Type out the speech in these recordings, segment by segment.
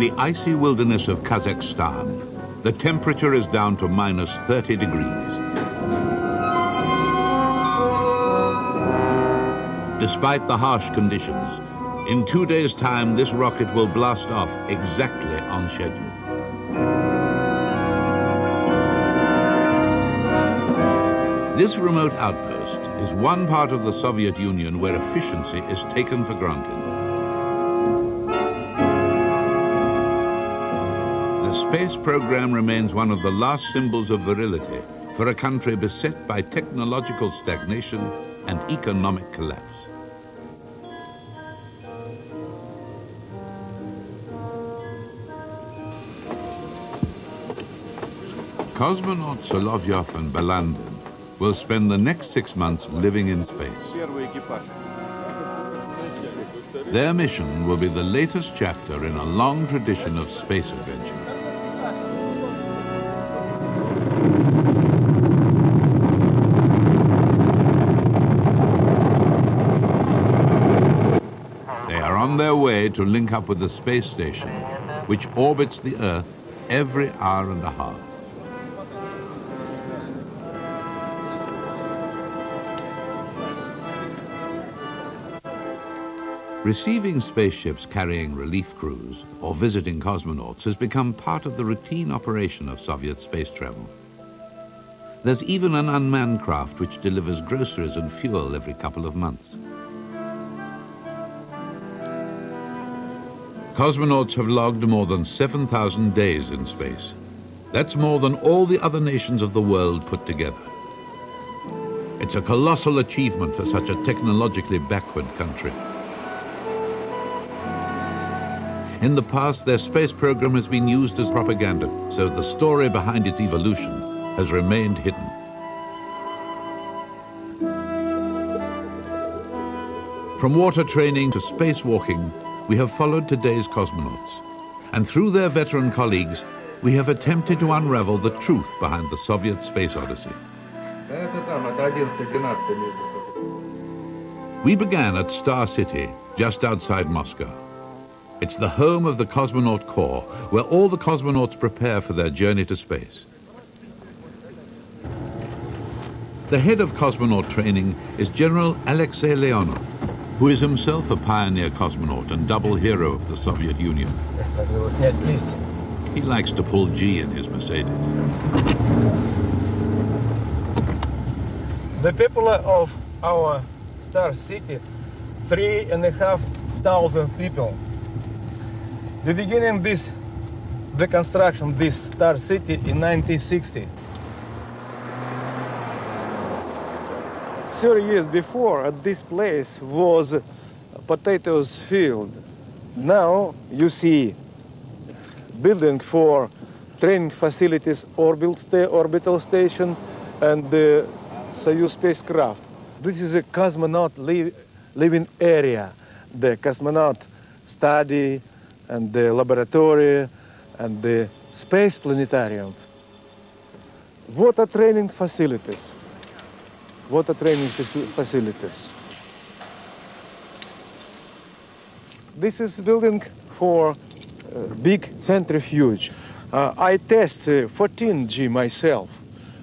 the icy wilderness of Kazakhstan, the temperature is down to minus 30 degrees. Despite the harsh conditions, in 2 days' time, this rocket will blast off exactly on schedule. This remote outpost is one part of the Soviet Union where efficiency is taken for granted. The space program remains one of the last symbols of virility for a country beset by technological stagnation and economic collapse. Cosmonauts Solovyov and Balandin will spend the next 6 months living in space. Their mission will be the latest chapter in a long tradition of space adventure. They are on their way to link up with the space station, which orbits the Earth every hour and a half. Receiving spaceships carrying relief crews or visiting cosmonauts has become part of the routine operation of Soviet space travel. There's even an unmanned craft which delivers groceries and fuel every couple of months. Cosmonauts have logged more than 7,000 days in space. That's more than all the other nations of the world put together. It's a colossal achievement for such a technologically backward country. In the past, their space program has been used as propaganda, so the story behind its evolution has remained hidden. From water training to spacewalking, we have followed today's cosmonauts. And through their veteran colleagues, we have attempted to unravel the truth behind the Soviet space odyssey. We began at Star City, just outside Moscow. It's the home of the Cosmonaut Corps, where all the cosmonauts prepare for their journey to space. The head of cosmonaut training is General Alexei Leonov, who is himself a pioneer cosmonaut and double hero of the Soviet Union. He likes to pull G in his Mercedes. The people of our Star City, 3,500 people. We began the construction of this Star City in 1960. 30 years before, at this place was a potatoes field. Now you see building for training facilities, orbital station, and the Soyuz spacecraft. This is a cosmonaut living area. The cosmonaut study and the laboratory and the space planetarium. Water training facilities. Water training facilities. This is building for big centrifuge. I test 14G myself.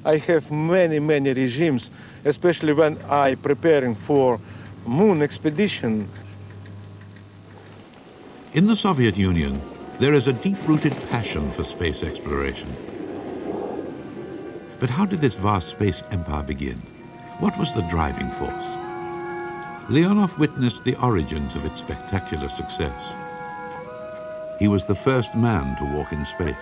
I have many regimes, especially when I preparing for moon expedition. In the Soviet Union, there is a deep-rooted passion for space exploration. But how did this vast space empire begin? What was the driving force? Leonov witnessed the origins of its spectacular success. He was the first man to walk in space.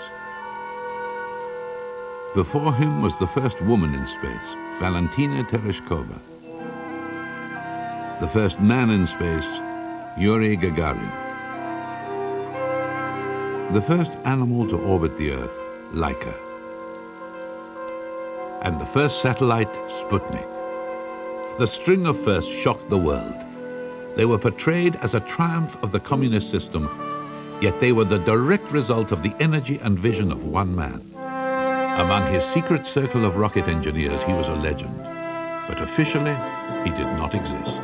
Before him was the first woman in space, Valentina Tereshkova. The first man in space, Yuri Gagarin. The first animal to orbit the Earth, Laika. And the first satellite, Sputnik. The string of firsts shocked the world. They were portrayed as a triumph of the communist system, yet they were the direct result of the energy and vision of one man. Among his secret circle of rocket engineers, he was a legend, but officially, he did not exist.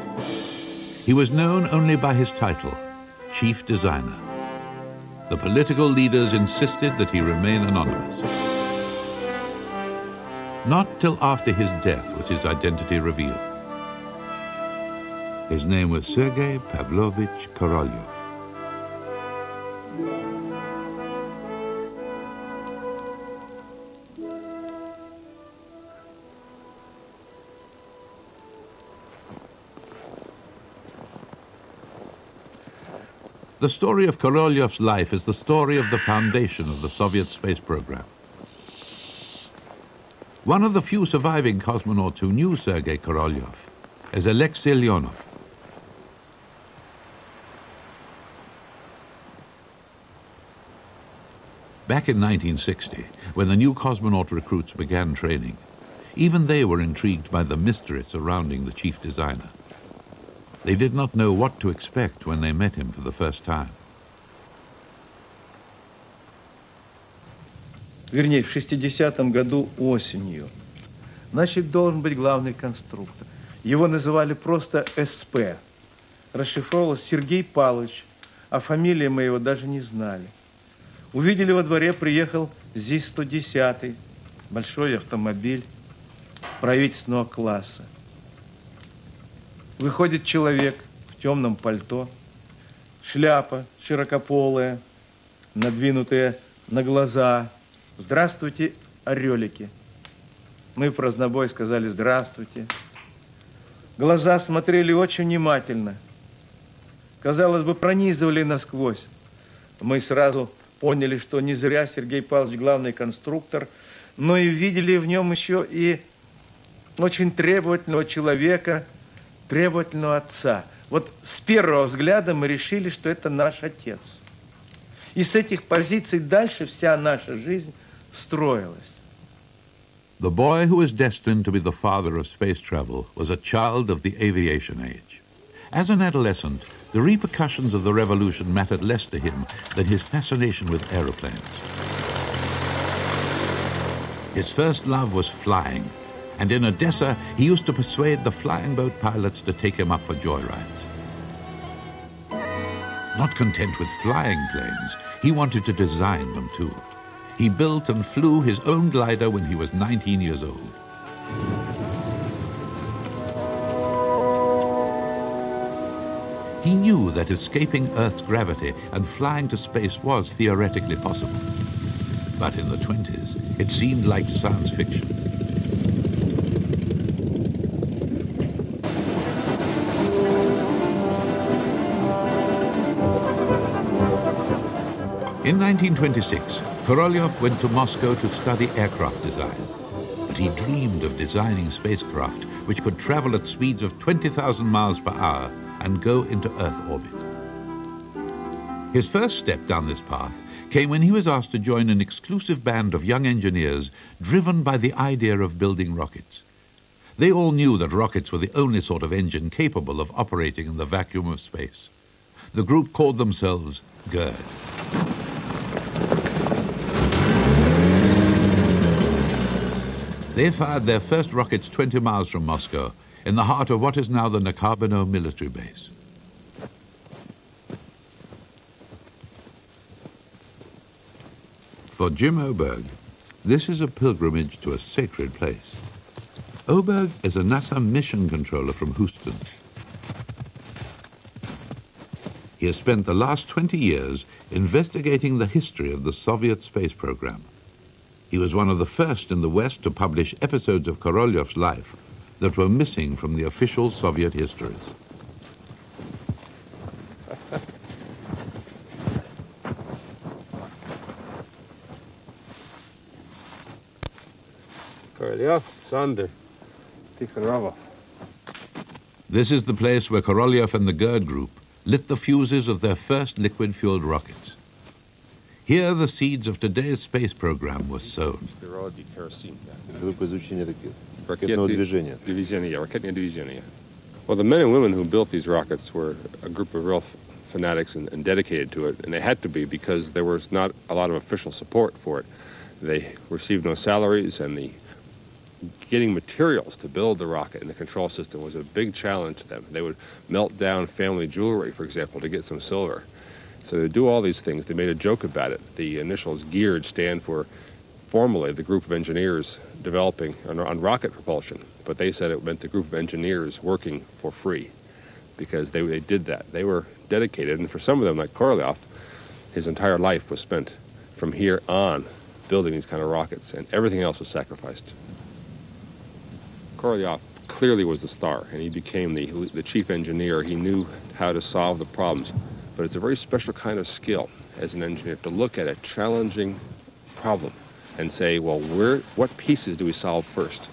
He was known only by his title, Chief Designer. the political leaders insisted that he remain anonymous. Not till after his death was his identity revealed. His name was Sergei Pavlovich Korolev. The story of Korolev's life is the story of the foundation of the Soviet space program. One of the few surviving cosmonauts who knew Sergei Korolev is Alexei Leonov. Back in 1960, when the new cosmonaut recruits began training, even they were intrigued by the mystery surrounding the chief designer. They did not know what to expect when they met him for the first time. Вернее, в 60-м году осенью, значит, должен быть главный конструктор. Его называли просто СП. Расшифровывалось Сергей Павлович, а фамилии мы его даже не знали. Увидели во дворе, приехал ЗИС-110, большой автомобиль правительственного класса. Выходит человек в темном пальто, шляпа широкополая, надвинутая на глаза. Здравствуйте, орелики. Мы в разнобой сказали здравствуйте. Глаза смотрели очень внимательно. Казалось бы, пронизывали насквозь. Мы сразу поняли, что не зря Сергей Павлович главный конструктор, но и видели в нем еще и очень требовательного человека, требовательного отца. Вот с первого взгляда мы решили, что это наш отец. И с этих позиций дальше вся наша жизнь строилась. The boy who was destined to be the father of space travel was a child of the aviation age. As an adolescent, the repercussions of the revolution mattered less to him than his fascination with aeroplanes. His first love was flying, and in Odessa, he used to persuade the flying boat pilots to take him up for joyrides. Not content with flying planes, he wanted to design them too. He built and flew his own glider when he was 19 years old. He knew that escaping Earth's gravity and flying to space was theoretically possible. But in the 20s, it seemed like science fiction. In 1926, Korolev went to Moscow to study aircraft design. But he dreamed of designing spacecraft which could travel at speeds of 20,000 miles per hour and go into Earth orbit. His first step down this path came when he was asked to join an exclusive band of young engineers driven by the idea of building rockets. They all knew that rockets were the only sort of engine capable of operating in the vacuum of space. The group called themselves GERD. They fired their first rockets 20 miles from Moscow, in the heart of what is now the Nakarbino military base. For Jim Oberg, this is a pilgrimage to a sacred place. Oberg is a NASA mission controller from Houston. He has spent the last 20 years investigating the history of the Soviet space program. He was one of the first in the West to publish episodes of Korolev's life that were missing from the official Soviet histories. Korolev, Sander, Tikhanovov. This is the place where Korolev and the GERD group lit the fuses of their first liquid-fueled rockets. Here the seeds of today's space program were sown. Well, the men and women who built these rockets were a group of real fanatics and dedicated to it, and they had to be because there was not a lot of official support for it. They received no salaries, and getting materials to build the rocket and the control system was a big challenge to them. They would melt down family jewelry, for example, to get some silver. So they do all these things. They made a joke about it. The initials geared stand for formally the group of engineers developing on rocket propulsion, but they said it meant the group of engineers working for free because they did that. They were dedicated, and for some of them, like Korolev, his entire life was spent from here on building these kind of rockets, and everything else was sacrificed. Korolev clearly was the star, and he became the chief engineer. He knew how to solve the problems, but it's a very special kind of skill as an engineer to look at a challenging problem and say, well, what pieces do we solve first?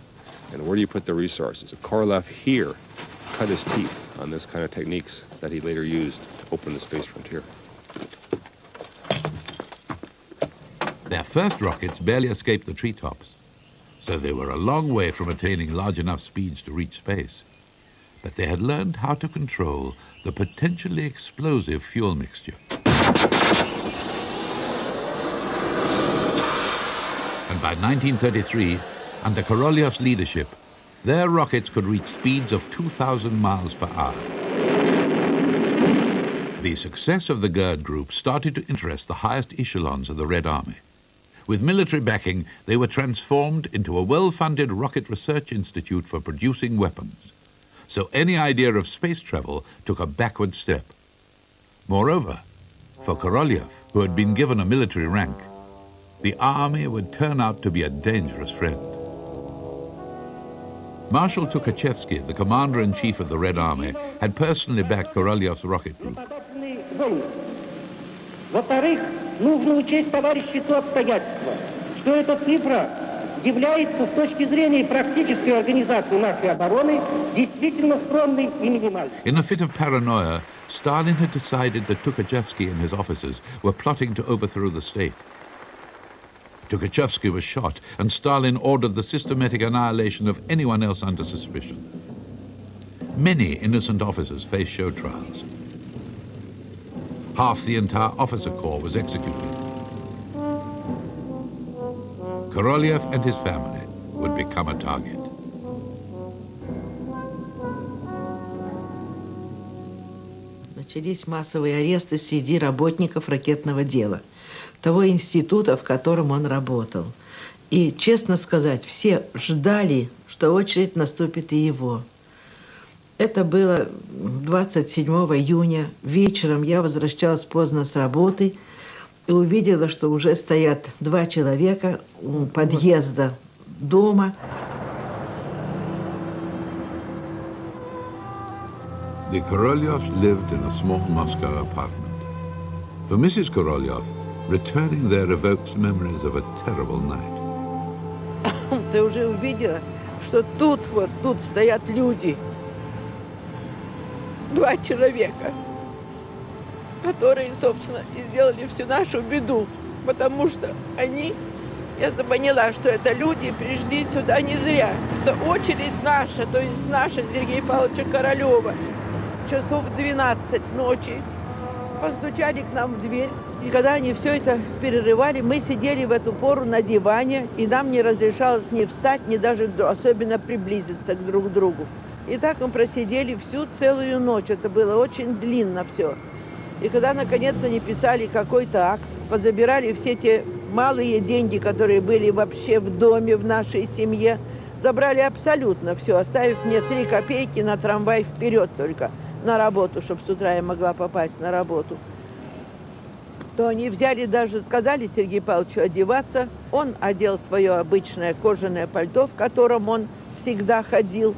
And where do you put the resources? Korolev here cut his teeth on this kind of techniques that he later used to open the space frontier. Their first rockets barely escaped the treetops, so they were a long way from attaining large enough speeds to reach space. But they had learned how to control the potentially explosive fuel mixture. And by 1933, under Koroliev's leadership, their rockets could reach speeds of 2,000 miles per hour. The success of the Gerd Group started to interest the highest echelons of the Red Army. With military backing, they were transformed into a well-funded rocket research institute for producing weapons. So any idea of space travel took a backward step. Moreover, for Koroliev, who had been given a military rank, the army would turn out to be a dangerous friend. Marshal Tukhachevsky, the commander-in-chief of the Red Army, had personally backed Koroliev's rocket group. Во-вторых, нужно учесть, товарищи, то обстоятельство, что эта цифра является с точки зрения практической организации нашей обороны действительно скромной и минимальной. In a fit of paranoia, Stalin had decided that Tukhachevsky and his officers were plotting to overthrow the state. Tukhachevsky was shot, and Stalin ordered the systematic annihilation of anyone else under suspicion. Many innocent officers faced show trials. Half the entire officer corps was executed. Koroliev and his family would become a target. Начались массовые аресты среди работников ракетного дела, того института, в котором он работал. И, честно сказать, все ждали, что очередь наступит и его. Это было 27 июня. Вечером я возвращалась поздно с работы и увидела, что уже стоят два человека у подъезда дома. The Korolyevs lived in a small Moscow apartment. For Mrs. Koroliev, returning there evokes memories of a terrible night. Ты уже увидела, что тут стоят люди. Два человека, которые, собственно, и сделали всю нашу беду, потому что я поняла, что это люди пришли сюда не зря, что очередь наша, то есть наша, Сергея Павловича Королева, часов 12 ночи, постучали к нам в дверь, и когда они все это перерывали, мы сидели в эту пору на диване, и нам не разрешалось ни встать, ни даже особенно приблизиться друг к другу. И так мы просидели всю целую ночь. Это было очень длинно все. И когда наконец они писали какой-то акт, позабирали все те малые деньги, которые были вообще в доме, в нашей семье, забрали абсолютно все, оставив мне 3 копейки на трамвай вперед только на работу, чтобы с утра я могла попасть на работу. То они взяли, даже сказали Сергею Павловичу одеваться. Он одел свое обычное кожаное пальто, в котором он всегда ходил.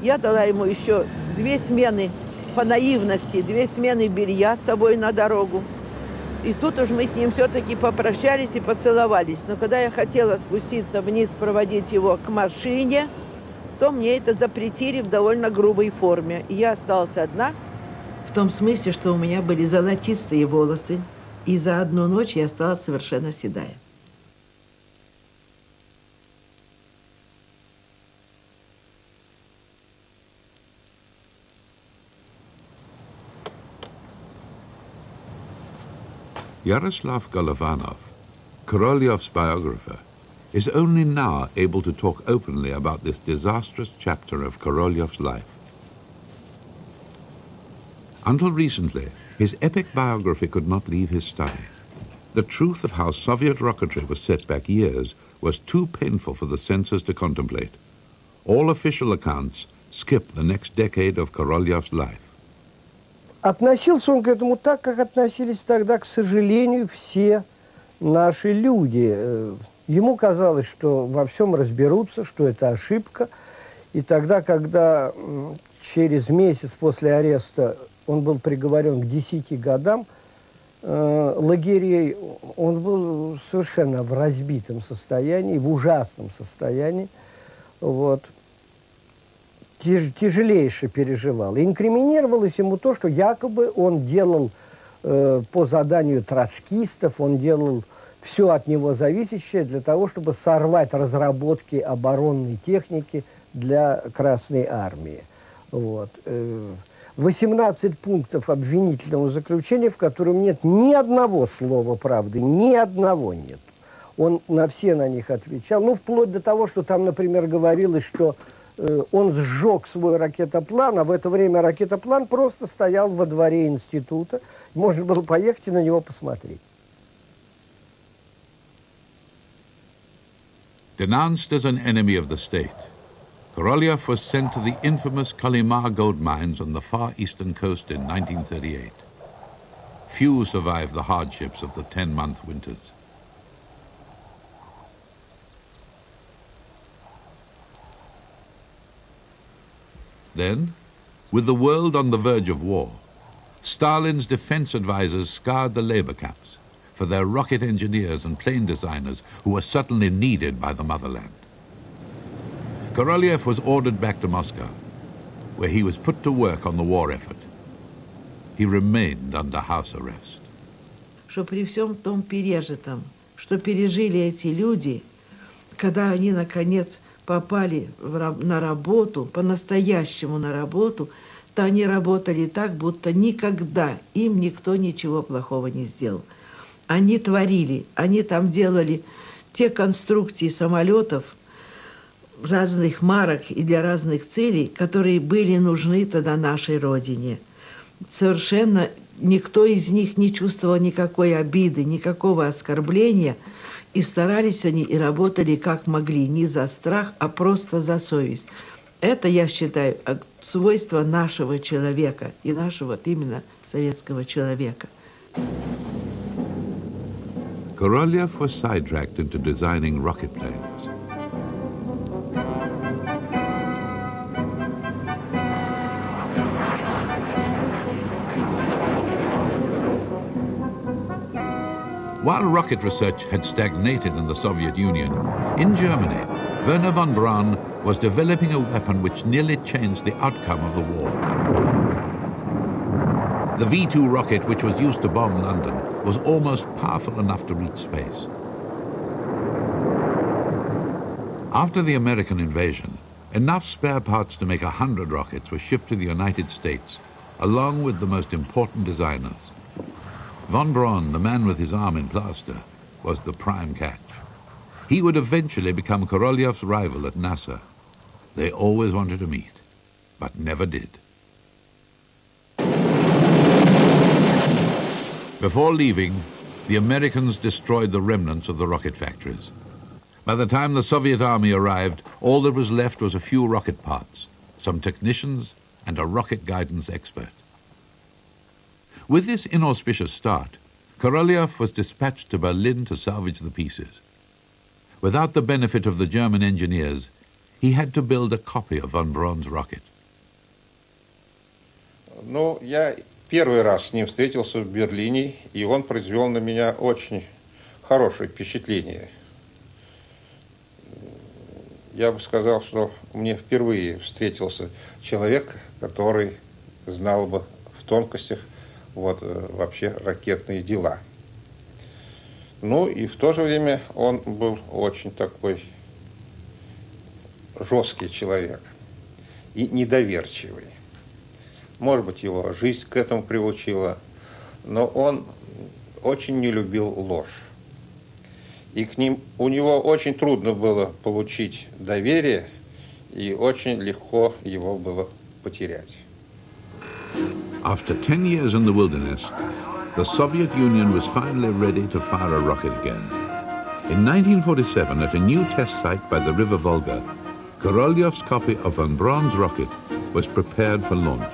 Я дала ему еще 2 смены, по наивности, 2 смены белья с собой на дорогу. И тут уж мы с ним все-таки попрощались и поцеловались. Но когда я хотела спуститься вниз, проводить его к машине, то мне это запретили в довольно грубой форме. И я осталась одна. В том смысле, что у меня были золотистые волосы. И за одну ночь я осталась совершенно седая. Yaroslav Golovanov, Korolyev's biographer, is only now able to talk openly about this disastrous chapter of Korolyev's life. Until recently, His epic biography could not leave his study. The truth of how Soviet rocketry was set back years was too painful for the censors to contemplate. All official accounts skip the next decade of Korolyov's life. Относился он к этому так, как относились тогда, к сожалению, все наши люди. Ему казалось, что во всем разберутся, что это ошибка. И тогда, когда через месяц после ареста он был приговорен к 10 годам лагерей, он был совершенно в разбитом состоянии, в ужасном состоянии. Вот. Тяжелейше переживал. И инкриминировалось ему то, что якобы он делал по заданию троцкистов, он делал все от него зависящее для того, чтобы сорвать разработки оборонной техники для Красной Армии. Вот. 18 пунктов обвинительного заключения, в котором нет ни одного слова правды, ни одного нет. Он все на них отвечал, ну, вплоть до того, что там, например, говорилось, что он сжег свой ракетоплан, а в это время ракетоплан просто стоял во дворе института. Можно было поехать и на него посмотреть. Denounced as an enemy of the state, Korolyov was sent to the infamous Kolyma gold mines on the far eastern coast in 1938. Few survived the hardships of the 10-month winters. Then, with the world on the verge of war, Stalin's defense advisors scoured the labor camps for their rocket engineers and plane designers who were suddenly needed by the motherland. Korolyov was ordered back to Moscow, where he was put to work on the war effort. He remained under house arrest. Что при всем том пережитом, что пережили эти люди, когда они, наконец, попали на работу, по-настоящему на работу, то они работали так, будто никогда им никто ничего плохого не сделал. Они творили, они там делали те конструкции самолетов разных марок и для разных целей, которые были нужны тогда нашей Родине. Совершенно никто из них не чувствовал никакой обиды, никакого оскорбления, и старались они и работали как могли, не за страх, а просто за совесть. Это, я считаю, свойство нашего человека и нашего именно советского человека. Korolyov was sidetracked into designing rocket planes. While rocket research had stagnated in the Soviet Union, in Germany, Werner von Braun was developing a weapon which nearly changed the outcome of the war. The V-2 rocket, which was used to bomb London, was almost powerful enough to reach space. After the American invasion, enough spare parts to make 100 rockets were shipped to the United States, along with the most important designers. Von Braun, the man with his arm in plaster, was the prime catch. He would eventually become Korolyov's rival at NASA. They always wanted to meet, but never did. Before leaving, the Americans destroyed the remnants of the rocket factories. By the time the Soviet army arrived, all that was left was a few rocket parts, some technicians, and a rocket guidance expert. With this inauspicious start, Korolyov was dispatched to Berlin to salvage the pieces. Without the benefit of the German engineers, he had to build a copy of von Braun's rocket. Ну, я первый раз с ним встретился в Берлине, и он произвел на меня очень хорошее впечатление. Я бы сказал, что мне впервые встретился человек, который знал бы в тонкостях вообще ракетные дела. Ну и в то же время он был очень такой жесткий человек и недоверчивый. Может быть, его жизнь к этому приучила, но он очень не любил ложь. И у него очень трудно было получить доверие, и очень легко его было потерять. After 10 years in the wilderness, the Soviet Union was finally ready to fire a rocket again. In 1947, at a new test site by the River Volga, Korolyov's copy of von Braun's rocket was prepared for launch.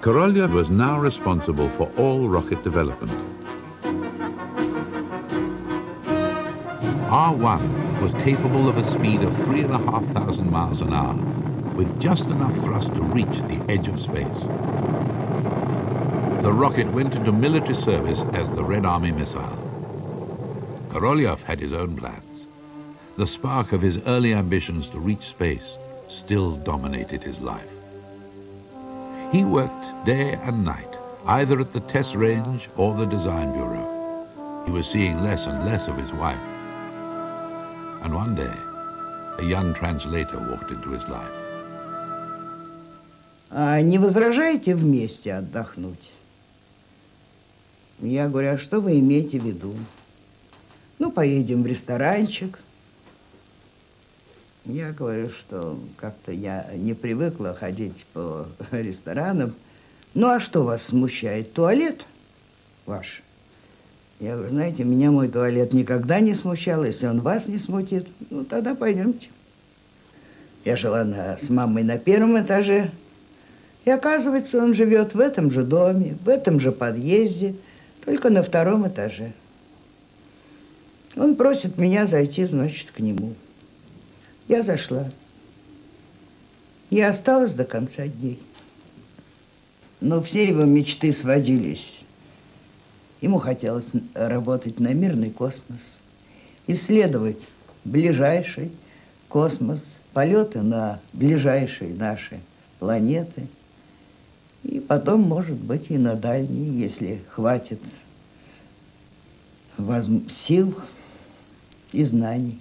Korolev was now responsible for all rocket development. R1 was capable of a speed of 3,500 miles an hour, with just enough thrust to reach the edge of space. The rocket went into military service as the Red Army missile. Korolev had his own plans. The spark of his early ambitions to reach space still dominated his life. He worked day and night, either at the test range or the design bureau. He was seeing less and less of his wife. And one day, a young translator walked into his life. А не возражаете вместе отдохнуть? Я говорю, а что вы имеете в виду? Ну, поедем в ресторанчик. Я говорю, что как-то я не привыкла ходить по ресторанам. Ну, а что вас смущает? Туалет ваш? Я говорю, знаете, меня мой туалет никогда не смущал. Если он вас не смутит, ну, тогда пойдемте. Я жила с мамой на первом этаже. И оказывается, он живет в этом же доме, в этом же подъезде, только на втором этаже. Он просит меня зайти, значит, к нему. Я зашла. Я осталась до конца дней. Но все его мечты сводились. Ему хотелось работать на мирный космос, исследовать ближайший космос, полеты на ближайшие наши планеты. И потом, может быть, и на дальние, если хватит сил и знаний.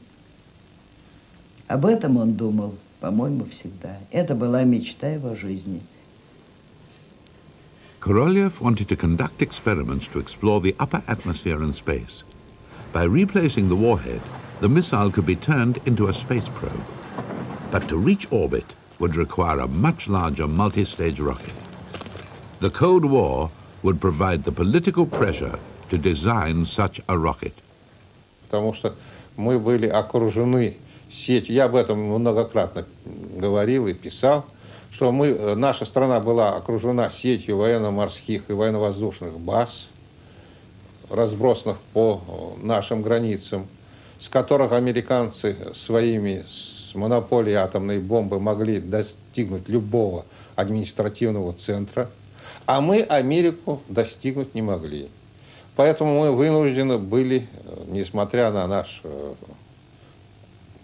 Об этом он думал, по-моему, всегда. Это была мечта его жизни. Korolev wanted to conduct experiments to explore the upper atmosphere and space. By replacing the warhead, the missile could be turned into a space probe. But to reach orbit would require a much larger multi-stage rocket. The Cold War would provide the political pressure to design such a rocket. Потому что мы были окружены сетью. Я об этом многократно говорил и писал, что наша страна была окружена сетью военно-морских и военно-воздушных баз, разбросанных по нашим границам, с которых американцы с монополией атомной бомбы могли достигнуть любого административного центра, а мы Америку достигнуть не могли. Поэтому мы вынуждены были, несмотря на наше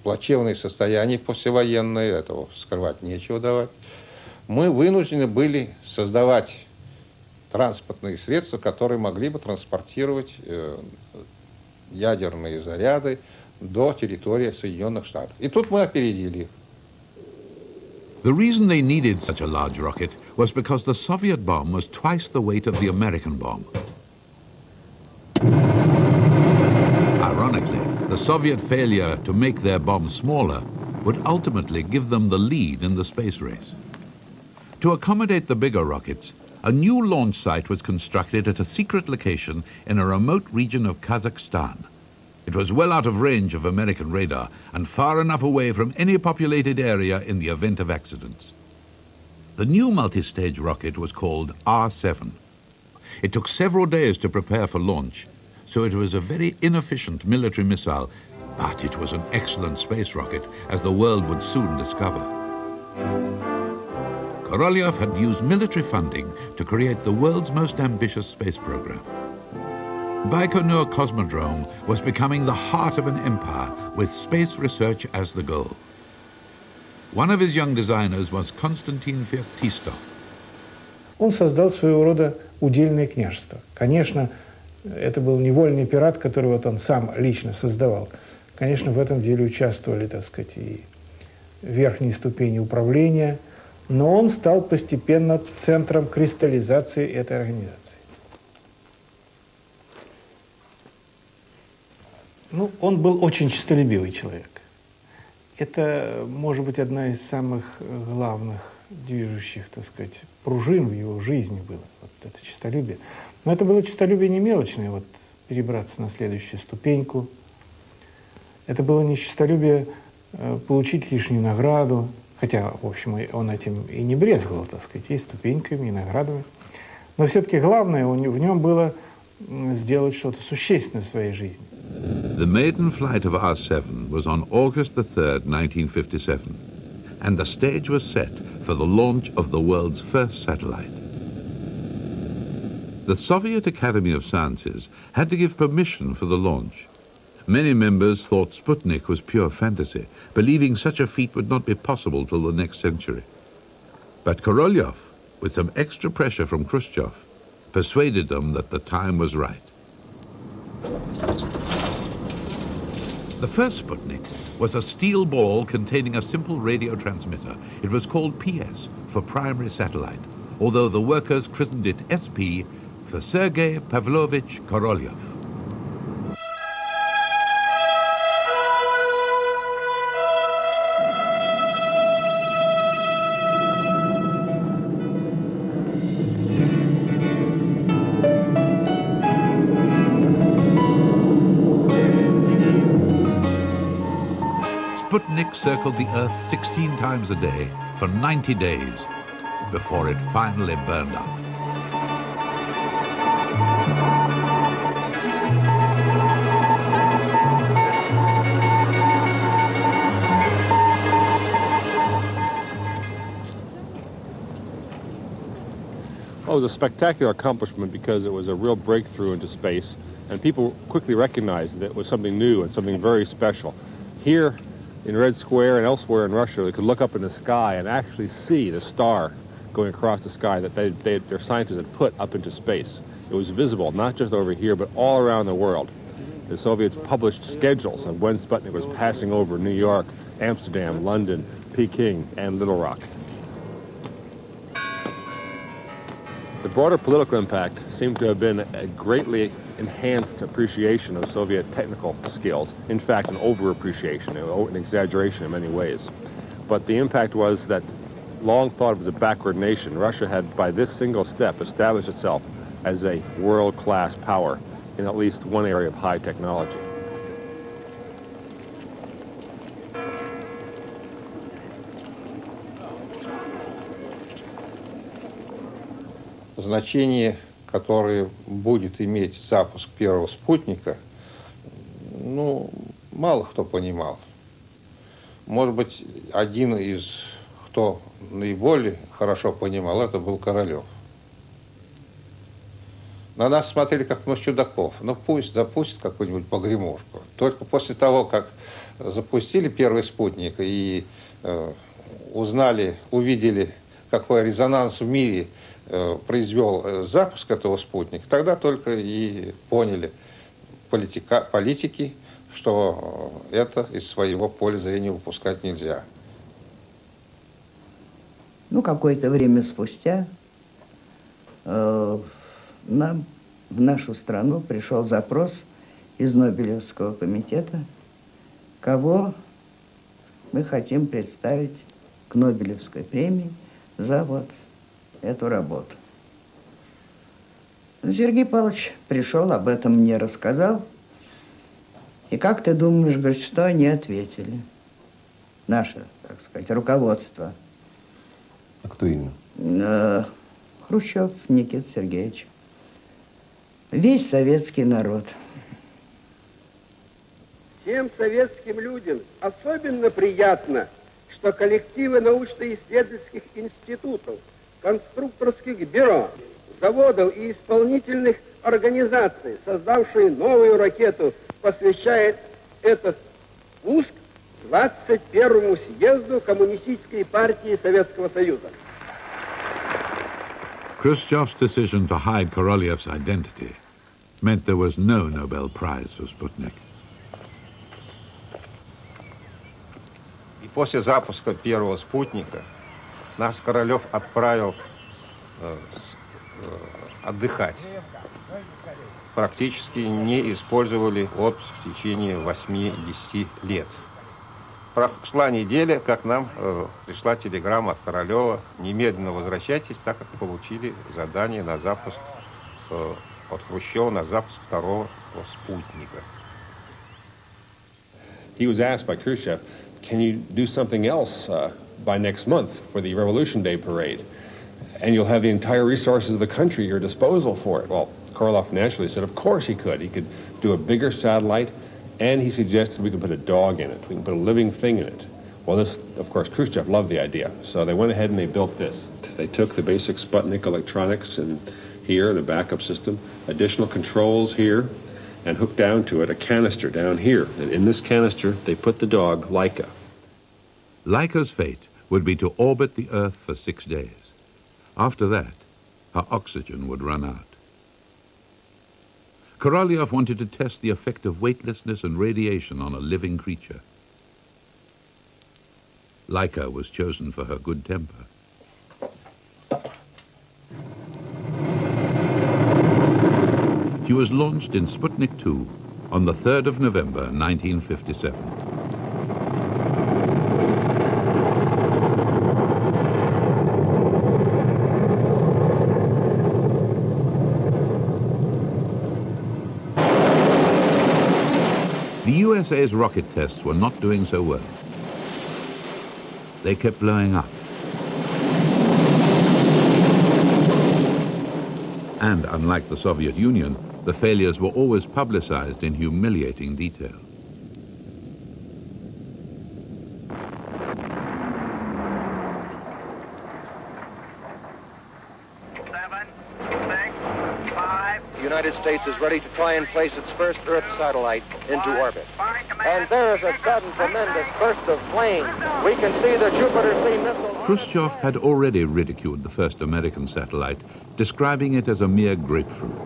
плачевное состояние послевоенное, этого скрывать нечего давать, мы вынуждены были создавать транспортные средства, которые могли бы транспортировать ядерные заряды до территории Соединенных Штатов. И тут мы опередили их. The reason they needed such a large rocket was because the Soviet bomb was twice the weight of the American bomb. Ironically, the Soviet failure to make their bomb smaller would ultimately give them the lead in the space race. To accommodate the bigger rockets, a new launch site was constructed at a secret location in a remote region of Kazakhstan. It was well out of range of American radar and far enough away from any populated area in the event of accidents. The new multi-stage rocket was called R7. It took several days to prepare for launch, so it was a very inefficient military missile, but it was an excellent space rocket, as the world would soon discover. Korolev had used military funding to create the world's most ambitious space program. Baikonur Cosmodrome was becoming the heart of an empire, with space research as the goal. One of his young designers was Konstantin Feoktistov. Он создал своего рода удельное княжество. Конечно, это был невольный пират, который вот он сам лично создавал. Конечно, в этом деле участвовали, так сказать, и верхние ступени управления, но он стал постепенно центром кристаллизации этой организации. Ну, он был очень честолюбивый человек. Это, может быть, одна из самых главных движущих, так сказать, пружин в его жизни было, вот это честолюбие. Но это было честолюбие не мелочное, вот перебраться на следующую ступеньку. Это было не честолюбие получить лишнюю награду, хотя, в общем, он этим и не брезговал, так сказать, и ступеньками, и наградами. Но все-таки главное в нем было сделать что-то существенное в своей жизни. The maiden flight of R7 was on August the 3rd, 1957, and the stage was set for the launch of the world's first satellite. The Soviet Academy of Sciences had to give permission for the launch. Many members thought Sputnik was pure fantasy, believing such a feat would not be possible till the next century. But Korolev, with some extra pressure from Khrushchev, persuaded them that the time was right. The first Sputnik was a steel ball containing a simple radio transmitter. It was called PS for primary satellite, although the workers christened it SP for Sergei Pavlovich Korolev. Sputnik circled the Earth 16 times a day for 90 days before it finally burned out. Well, it was a spectacular accomplishment because it was a real breakthrough into space, and people quickly recognized that it was something new and something very special. Here in Red Square and elsewhere in Russia, they could look up in the sky and actually see the star going across the sky that their scientists had put up into space. It was visible, not just over here, but all around the world. The Soviets published schedules of when Sputnik was passing over New York, Amsterdam, London, Peking, and Little Rock. The broader political impact seemed to have been a greatly enhanced appreciation of Soviet technical skills. In fact, an over-appreciation, an exaggeration in many ways. But the impact was that, long thought of as a backward nation, Russia had, by this single step, established itself as a world-class power in at least one area of high technology. Значение, которое будет иметь запуск первого спутника, ну, мало кто понимал. Может быть, один из, кто наиболее хорошо понимал, это был Королев. На нас смотрели как на чудаков. Ну, пусть запустит какую-нибудь погремушку. Только после того, как запустили первый спутник и увидели, какой резонанс в мире произвел запуск этого спутника, тогда только и поняли политики, что это из своего поля зрения выпускать нельзя. Ну, какое-то время спустя нам в нашу страну пришел запрос из Нобелевского комитета, кого мы хотим представить к Нобелевской премии за вот эту работу. Сергей Павлович пришел, об этом мне рассказал. И как ты думаешь, говорит, что они ответили? Наше, так сказать, руководство. А кто именно? Хрущев Никита Сергеевич. Весь советский народ. Всем советским людям особенно приятно, что коллективы научно-исследовательских институтов, конструкторских бюро, заводов и исполнительных организаций, создавшие новую ракету, посвящает этот пуск 21-му съезду Коммунистической партии Советского Союза. Khrushchev's decision to hide Korolyev's identity meant there was no Nobel Prize for Sputnik. И после запуска первого спутника нас Королев отправил отдыхать. Практически не использовали отпуск в течение 8-10 лет. Прошла неделя, как нам пришла телеграмма от Королева: немедленно возвращайтесь, так как получили задание на запуск от Хрущева на запуск второго спутника. He was asked by Khrushchev, can you do something else by next month for the Revolution Day parade? And you'll have the entire resources of the country at your disposal for it. Well, Korolev naturally said, of course he could. He could do a bigger satellite, and he suggested we could put a dog in it. We can put a living thing in it. Well, this, of course, Khrushchev loved the idea, so they went ahead and they built this. They took the basic Sputnik electronics and here, the backup system, additional controls here, and hooked down to it a canister down here. And in this canister, they put the dog, Laika. Laika's fate would be to orbit the Earth for 6 days. After that, her oxygen would run out. Korolev wanted to test the effect of weightlessness and radiation on a living creature. Laika was chosen for her good temper. She was launched in Sputnik 2 on the 3rd of November, 1957. The USA's rocket tests were not doing so well. They kept blowing up. And unlike the Soviet Union, the failures were always publicized in humiliating detail. The United States is ready to try and place its first Earth satellite into orbit. And there is a sudden tremendous burst of flame. We can see the Jupiter C missile. Khrushchev had already ridiculed the first American satellite, describing it as a mere grapefruit.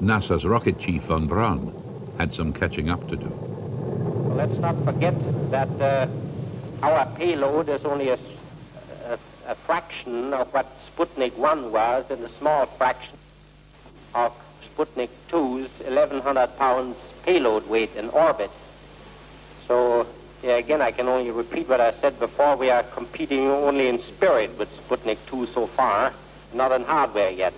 NASA's rocket chief von Braun had some catching up to do. Let's not forget that our payload is only a fraction of what Sputnik 1 was, and a small fraction of Sputnik 2's 1,100 pounds payload weight in orbit. So, again, I can only repeat what I said before. We are competing only in spirit with Sputnik 2 so far, not in hardware yet.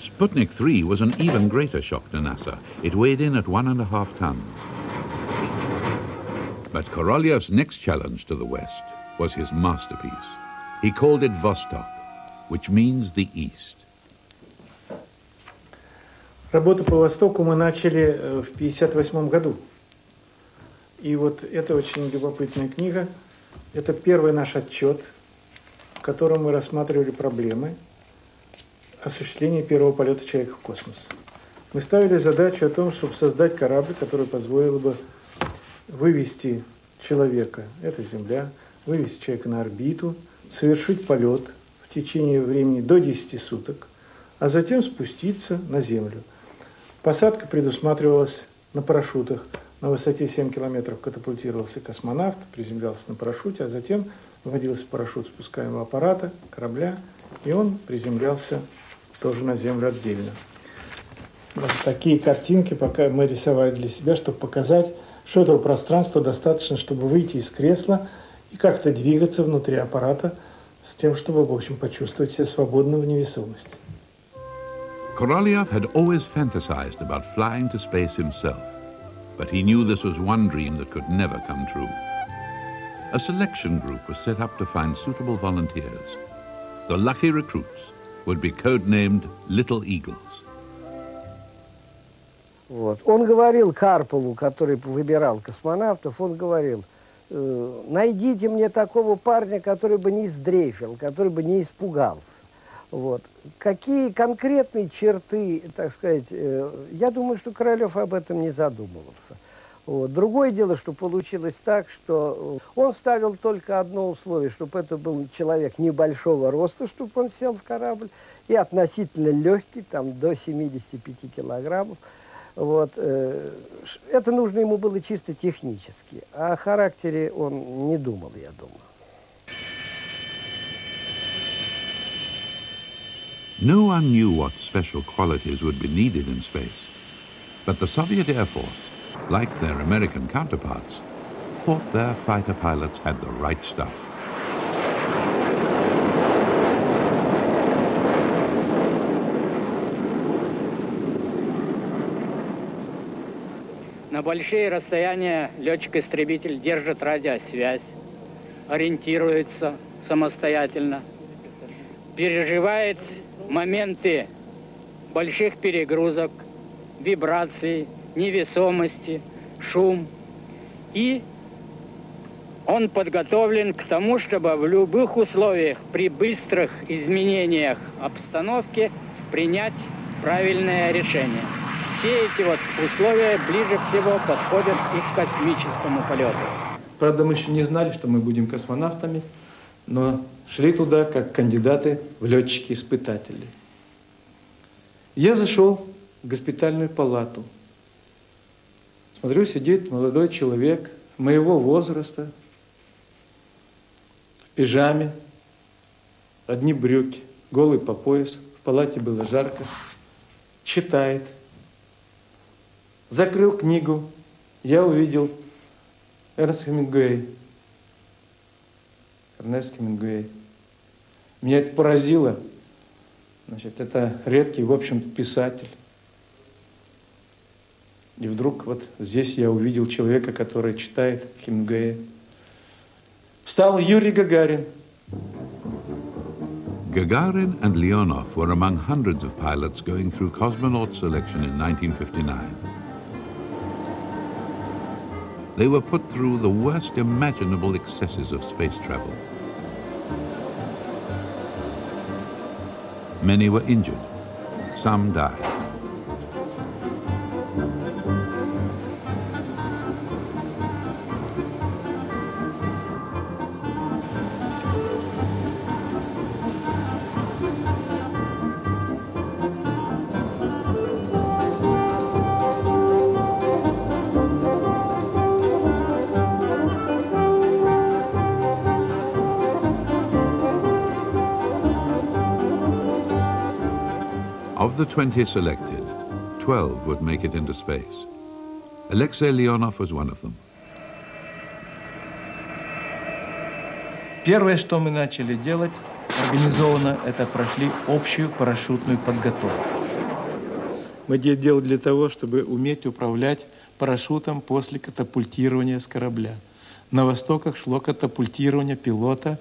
Sputnik 3 was an even greater shock to NASA. It weighed in at 1.5 tons. But Korolev's next challenge to the West was his masterpiece. He called it Vostok, which means the East. Работу по Востоку мы начали в 1958 году. И вот это очень любопытная книга. Это первый наш отчет, в котором мы рассматривали проблемы осуществления первого полета человека в космос. Мы ставили задачу о том, чтобы создать корабль, который позволил бы вывести человека, это Земля, вывести человека на орбиту, совершить полет в течение времени до 10 суток, а затем спуститься на Землю. Посадка предусматривалась на парашютах. На высоте 7 километров катапультировался космонавт, приземлялся на парашюте, а затем вводился парашют спускаемого аппарата, корабля, и он приземлялся тоже на Землю отдельно. Вот такие картинки пока мы рисовали для себя, чтобы показать, что этого пространства достаточно, чтобы выйти из кресла и как-то двигаться внутри аппарата с тем, чтобы, в общем, почувствовать себя свободно в невесомости. Korolev had always fantasized about flying to space himself, but he knew this was one dream that could never come true. A selection group was set up to find suitable volunteers. The lucky recruits would be codenamed Little Eagles. Вот. Он говорил Карпову, который выбирал космонавтов, он говорил: найдите мне такого парня, который бы не сдрейфил, который бы не испугался. Вот. Какие конкретные черты, так сказать, я думаю, что Королев об этом не задумывался. Вот. Другое дело, что получилось так, что он ставил только одно условие, чтобы это был человек небольшого роста, чтобы он сел в корабль, и относительно легкий, там, до 75 килограммов. Вот. Это нужно ему было чисто технически. О характере он не думал, я думаю. No one knew what special qualities would be needed in space, but the Soviet Air Force, like their American counterparts, thought their fighter pilots had the right stuff. На большие расстояния летчик-истребитель держит радиосвязь, ориентируется самостоятельно, переживает моменты больших перегрузок, вибраций, невесомости, шум. И он подготовлен к тому, чтобы в любых условиях, при быстрых изменениях обстановки, принять правильное решение. Все эти вот условия ближе всего подходят и к космическому полету. Правда, мы еще не знали, что мы будем космонавтами, но шли туда как кандидаты в летчики-испытатели. Я зашел в госпитальную палату. Смотрю, сидит молодой человек моего возраста, в пижаме, одни брюки, голый по пояс, в палате было жарко, читает. Закрыл книгу, я увидел Эрнест Хемингуэй. Меня это поразило. Значит, это редкий, в общем-то, писатель. И вдруг вот здесь я увидел человека, который читает Хемингуэя. Встал Юрий Гагарин. Gagarin and Leonov were among hundreds of pilots going through cosmonaut selection in 1959. They were put through the worst imaginable excesses of space travel. Many were injured. Some died. Of the 20 selected, 12 would make it into space. Alexei Leonov was one of them. Первое, что мы начали делать организованно, это прошли общую парашютную подготовку. Мы это делали для того, чтобы уметь управлять парашютом после катапультирования с корабля. На востоках шло катапультирование пилота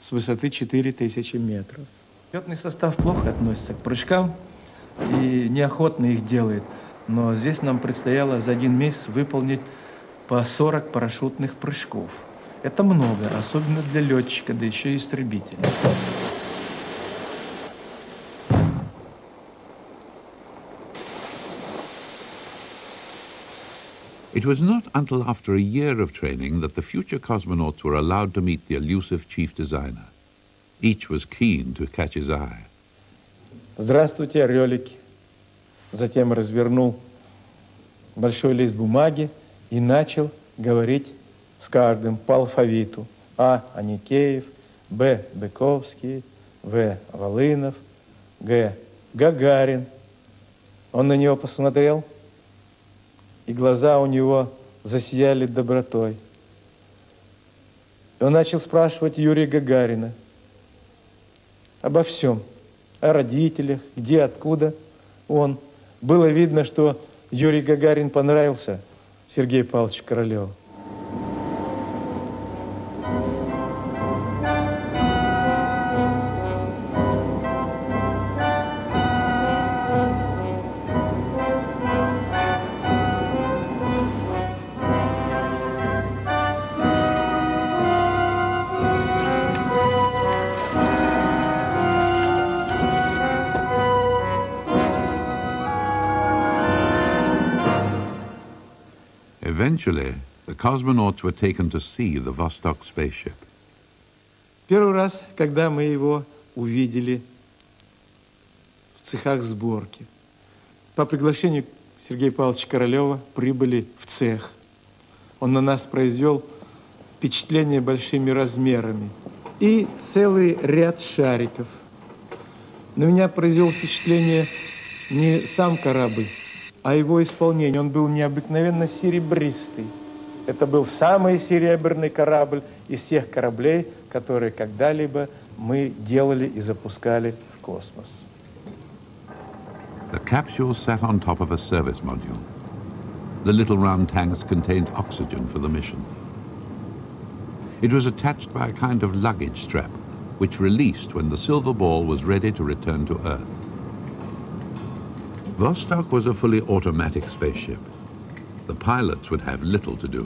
с высоты 4000 метров. Летный состав плохо относится к прыжкам и неохотно их делает. Но здесь нам предстояло за один месяц выполнить по 40 парашютных прыжков. Это много, особенно для летчика, да еще и истребителя. It was not until after a year of training that the future cosmonauts were allowed to meet the elusive chief designer. Each was keen to catch his eye. Здравствуйте, орелики. Затем развернул большой лист бумаги и начал говорить с каждым по алфавиту. А. Аникеев, Б. Быковский, В. Волынов, Г. Гагарин. Он на него посмотрел, и глаза у него засияли добротой. И он начал спрашивать Юрия Гагарина обо всем, о родителях, где, откуда он. Было видно, что Юрий Гагарин понравился Сергею Павловичу Королеву. Eventually, the cosmonauts were taken to see the Vostok spaceship. Первый раз, когда мы его увидели в цехах сборки, по приглашению Сергея Павловича Королева прибыли в цех. Он на нас произвел впечатление большими размерами и целый ряд шариков. На меня произвел впечатление не сам корабль, а его исполнение. Он был необыкновенно серебристый. Это был самый серебряный корабль из всех кораблей, которые когда-либо мы делали и запускали в космос. The capsule sat on top of a service module. The little round tanks contained oxygen for the mission. It was attached by a kind of luggage strap, which released when the silver ball was ready to return to Earth. Vostok was a fully automatic spaceship. The pilots would have little to do.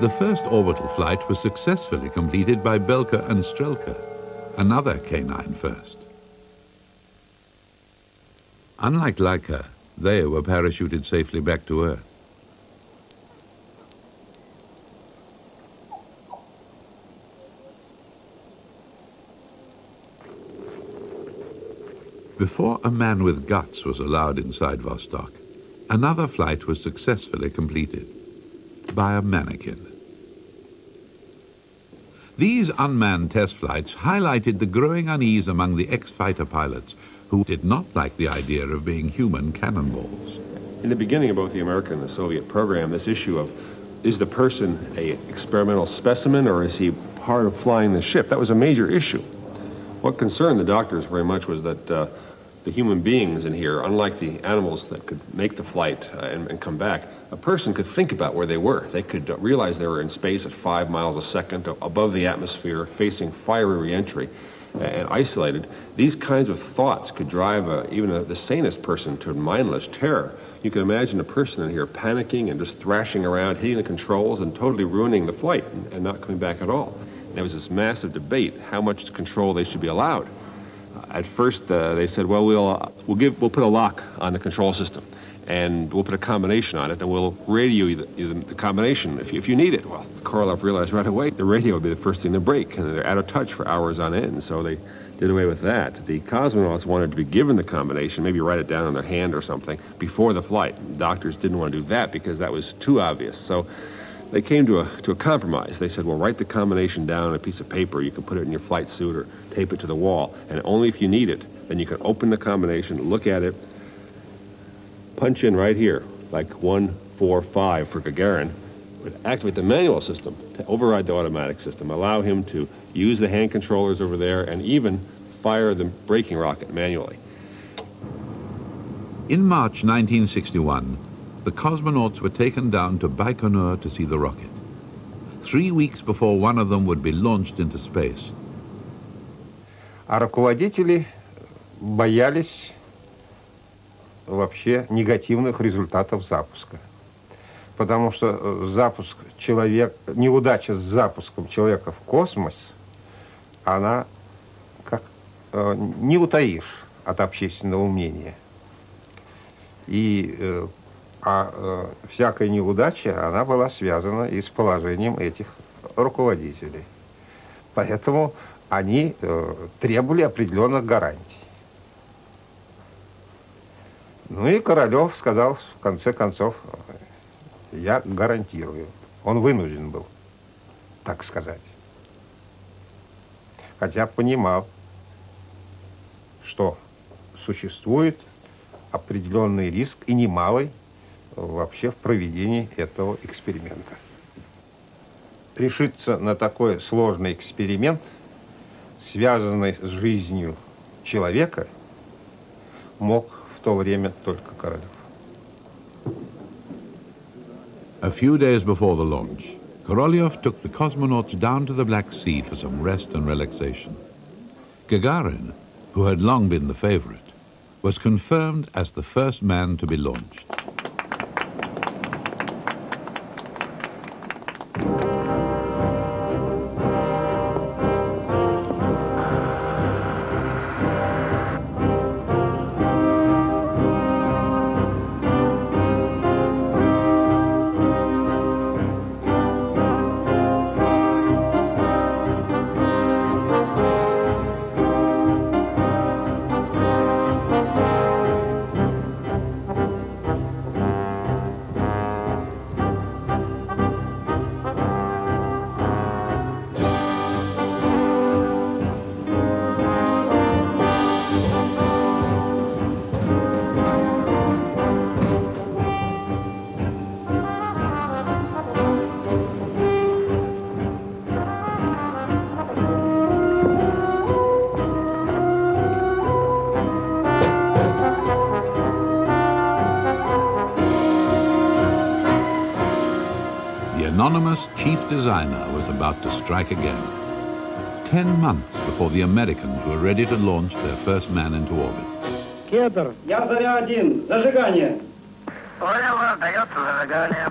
The first orbital flight was successfully completed by Belka and Strelka, another K9 first. Unlike Laika, they were parachuted safely back to Earth. Before a man with guts was allowed inside Vostok, another flight was successfully completed by a mannequin. These unmanned test flights highlighted the growing unease among the ex-fighter pilots who did not like the idea of being human cannonballs. In the beginning of both the American and the Soviet program, this issue of, is the person an experimental specimen or is he part of flying the ship? That was a major issue. What concerned the doctors very much was that the human beings in here, unlike the animals that could make the flight and come back, a person could think about where they were. They could realize they were in space at 5 miles a second, above the atmosphere, facing fiery re-entry, and isolated. These kinds of thoughts could drive even the sanest person to mindless terror. You can imagine a person in here panicking and just thrashing around, hitting the controls and totally ruining the flight and not coming back at all. There was this massive debate how much control they should be allowed. At first, they said, well, we'll put a lock on the control system, and we'll put a combination on it, and we'll radio you the combination if you need it. Well, Korolev realized right away the radio would be the first thing to break, and they're out of touch for hours on end, so they did away with that. The cosmonauts wanted to be given the combination, maybe write it down on their hand or something, before the flight. Doctors didn't want to do that because that was too obvious. So they came to a compromise. They said, well, write the combination down on a piece of paper. You can put it in your flight suit or tape it to the wall. And only if you need it, then you can open the combination, look at it, punch in right here, like 145 for Gagarin, would activate the manual system to override the automatic system, allow him to use the hand controllers over there, and even fire the braking rocket manually. In March 1961, the cosmonauts were taken down to Baikonur to see the rocket, 3 weeks before one of them would be launched into space. А руководители боялись вообще негативных результатов запуска. Потому что неудача с запуском человека в космос, она не утаишь от общественного мнения. И всякая неудача, она была связана и с положением этих руководителей. Поэтому они требовали определенных гарантий. Ну и Королев сказал, в конце концов, я гарантирую. Он вынужден был, так сказать. Хотя понимал, что существует определенный риск и немалый вообще в проведении этого эксперимента. Решиться на такой сложный эксперимент, связанный с жизнью человека, мог в то время только Королев. A few days before the launch, Korolev took the cosmonauts down to the Black Sea for some rest and relaxation. Gagarin, who had long been the favorite, was confirmed as the first man to be launched. The anonymous chief designer was about to strike again. 10 months before the Americans were ready to launch their first man into orbit. Кедр, я заря-1, зажигание. Понял, дается зажигание.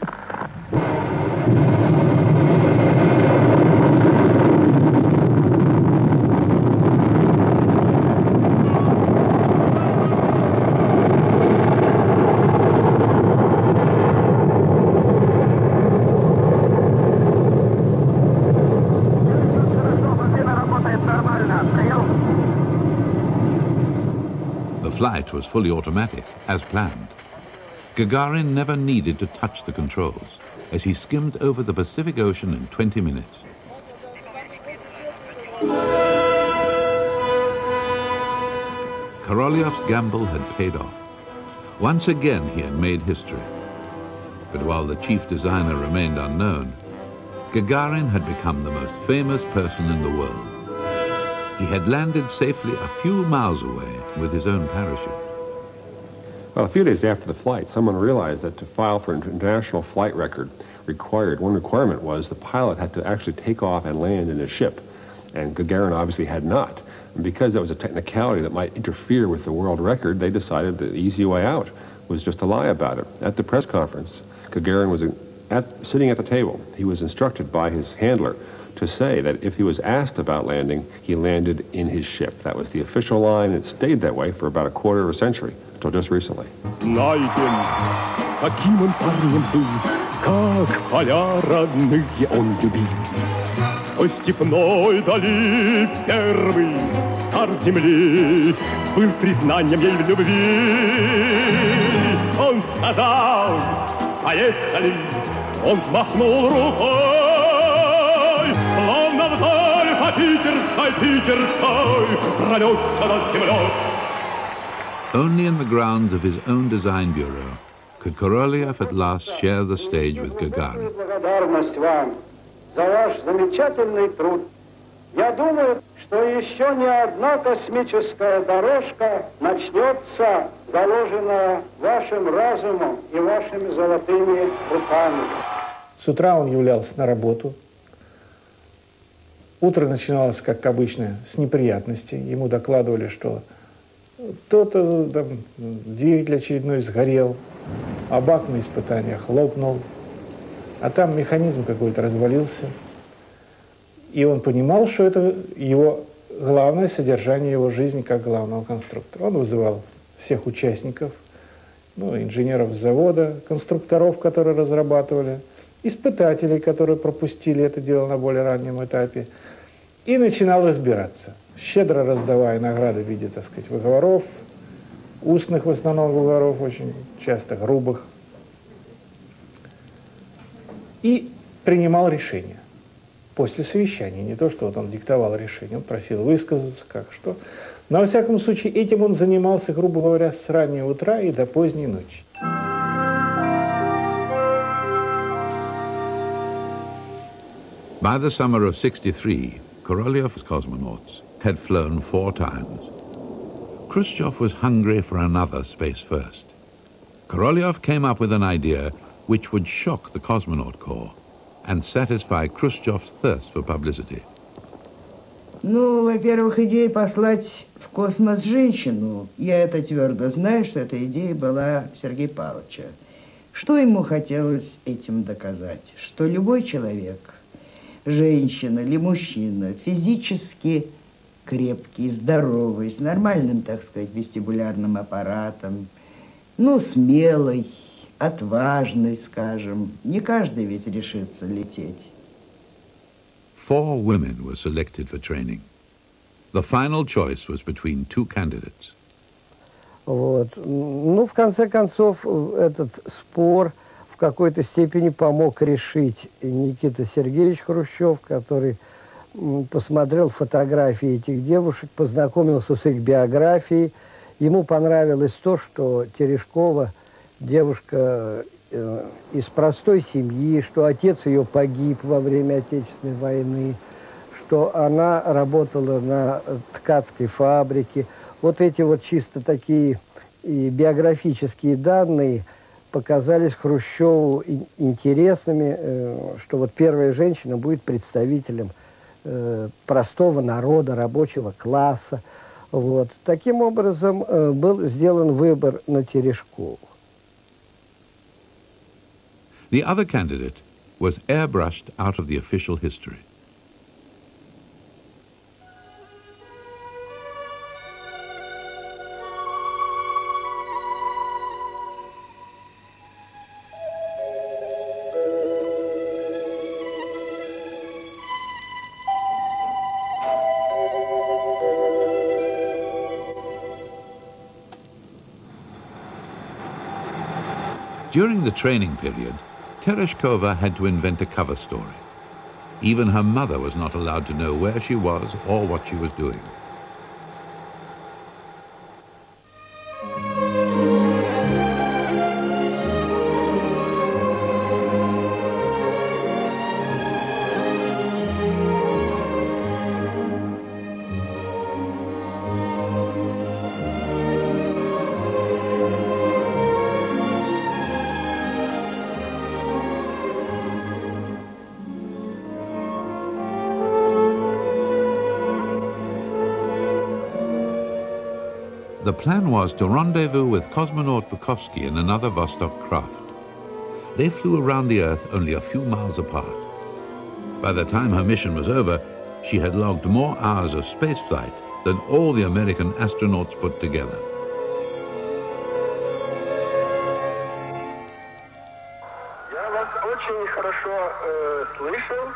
The flight was fully automatic, as planned. Gagarin never needed to touch the controls, as he skimmed over the Pacific Ocean in 20 minutes. Korolyov's gamble had paid off. Once again he had made history. But while the chief designer remained unknown, Gagarin had become the most famous person in the world. He had landed safely a few miles away with his own parachute. Well, a few days after the flight, someone realized that to file for an international flight record one requirement was the pilot had to actually take off and land in a ship. And Gagarin obviously had not. And because that was a technicality that might interfere with the world record, they decided the easy way out was just to lie about it. At the press conference, Gagarin was sitting at the table. He was instructed by his handler to say that if he was asked about landing, he landed in his ship. That was the official line. It stayed that way for about a quarter of a century, until just recently. Найден, каким он парнем был, как поля родные он любил. По степной дали первый старт земли был признанием ей в любви. Он сказал, поехали, он взмахнул рукой. Only in the grounds of his own design bureau could Korolev at last share the stage with Gagarin. Благодарность вам за ваш замечательный труд. Я думаю, что еще не одна космическая дорожка начнется, заложенная вашим разумом и вашими золотыми руками. С утра он являлся на работу. Утро начиналось, как обычно, с неприятностей. Ему докладывали, что кто-то там, двигатель очередной сгорел, а бак на испытаниях лопнул, а там механизм какой-то развалился. И он понимал, что это его главное содержание его жизни как главного конструктора. Он вызывал всех участников, инженеров с завода, конструкторов, которые разрабатывали, испытателей, которые пропустили это дело на более раннем этапе, и начинал разбираться, щедро раздавая награды в виде, так сказать, выговоров, устных в основном выговоров, очень часто грубых, и принимал решения после совещания. Не то, что вот он диктовал решение, он просил высказаться, как, что. Но, во всяком случае, этим он занимался, грубо говоря, с раннего утра и до поздней ночи. By the summer of '63, Korolyov's cosmonauts had flown 4 times. Khrushchev was hungry for another space first. Korolev came up with an idea which would shock the cosmonaut corps and satisfy Khrushchev's thirst for publicity. Ну, во-первых, идея послать в космос женщину. Я это твердо знаю, что эта идея была Сергея Павловича. Что ему хотелось этим доказать? Что любой человек, женщина или мужчина, физически крепкий, здоровый, с нормальным, так сказать, вестибулярным аппаратом, смелый, отважный, скажем. Не каждый ведь решится лететь. 4 women were selected for training. The final choice was between 2 candidates. Вот. В конце концов, этот спор в какой-то степени помог решить Никита Сергеевич Хрущев, который посмотрел фотографии этих девушек, познакомился с их биографией. Ему понравилось то, что Терешкова девушка из простой семьи, что отец ее погиб во время Отечественной войны, что она работала на ткацкой фабрике. Вот эти вот чисто такие и биографические данные показались Хрущеву интересными, что вот первая женщина будет представителем простого народа, рабочего класса. Вот. Таким образом, был сделан выбор на Терешкову. The other candidate was airbrushed out of the official history. During the training period, Tereshkova had to invent a cover story. Even her mother was not allowed to know where she was or what she was doing. The plan was to rendezvous with cosmonaut Bukovsky in another Vostok craft. They flew around the Earth only a few miles apart. By the time her mission was over, she had logged more hours of spaceflight than all the American astronauts put together. Я вас очень хорошо слышал.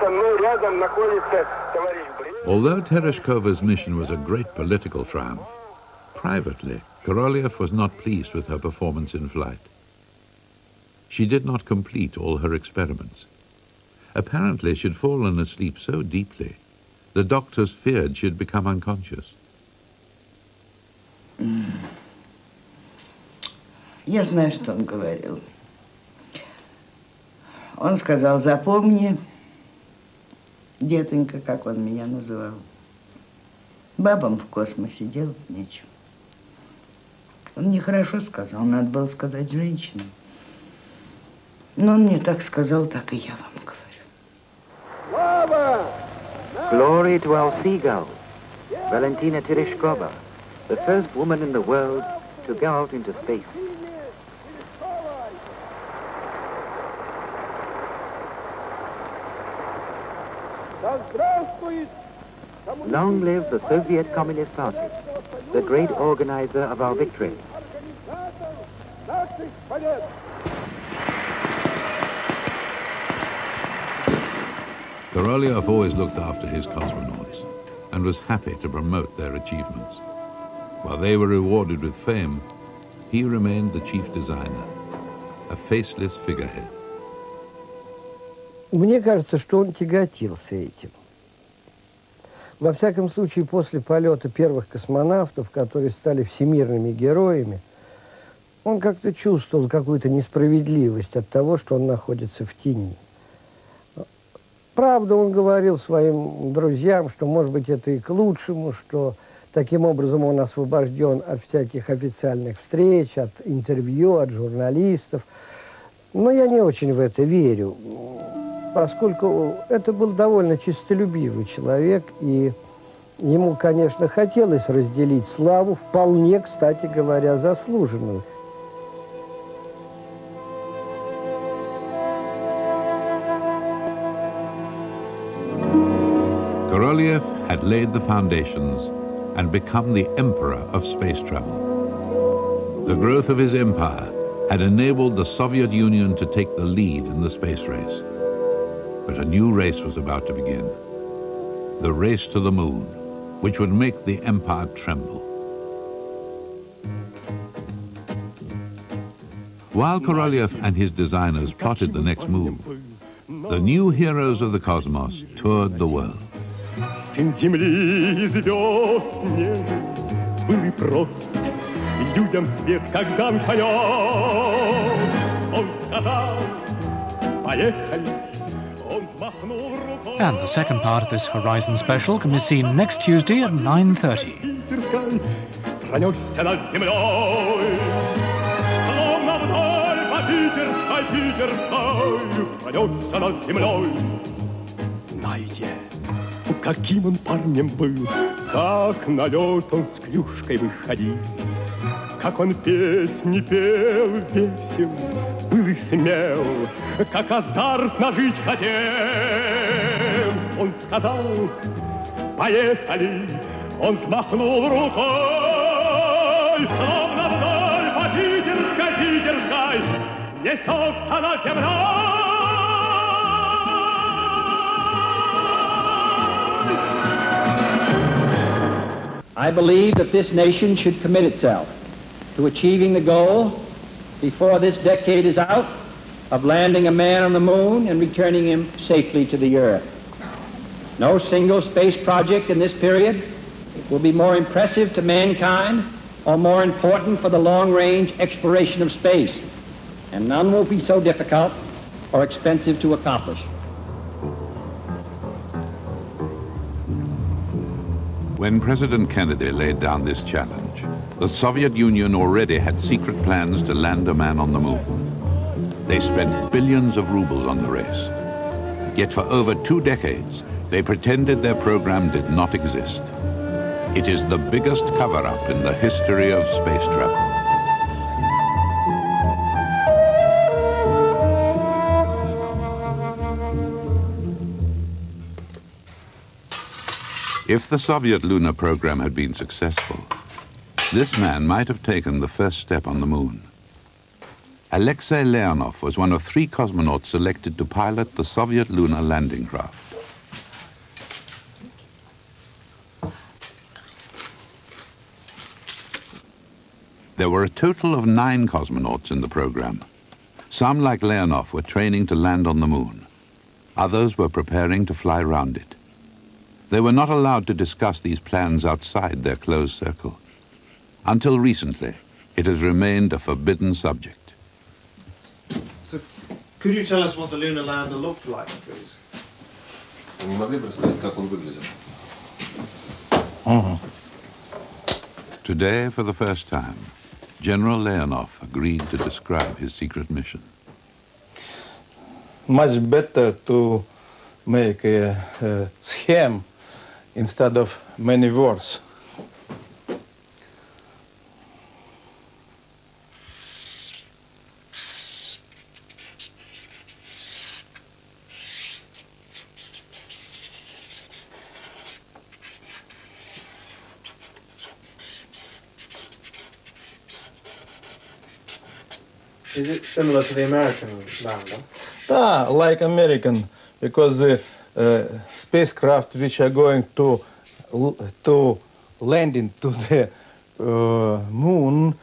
Со мной рядом находится товарищ Брежнев. Although Tereshkova's mission was a great political triumph, privately, Korolev was not pleased with her performance in flight. She did not complete all her experiments. Apparently, she'd fallen asleep so deeply, the doctors feared she'd become unconscious. Я знаю, что он говорил. Он сказал: запомни, детонька, как он меня называл, бабам в космосе делать нечего. Он нехорошо сказал, надо было сказать женщинам. Но он мне так сказал, так и я вам говорю. Glory to our seagull, Valentina Tereshkova, the first woman in the world to go out into space. Long live the Soviet Communist Party, the great organizer of our victories. Korolev always looked after his cosmonauts and was happy to promote their achievements. While they were rewarded with fame, he remained the chief designer, a faceless figurehead. Мне кажется, что он тяготился этим. Во всяком случае, после полета первых космонавтов, которые стали всемирными героями, он как-то чувствовал какую-то несправедливость от того, что он находится в тени. Правда, он говорил своим друзьям, что, может быть, это и к лучшему, что таким образом он освобожден от всяких официальных встреч, от интервью, от журналистов. Но я не очень в это верю, поскольку это был довольно честолюбивый человек, и ему, конечно, хотелось разделить славу, вполне, кстати говоря, заслуженную. Korolev had laid the foundations and become the emperor of space travel. The growth of his empire had enabled the Soviet Union to take the lead in the space race. But a new race was about to begin. The race to the moon, which would make the empire tremble. While Korolev and his designers plotted the next move, the new heroes of the cosmos toured the world. Сын земли и звезд нежен был и прост, и людям свет как дан понес. Он сказал: поехали. And the second part of this Horizon special can be seen next Tuesday at 9:30. Пронесся над землей, словно вдаль кондитерской понесся над землей. Знаете, каким он парнем был, как на лед он с клюшкой выходил, как он песни пел весел, был и смел, как азартно жить хотел. Он сказал: поехали, он взмахнул рукой, словно вдоль по питерской несется над землей. I believe that this nation should commit itself to achieving the goal, before this decade is out, of landing a man on the moon and returning him safely to the Earth. No single space project in this period will be more impressive to mankind or more important for the long-range exploration of space, and none will be so difficult or expensive to accomplish. When President Kennedy laid down this challenge, the Soviet Union already had secret plans to land a man on the moon. They spent billions of rubles on the race. Yet for over 2 decades, they pretended their program did not exist. It is the biggest cover-up in the history of space travel. If the Soviet lunar program had been successful, this man might have taken the first step on the moon. Alexei Leonov was one of 3 cosmonauts selected to pilot the Soviet lunar landing craft. There were a total of 9 cosmonauts in the program. Some, like Leonov, were training to land on the moon. Others were preparing to fly round it. They were not allowed to discuss these plans outside their closed circle. Until recently, it has remained a forbidden subject. So, could you tell us what the lunar lander looked like, please? Today, for the first time, General Leonov agreed to describe his secret mission. Much better to make a scheme instead of many words. Is it similar to the American lander? Like American, because the spacecraft which are going to land into the moon,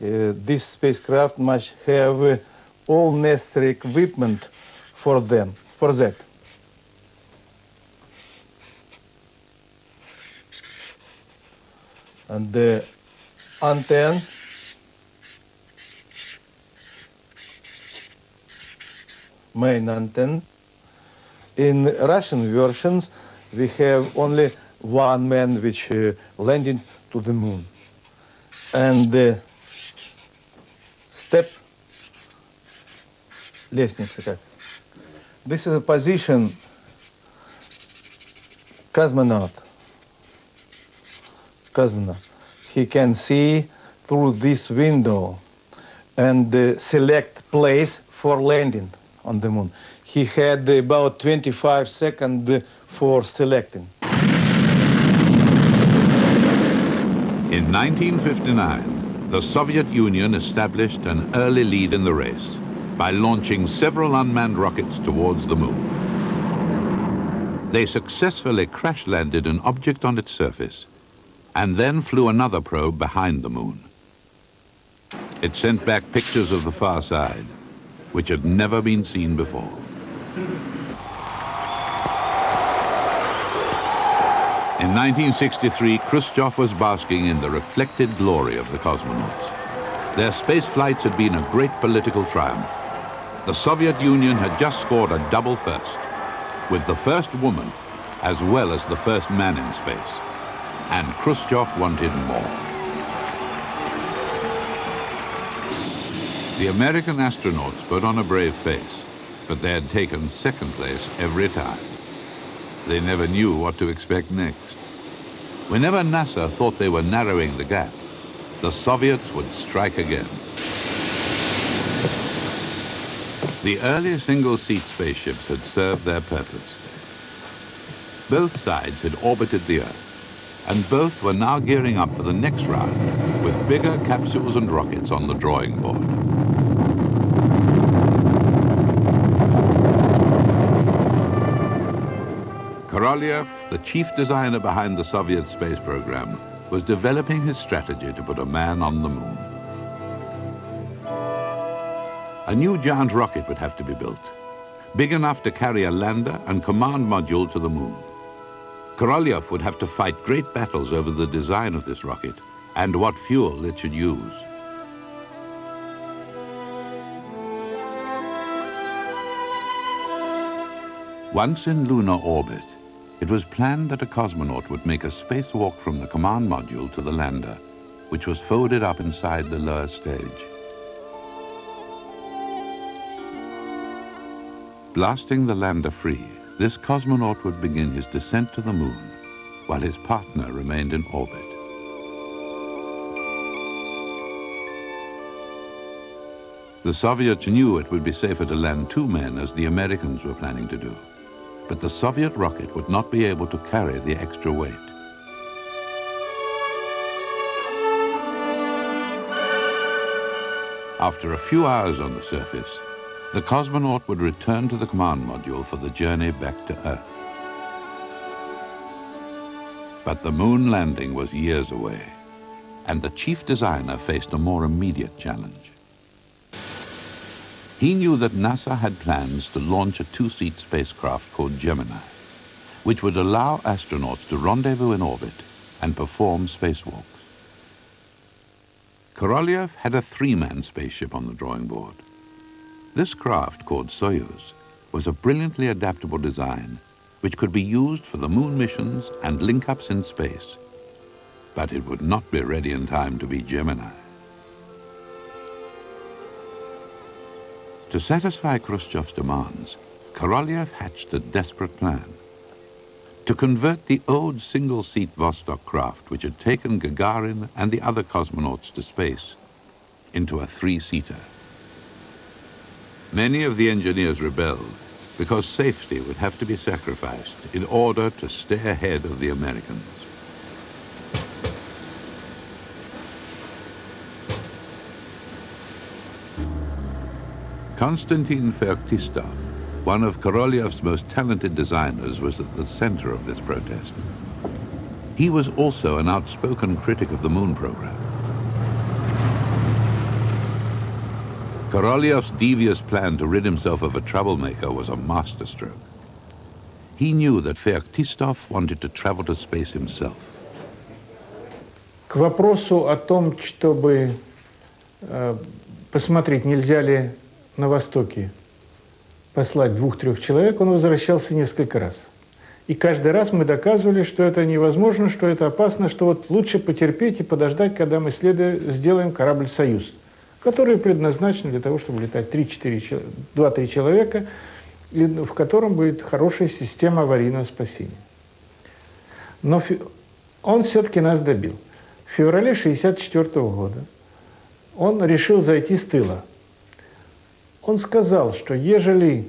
this spacecraft must have all necessary equipment for that. And the antenna, main antenna. In Russian versions, we have only one man which landed to the moon. And the step, лестница. This is a position cosmonaut. He can see through this window and select place for landing on the moon. He had about 25 seconds for selecting. In 1959, the Soviet Union established an early lead in the race by launching several unmanned rockets towards the moon. They successfully crash-landed an object on its surface and then flew another probe behind the moon. It sent back pictures of the far side, which had never been seen before. In 1963, Khrushchev was basking in the reflected glory of the cosmonauts. Their space flights had been a great political triumph. The Soviet Union had just scored a double first, with the first woman as well as the first man in space. And Khrushchev wanted more. The American astronauts put on a brave face, but they had taken second place every time. They never knew what to expect next. Whenever NASA thought they were narrowing the gap, the Soviets would strike again. The early single-seat spaceships had served their purpose. Both sides had orbited the Earth, and both were now gearing up for the next round with bigger capsules and rockets on the drawing board. Korolev, the chief designer behind the Soviet space program, was developing his strategy to put a man on the moon. A new giant rocket would have to be built, big enough to carry a lander and command module to the moon. Korolev would have to fight great battles over the design of this rocket and what fuel it should use. Once in lunar orbit, it was planned that a cosmonaut would make a spacewalk from the command module to the lander, which was folded up inside the lower stage. Blasting the lander free, this cosmonaut would begin his descent to the moon, while his partner remained in orbit. The Soviets knew it would be safer to land 2 men, as the Americans were planning to do. But the Soviet rocket would not be able to carry the extra weight. After a few hours on the surface, the cosmonaut would return to the command module for the journey back to Earth. But the moon landing was years away, and the chief designer faced a more immediate challenge. He knew that NASA had plans to launch a 2-seat spacecraft called Gemini, which would allow astronauts to rendezvous in orbit and perform spacewalks. Korolev had a 3-man spaceship on the drawing board. This craft, called Soyuz, was a brilliantly adaptable design which could be used for the moon missions and link-ups in space. But it would not be ready in time to be Gemini. To satisfy Khrushchev's demands, Korolev hatched a desperate plan. To convert the old single-seat Vostok craft, which had taken Gagarin and the other cosmonauts to space, into a 3-seater. Many of the engineers rebelled because safety would have to be sacrificed in order to stay ahead of the Americans. Konstantin Feoktistov, one of Korolev's most talented designers, was at the center of this protest. He was also an outspoken critic of the moon program. Korolev's devious plan to rid himself of a troublemaker was a masterstroke. He knew that Feoktistov wanted to travel to space himself. К вопросу о том, чтобы посмотреть, нельзя ли на Востоке послать 2-3 человек, он возвращался несколько раз. И каждый раз мы доказывали, что это невозможно, что это опасно, что вот лучше потерпеть и подождать, когда мы сделаем корабль «Союз», который предназначен для того, чтобы летать 2-3 человека, и в котором будет хорошая система аварийного спасения. Но он все-таки нас добил. В феврале 1964 года он решил зайти с тыла. Он сказал, что ежели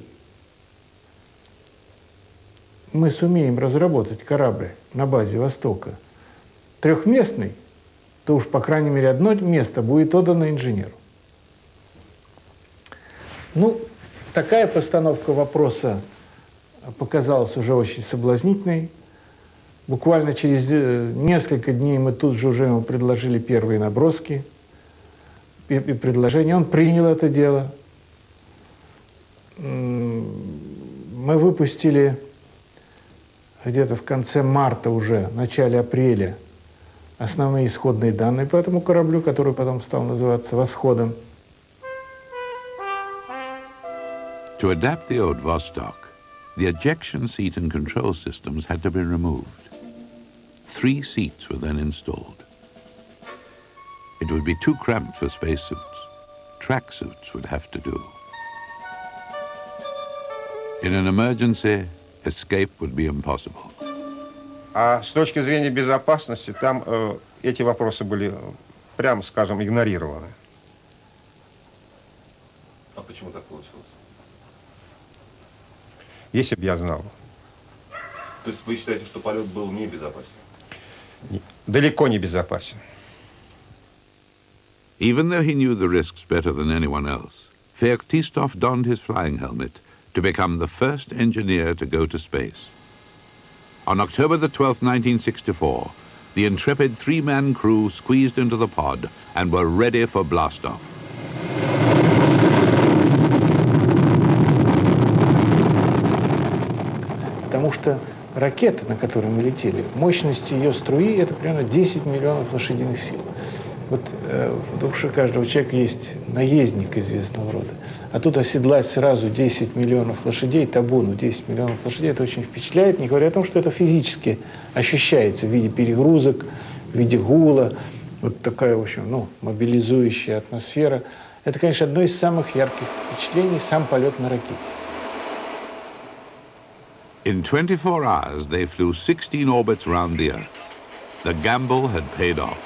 мы сумеем разработать корабль на базе Востока 3-местный, то уж, по крайней мере, 1 место будет отдано инженеру. Ну, такая постановка вопроса показалась уже очень соблазнительной. Буквально через несколько дней мы тут же уже ему предложили первые наброски и предложения. Он принял это дело. Мы выпустили где-то в конце марта уже, в начале апреля, основные исходные данные по этому кораблю, который потом стал называться «Восходом». To adapt the old Vostok, the ejection seat and control systems had to be removed. 3 seats were then installed. It would be too cramped for spacesuits. tracksuits would have to do. In an emergency, escape would be impossible. А с точки зрения безопасности, там эти вопросы были, прямо скажем, игнорированы. А почему так получилось? Если бы я знал. То есть вы считаете, что полет был небезопасен? Далеко не безопасен. Even though he knew the risks better than anyone else, Feoktistov donned his flying helmet to become the first engineer to go to space. On October the 12th, 1964, the intrepid three-man crew squeezed into the pod and were ready for blastoff. Потому что ракета, на которой мы летели, мощность ее струи — это примерно 10 миллионов лошадиных сил. Вот в душе каждого человека есть наездник известного рода. А тут оседлать сразу 10 миллионов лошадей, табуну 10 миллионов лошадей, это очень впечатляет, не говоря о том, что это физически ощущается в виде перегрузок, в виде гула. Вот такая, в общем, мобилизующая атмосфера. Это, конечно, одно из самых ярких впечатлений, сам полет на ракете. In 24 hours, they flew 16 orbits around the Earth. The gamble had paid off.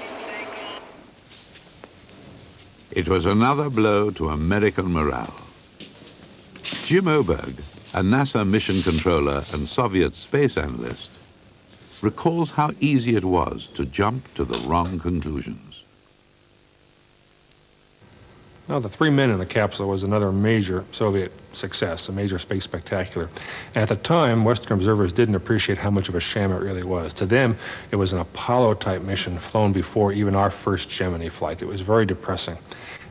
It was another blow to American morale. Jim Oberg, a NASA mission controller and Soviet space analyst, recalls how easy it was to jump to the wrong conclusions. Now, the three men in the capsule was another major Soviet success, a major space spectacular. At the time, Western observers didn't appreciate how much of a sham it really was. To them, it was an Apollo-type mission flown before even our first Gemini flight. It was very depressing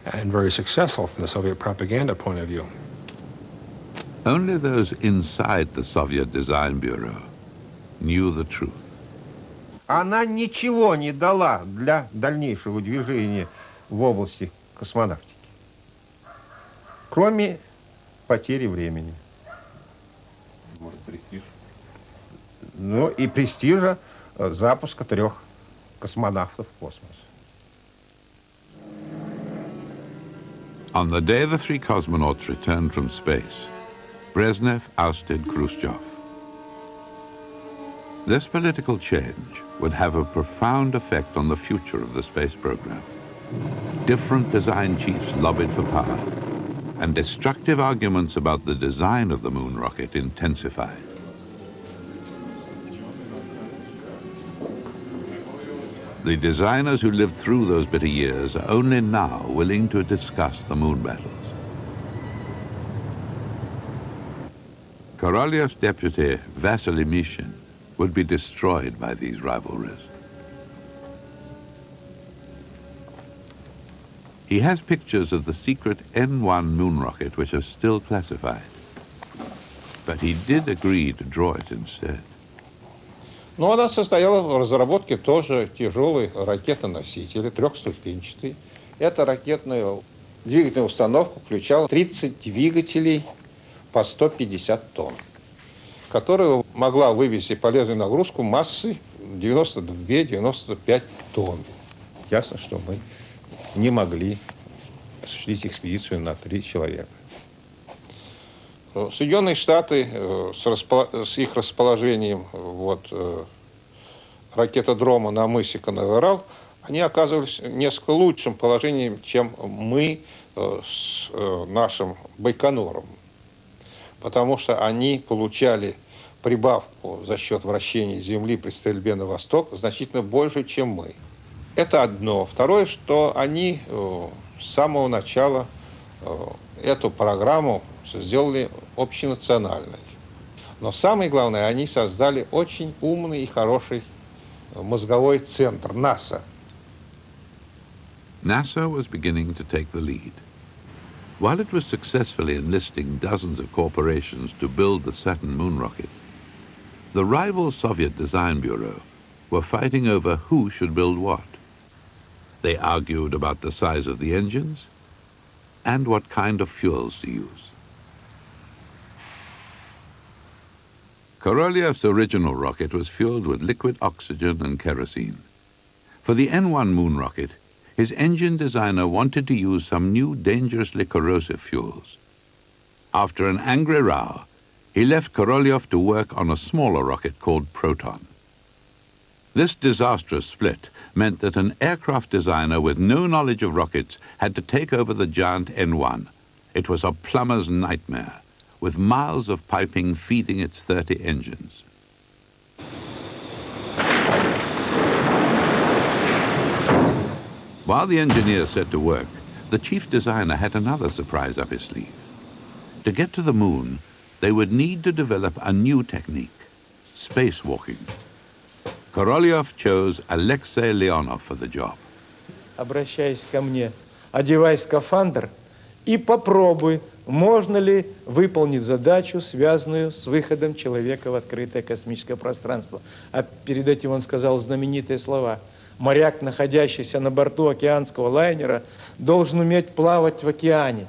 and very successful from the Soviet propaganda point of view. Only those inside the Soviet Design Bureau knew the truth. Она ничего не дала для дальнейшего движения в области космонавтики, кроме потери времени. Может, престиж? Ну и престижа запуска 3 космонавтов в космос. On the day the 3 cosmonauts returned from space, Brezhnev ousted Khrushchev. This political change would have a profound effect on the future of the space program. Different design chiefs lobbied for power, and destructive arguments about the design of the moon rocket intensified. The designers who lived through those bitter years are only now willing to discuss the moon battles. Korolyev's deputy, Vasily Mishin, would be destroyed by these rivalries. He has pictures of the secret N1 moon rocket which are still classified. But he did agree to draw it instead. Но она состояла в разработке тоже тяжелой ракеты-носители, 3-ступенчатой. Эта ракетная двигательная установка включала 30 двигателей по 150 тонн, которая могла вывести полезную нагрузку массой 92-95 тонн. Ясно, что мы не могли осуществить экспедицию на 3 человека. Соединенные Штаты с их расположением ракетодрома на мысе Канаверал, они оказывались в несколько лучшем положении, чем мы с нашим Байконуром, потому что они получали прибавку за счет вращения Земли при стрельбе на восток значительно больше, чем мы. Это одно. Второе, что они с самого начала эту программу сделали общенациональной. Но самое главное, они создали очень умный и хороший мозговой центр НАСА. NASA was beginning to take the lead. While it was successfully enlisting dozens of corporations to build the Saturn moon rocket, the rival Soviet Design Bureau were fighting over who should build what. They argued about the size of the engines and what kind of fuels to use. Korolyev's original rocket was fueled with liquid oxygen and kerosene. For the N1 moon rocket, his engine designer wanted to use some new dangerously corrosive fuels. After an angry row, he left Korolev to work on a smaller rocket called Proton. This disastrous split meant that an aircraft designer with no knowledge of rockets had to take over the giant N1. It was a plumber's nightmare, with miles of piping feeding its 30 engines. While the engineers set to work, the chief designer had another surprise up his sleeve. To get to the moon, they would need to develop a new technique, spacewalking. Korolev chose Alexei Leonov for the job. Обращаясь ко мне, одевай скафандр и попробуй, можно ли выполнить задачу, связанную с выходом человека в открытое космическое пространство. А перед этим он сказал знаменитые слова. Моряк, находящийся на борту океанского лайнера, должен уметь плавать в океане.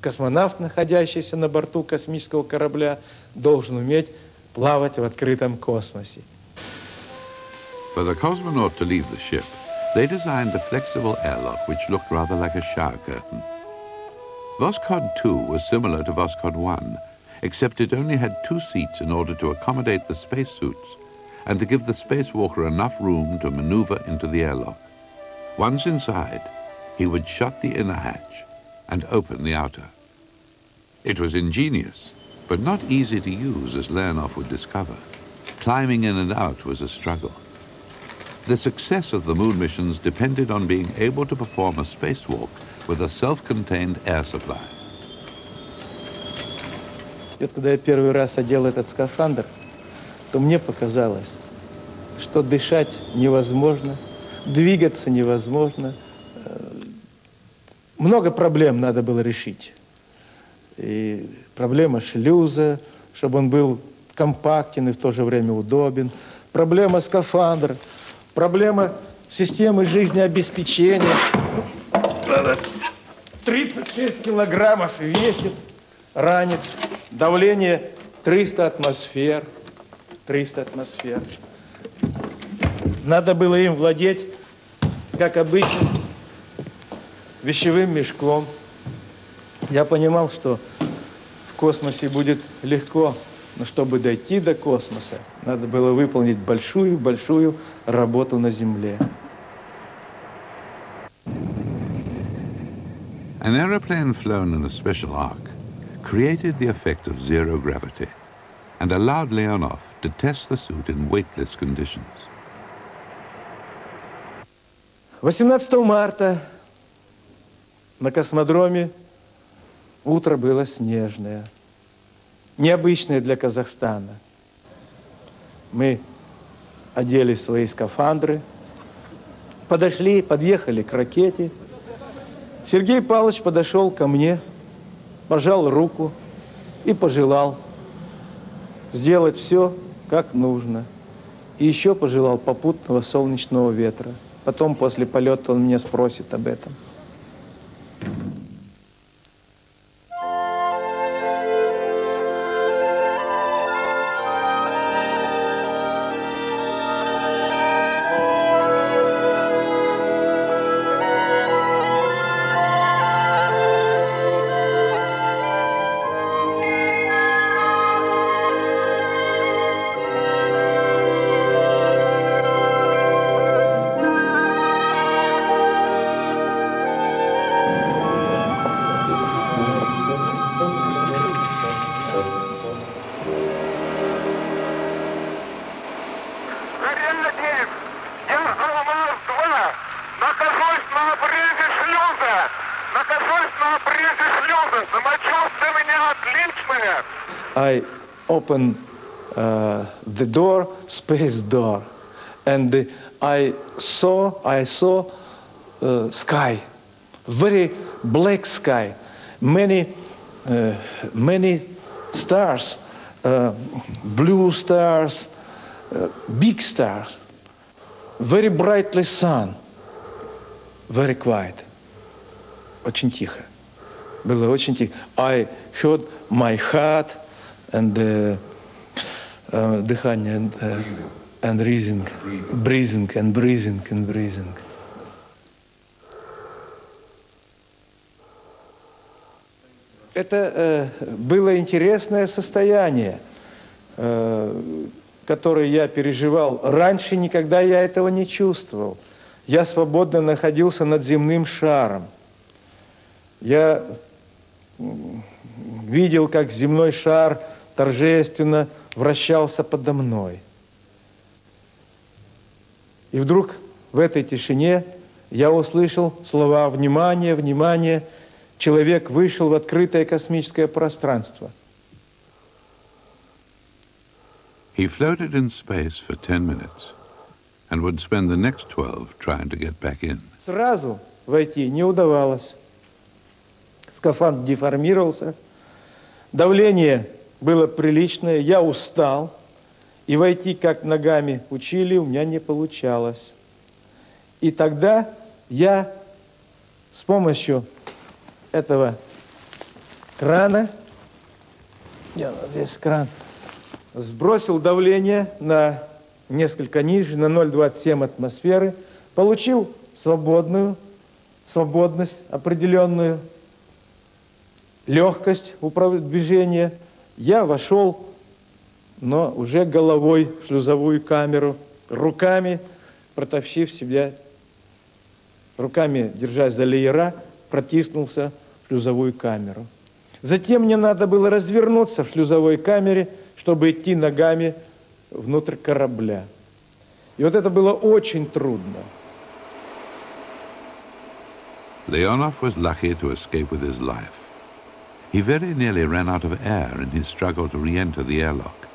Космонавт, находящийся на борту космического корабля, должен уметь плавать в открытом космосе. For the cosmonaut to leave the ship, they designed a flexible airlock which looked rather like a shower curtain. Voskhod 2 was similar to Voskhod 1, except it only had 2 seats in order to accommodate the spacesuits and to give the spacewalker enough room to maneuver into the airlock. Once inside, he would shut the inner hatch and open the outer. It was ingenious, but not easy to use, as Leonov would discover. Climbing in and out was a struggle. The success of the moon missions depended on being able to perform a spacewalk with a self-contained air supply. И вот когда я первый раз одел этот скафандр, то мне показалось, что дышать невозможно, двигаться невозможно. Много проблем надо было решить. И проблема шлюза, чтобы он был компактен и в то же время удобен. Проблема скафандра. Проблема системы жизнеобеспечения. 36 килограммов весит ранец. Давление 300 атмосфер. 300 атмосфер. Надо было им владеть, как обычно, вещевым мешком. Я понимал, что в космосе будет легко, но чтобы дойти до космоса, надо было выполнить большую работу на Земле. An aeroplane flown in a special arc created the effect of zero gravity and allowed Leonov to test the suit in weightless conditions. 18 марта на космодроме утро было снежное, необычное для Казахстана. Мы одели свои скафандры, подъехали к ракете. Сергей Павлович подошел ко мне, пожал руку и пожелал сделать все, как нужно. И еще пожелал попутного солнечного ветра. Потом, после полета, он меня спросит об этом. I opened the door, space door, and I saw sky, very black sky, many stars, blue stars, big stars, very brightly sun, very quiet, очень тихо, было очень тихо. I heard my heart and дыхание and breathing and breathing and breathing. Это было интересное состояние, которое я переживал. Раньше никогда я этого не чувствовал. Я свободно находился над земным шаром. Я видел, как земной шар торжественно вращался подо мной. И вдруг в этой тишине я услышал слова «Внимание, внимание!» Человек вышел в открытое космическое пространство. He floated in space for 10 minutes and would spend the next 12 trying to get back in. Сразу войти не удавалось. Скафандр деформировался, давление было приличное, я устал, и войти, как ногами учили, у меня не получалось. И тогда я с помощью этого крана, здесь кран, сбросил давление на несколько ниже, на 0,27 атмосферы, получил свободность определенную, легкость движения. Я вошел, но уже головой в шлюзовую камеру, руками протащив себя, руками держась за леера, протиснулся в шлюзовую камеру. Затем мне надо было развернуться в шлюзовой камере, чтобы идти ногами внутрь корабля. И вот это было очень трудно. Leonov was lucky to escape with his life. He very nearly ran out of air in his struggle to re-enter the airlock.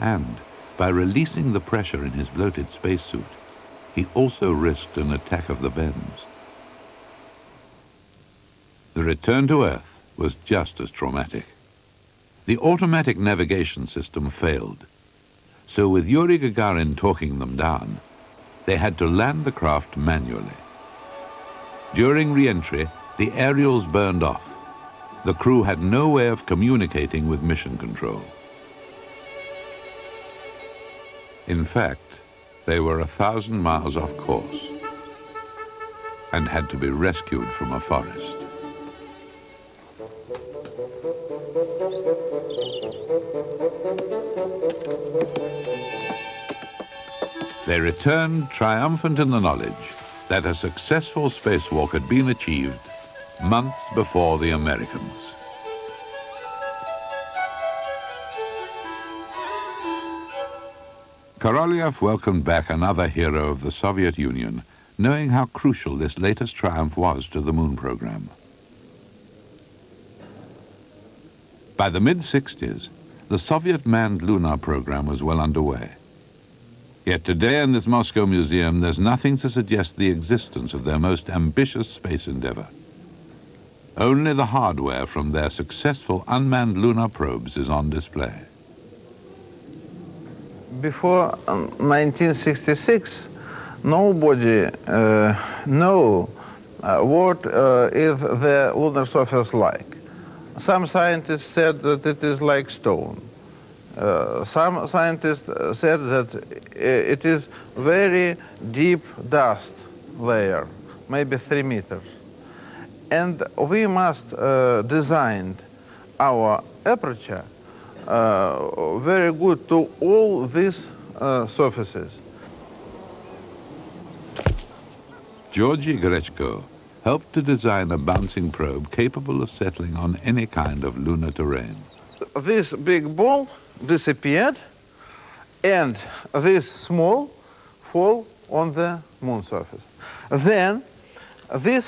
And by releasing the pressure in his bloated spacesuit, he also risked an attack of the bends. The return to Earth was just as traumatic. The automatic navigation system failed. So with Yuri Gagarin talking them down, they had to land the craft manually. During re-entry, the aerials burned off. The crew had no way of communicating with mission control. In fact, they were 1,000 miles off course and had to be rescued from a forest. They returned triumphant in the knowledge that a successful spacewalk had been achieved months before the Americans. Korolev welcomed back another hero of the Soviet Union, knowing how crucial this latest triumph was to the moon program. By the mid-60s, the Soviet manned lunar program was well underway. Yet today in this Moscow museum, there's nothing to suggest the existence of their most ambitious space endeavor. Only the hardware from their successful unmanned lunar probes is on display. Before 1966, nobody knew what is the lunar surface like. Some scientists said that it is like stone. Some scientists said that it is very deep dust layer, maybe 3 meters. And we must design our aperture very good to all these surfaces. Georgy Grechko helped to design a bouncing probe capable of settling on any kind of lunar terrain. This big ball disappeared, and this small fall on the moon surface. Then these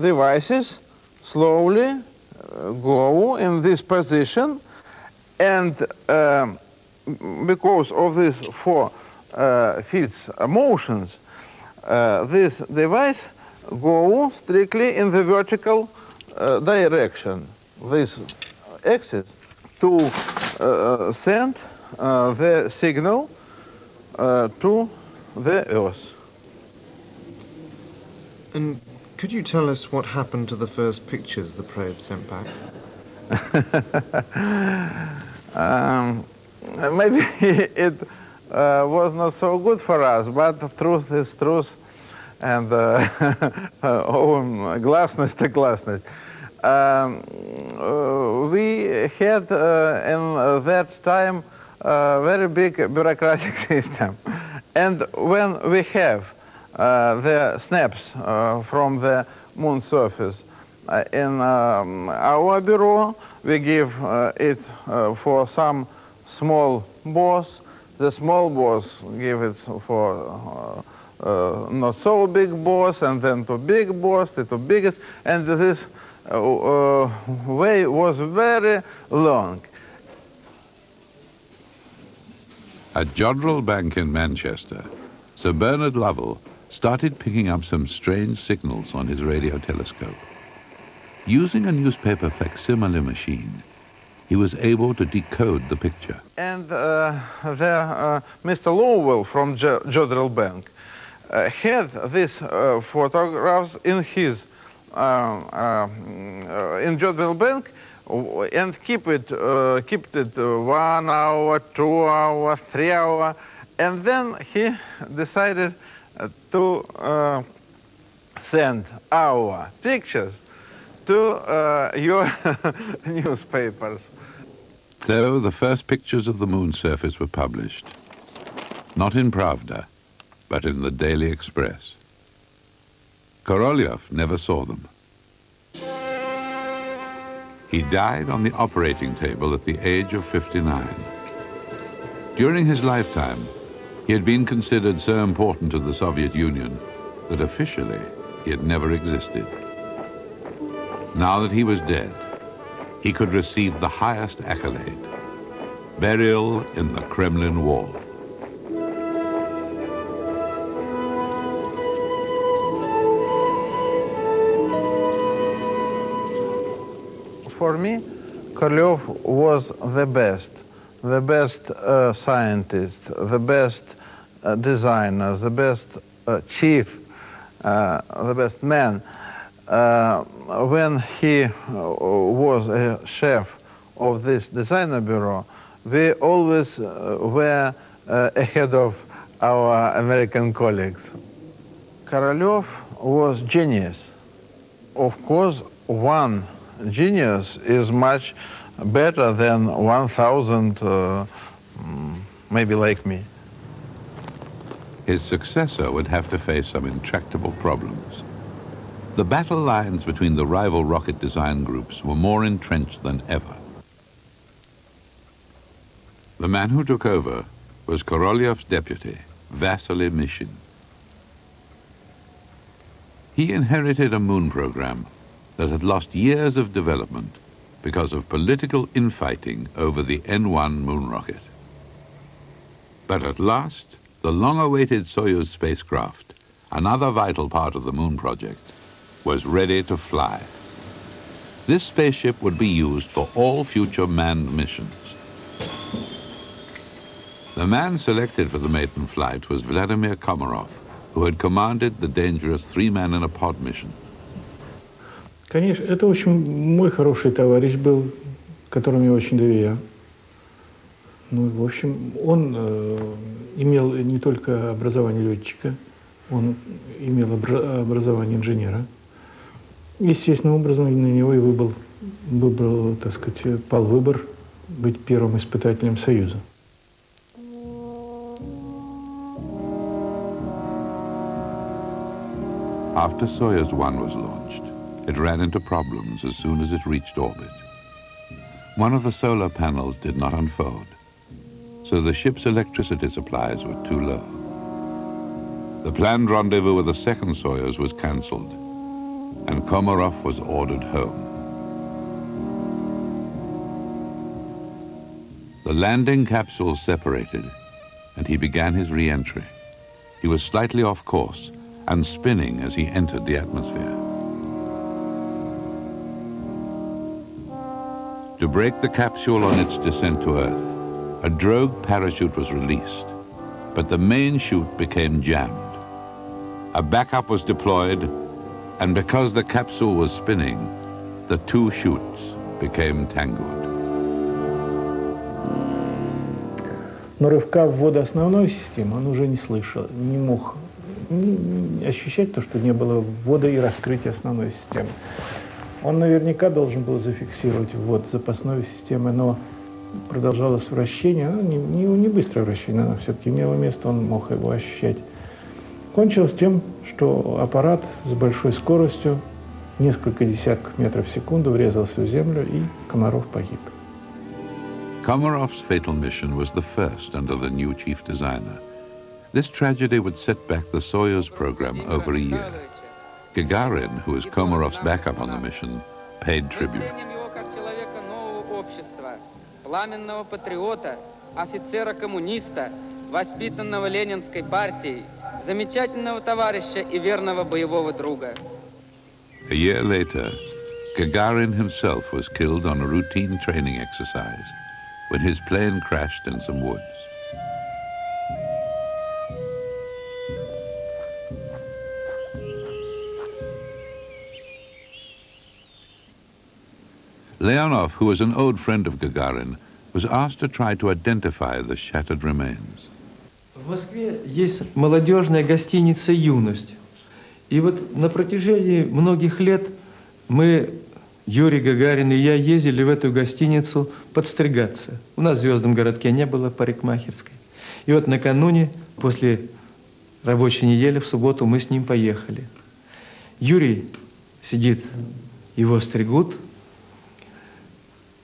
devices slowly go in this position, and because of these 4 fields motions, this device go strictly in the vertical direction, this axis, to send the signal to the Earth. And could you tell us what happened to the first pictures the probe sent back? Maybe it was not so good for us, but truth is truth, and гласность to гласность. we had in that time a very big bureaucratic system. And when we have the snaps from the moon surface in our bureau, we give it for some small boss. The small boss give it for not so big boss, and then to big boss, to biggest, and this way was very long. At Jodrell Bank in Manchester, Sir Bernard Lovell started picking up some strange signals on his radio telescope. Using a newspaper facsimile machine, he was able to decode the picture. And Mr. Lowell from Jodrell Bank had these photographs in his in Jodrell Bank, and kept it 1 hour, 2 hours, 3 hours, and then he decided to send our pictures to your newspapers. So the first pictures of the moon surface were published, not in Pravda, but in the Daily Express. Korolev never saw them. He died on the operating table at the age of 59. During his lifetime, he had been considered so important to the Soviet Union that officially he had never existed. Now that he was dead, he could receive the highest accolade, burial in the Kremlin wall. For me, Korolev was the best scientist, the best designer, the best chief, the best man. When he was a chef of this designer bureau, we always were ahead of our American colleagues. Korolev was genius. Of course, one genius is much better than 1,000, maybe like me. His successor would have to face some intractable problems. The battle lines between the rival rocket design groups were more entrenched than ever. The man who took over was Korolev's deputy, Vasily Mishin. He inherited a moon program that had lost years of development because of political infighting over the N-1 moon rocket. But at last, the long-awaited Soyuz spacecraft, another vital part of the moon project, was ready to fly. This spaceship would be used for all future manned missions. The man selected for the maiden flight was Vladimir Komarov, who had commanded the dangerous 3-man-in-a-pod mission. Конечно, это очень мой хороший товарищ был, которому я очень доверял. Ну, в общем, он имел не только образование летчика, он имел образование инженера. Естественным образом на него и выбрал, так сказать, пал выбор быть первым испытателем Союза. After Soyuz 1 was launched, it ran into problems as soon as it reached orbit. One of the solar panels did not unfold, so the ship's electricity supplies were too low. The planned rendezvous with the second Soyuz was cancelled, and Komarov was ordered home. The landing capsule separated, and he began his re-entry. He was slightly off course and spinning as he entered the atmosphere. To break the capsule on its descent to Earth, a drogue parachute was released, but the main chute became jammed. A backup was deployed, and because the capsule was spinning, the two chutes became tangled. Но рывка в воды основной системы он уже не слышал, не мог ощущать то, что не было ввода и раскрытия основной системы. Он наверняка должен был зафиксировать ввод запасной системы, но продолжалось вращение, не быстрое вращение, оно все-таки имело место, он мог его ощущать. Кончилось тем, что аппарат с большой скоростью, несколько десятков метров в секунду, врезался в землю, и Комаров погиб. Komarov's fatal mission was the first under the new chief designer. This tragedy would set back the Soyuz program over a year. Gagarin, who was Komarov's backup on the mission, paid tribute. Пламенного патриота, офицера-коммуниста, воспитанного Ленинской партией, замечательного товарища и верного боевого друга. A year later, Gagarin himself was killed on a routine training exercise when his plane crashed in some woods. Leonov, who was an old friend of Gagarin, was asked to try to identify the shattered remains. В Москве есть молодежная гостиница «Юность». И вот на протяжении многих лет мы, Юрий Гагарин и я, ездили в эту гостиницу подстригаться. У нас в Звездном городке не было парикмахерской. И вот накануне, после рабочей недели, в субботу, мы с ним поехали. Юрий сидит, его стригут.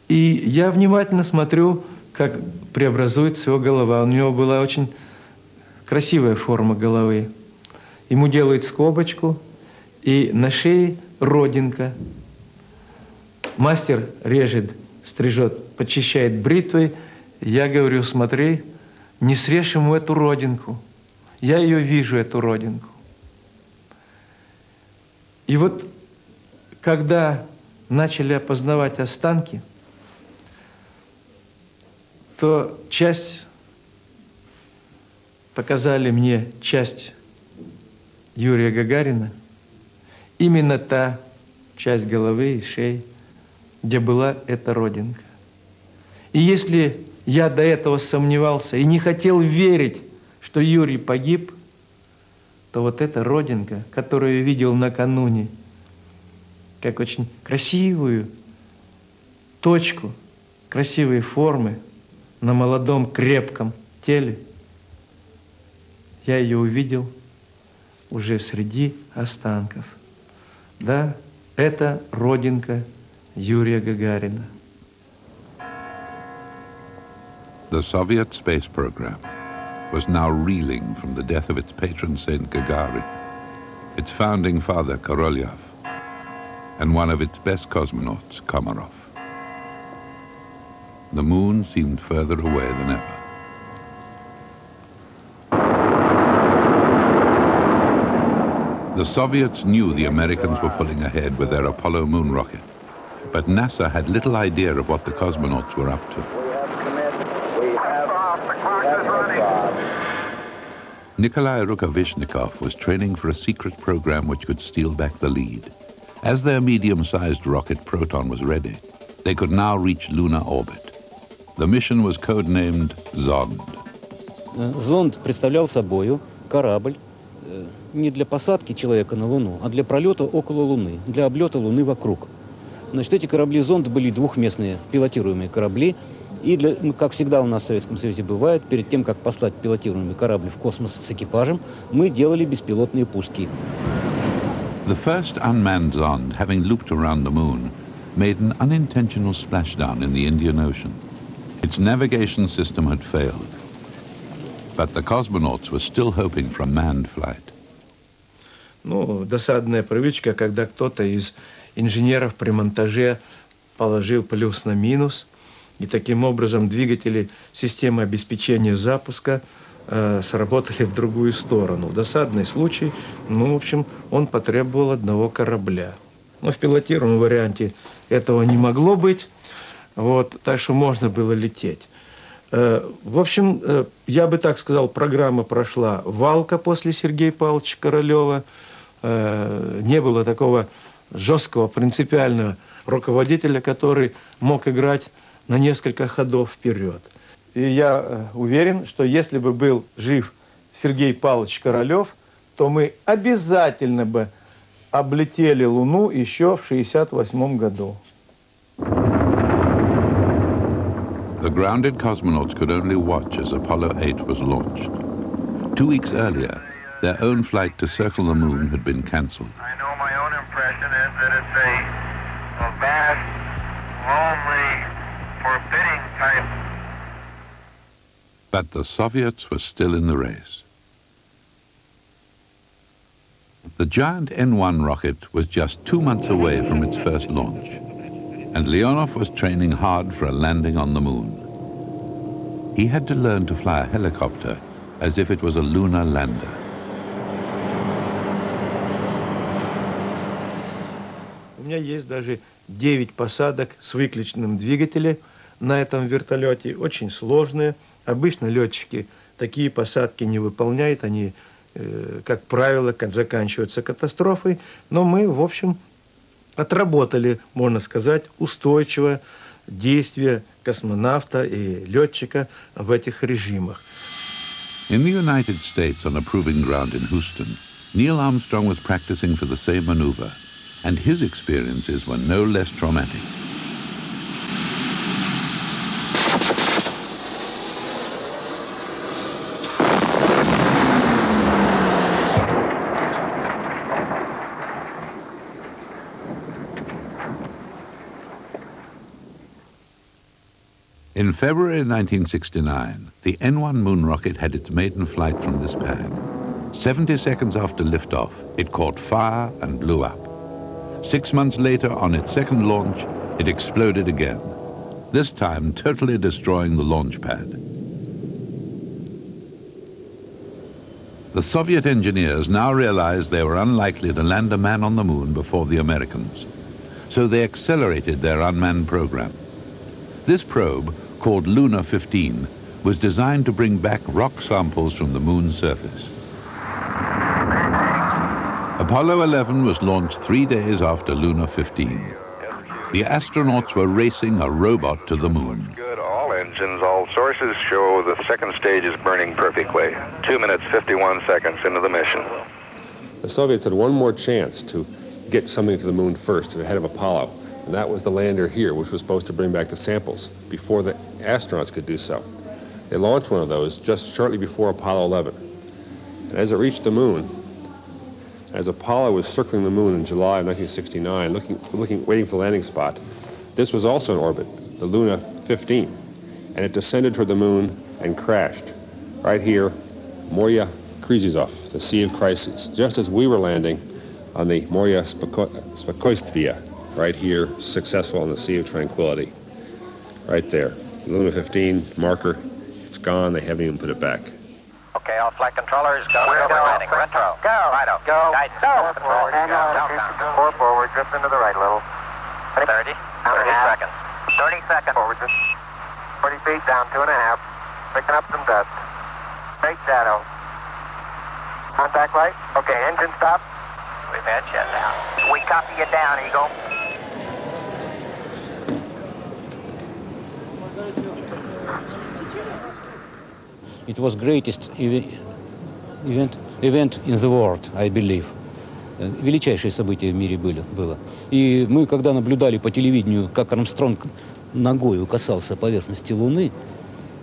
И я внимательно смотрю, как преобразуется его голова. У него была очень красивая форма головы. Ему делают скобочку, и на шее родинка. Мастер режет, стрижет, почищает бритвой. Я говорю, смотри, не срежь ему эту родинку. Я ее вижу, эту родинку. И вот, когда начали опознавать останки, то показали мне часть Юрия Гагарина, именно та часть головы и шеи, где была эта родинка. И если я до этого сомневался и не хотел верить, что Юрий погиб, то вот эта родинка, которую я видел накануне, как очень красивую точку, красивые формы, на молодом крепком теле, я ее увидел уже среди останков. Да, это родинка Юрия Гагарина. The Soviet space program was now reeling from the death of its patron saint Gagarin, its founding father Korolev, and one of its best cosmonauts, Komarov. The moon seemed further away than ever. The Soviets knew the Americans were pulling ahead with their Apollo moon rocket, but NASA had little idea of what the cosmonauts were up to. Nikolai Rukavishnikov was training for a secret program which could steal back the lead. As their medium-sized rocket Proton was ready, they could now reach lunar orbit. The mission was codenamed Zond. Зонд представлял собою корабль не для посадки человека на Луну, а для пролета около Луны, для облета Луны вокруг. Значит, эти корабли-зонд были двухместные пилотируемые корабли, и, как всегда у нас в Советском Союзе бывает, перед тем, как послать пилотируемый корабль в космос с экипажем, мы делали беспилотные пуски. The first unmanned Zond, having looped around the moon, made an unintentional splashdown in the Indian Ocean. Its navigation system had failed, but the cosmonauts were still hoping for a manned flight. Ну, досадная привычка, когда кто-то из инженеров при монтаже положил плюс на минус, и таким образом двигатели системы обеспечения запуска сработали в другую сторону. Досадный случай, ну, в общем, он потребовал одного корабля. Но в пилотируемом варианте этого не могло быть, вот, так что можно было лететь. В общем, я бы так сказал, программа прошла валко после Сергея Павловича Королева. Не было такого жесткого, принципиального руководителя, который мог играть на несколько ходов вперед. И я уверен, что если бы был жив Сергей Павлович Королев, то мы обязательно бы облетели Луну еще в 1968 году. The grounded cosmonauts could only watch as Apollo 8 was launched. 2 weeks earlier, their own flight to circle the moon had been cancelled. I know my own impression is that it's a vast, lonely, forbidding type. But the Soviets were still in the race. The giant N1 rocket was just 2 months away from its first launch, and Leonov was training hard for a landing on the moon. He had to learn to fly a helicopter as if it was a lunar lander. У меня есть даже 9 посадок с выключенным двигателем на этом вертолете, очень сложные. Обычно летчики такие посадки не выполняют, они, как правило, заканчиваются катастрофой, но мы, в общем, отработали, можно сказать, устойчивое действие космонавта и летчика в этих режимах. In the United States, on a proving ground in Houston, Neil Armstrong was practicing for the same maneuver, and his experiences were no less traumatic. In February 1969, the N1 moon rocket had its maiden flight from this pad. 70 seconds after liftoff, it caught fire and blew up. 6 months later, on its second launch, it exploded again, this time totally destroying the launch pad. The Soviet engineers now realized they were unlikely to land a man on the moon before the Americans, so they accelerated their unmanned program. This probe, called Luna 15, was designed to bring back rock samples from the moon's surface. Apollo 11 was launched 3 days after Luna 15. The astronauts were racing a robot to the moon. Good. All engines, all sources show the second stage is burning perfectly. 2 minutes, 51 seconds into the mission. The Soviets had one more chance to get something to the moon first, ahead of Apollo. And that was the lander here, which was supposed to bring back the samples before the astronauts could do so. They launched one of those just shortly before Apollo 11. And as it reached the moon, as Apollo was circling the moon in July of 1969, waiting for the landing spot, this was also in orbit, the Luna 15. And it descended toward the moon and crashed right here, Moria Kryzizov, the Sea of Crises, just as we were landing on the Moria Spokojstvia, right here, successful in the Sea of Tranquility. Right there. Luna 15 marker, it's gone, they haven't even put it back. Okay, all flight controllers, go. We're landing. Retro. Go. Righto. Go. Guidance. Go. Control. Go. 4 forward, drift into the right a little. 30. 30 seconds. 30 seconds. Forward, just 40 feet down, 2.5. Picking up some dust. Straight shadow. Contact light. Okay, engine stop. We've had shutdown. We copy you down, Eagle. It was greatest event in the world, I believe. Величайшее событие в мире было. И мы, когда наблюдали по телевидению, как Армстронг ногою касался поверхности Луны,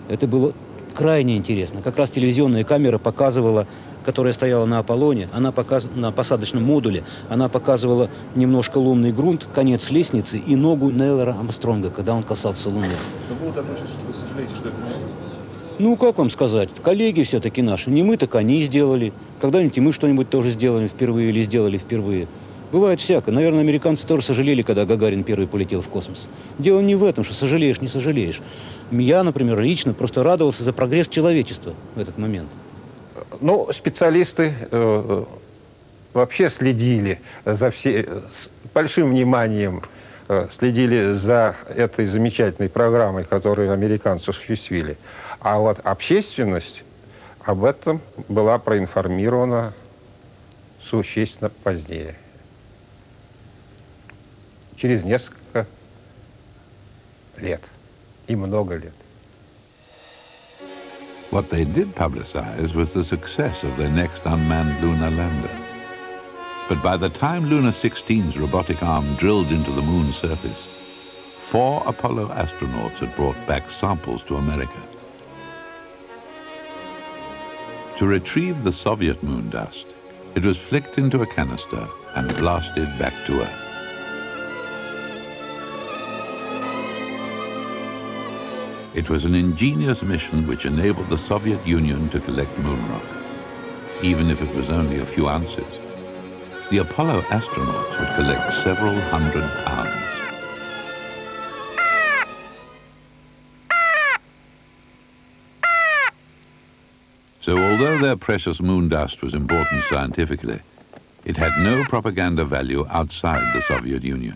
это было крайне интересно. Как раз телевизионная камера показывала, которая стояла на Аполлоне, на посадочном модуле, она показывала немножко лунный грунт, конец лестницы и ногу Нейла Армстронга, когда он касался Луны. Но было такое чувство, что вы сожалеете, что это не... Ну, как вам сказать, коллеги все-таки наши, не мы, так они сделали. Когда-нибудь и мы что-нибудь тоже сделаем впервые или сделали впервые. Бывает всякое. Наверное, американцы тоже сожалели, когда Гагарин первый полетел в космос. Дело не в этом, что сожалеешь, не сожалеешь. Я, например, лично просто радовался за прогресс человечества в этот момент. Ну, специалисты вообще следили за с большим вниманием следили за этой замечательной программой, которую американцы осуществили. А вот общественность об этом была проинформирована существенно позднее. Через несколько лет и много лет. What they did publicize was the success of their next unmanned lunar lander. But by the time Luna 16's robotic arm drilled into the moon's surface, 4 Apollo astronauts had brought back samples to America. To retrieve the Soviet moon dust, it was flicked into a canister and blasted back to Earth. It was an ingenious mission which enabled the Soviet Union to collect moon rock, even if it was only a few ounces. The Apollo astronauts would collect several hundred pounds. So although their precious moon dust was important scientifically, it had no propaganda value outside the Soviet Union.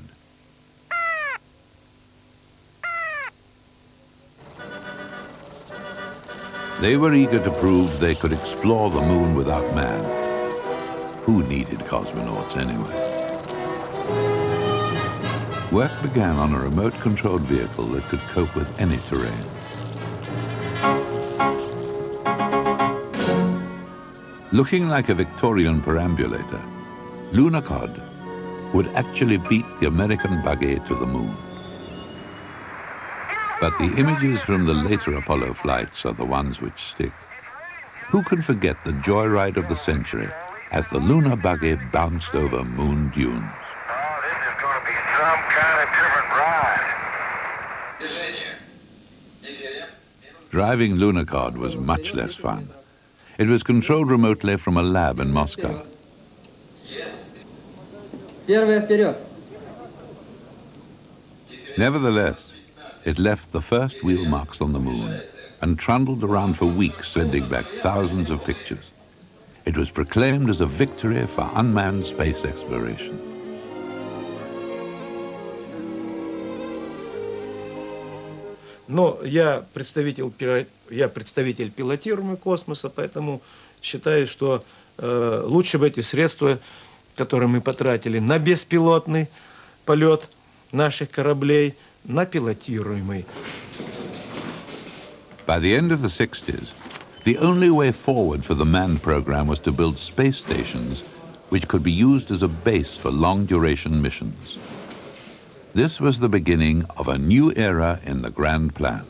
They were eager to prove they could explore the moon without man. Who needed cosmonauts anyway? Work began on a remote-controlled vehicle that could cope with any terrain. Looking like a Victorian perambulator, Lunacod would actually beat the American buggy to the moon. But the images from the later Apollo flights are the ones which stick. Who can forget the joyride of the century as the lunar buggy bounced over moon dunes? Oh, this is going to be some kind of different ride. Driving Lunacod was much less fun. It was controlled remotely from a lab in Moscow. Nevertheless, it left the first wheel marks on the moon and trundled around for weeks, sending back thousands of pictures. It was proclaimed as a victory for unmanned space exploration. Но я представитель пилотируемого космоса, поэтому считаю, что лучше бы эти средства, которые мы потратили на беспилотный полет наших кораблей, на пилотируемый. By the end of the 60s, the only way forward for the manned program was to build space stations which could be used as a base for long-duration missions. This was the beginning of a new era in the grand plan.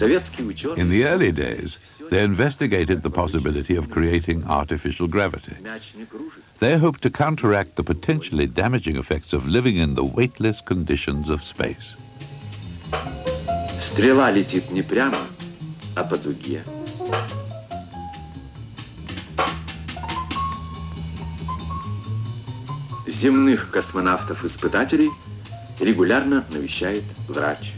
In the early days, they investigated the possibility of creating artificial gravity. They hoped to counteract the potentially damaging effects of living in the weightless conditions of space. Стрела летит не прямо, а по дуге. Земных космонавтов-испытателей регулярно навещает врач.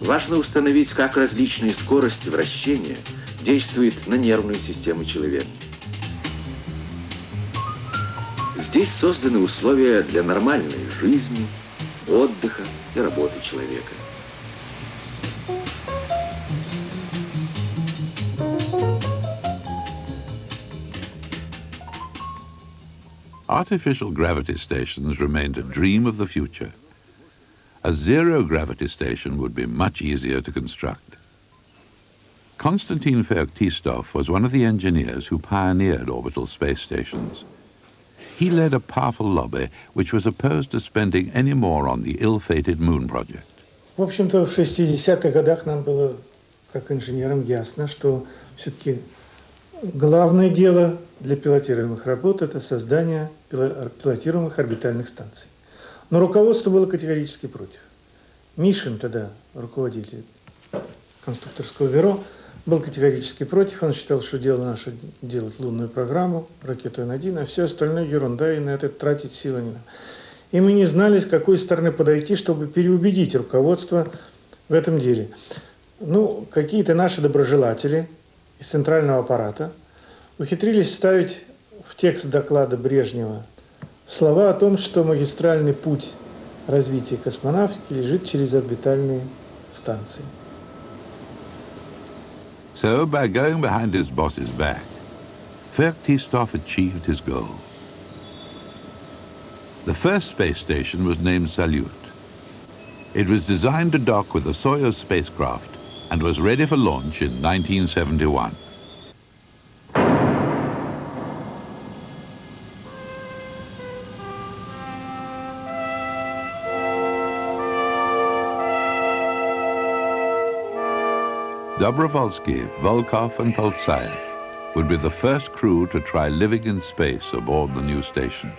Важно установить, как различные скорости вращения действуют на нервную систему человека. Здесь созданы условия для нормальной жизни, отдыха и работы человека. Artificial gravity stations remained a dream of the future. A zero-gravity station would be much easier to construct. Konstantin Feoktistov was one of the engineers who pioneered orbital space stations. He led a powerful lobby which was opposed to spending any more on the ill-fated moon project. В общем-то, в 60-х годах нам было, как инженерам, ясно, что все-таки главное дело для пилотируемых работ – это создание пилотируемых орбитальных станций. Но руководство было категорически против. Мишин, тогда руководитель конструкторского бюро, был категорически против. Он считал, что дело наше делать лунную программу, ракету Н-1, а все остальное ерунда, и на это тратить силы не надо. И мы не знали, с какой стороны подойти, чтобы переубедить руководство в этом деле. Ну, какие-то наши доброжелатели из центрального аппарата ухитрились вставить в текст доклада Брежнева слова о том, что магистральный путь развития космонавтики лежит через орбитальные станции. So, by going behind his boss's back, Feoktistov achieved his goal. The first space station was named Salyut. It was designed to dock with the Soyuz spacecraft and was ready for launch in 1971. Dobrovolsky, Volkov and Poltsayev would be the first crew to try living in space aboard the new station.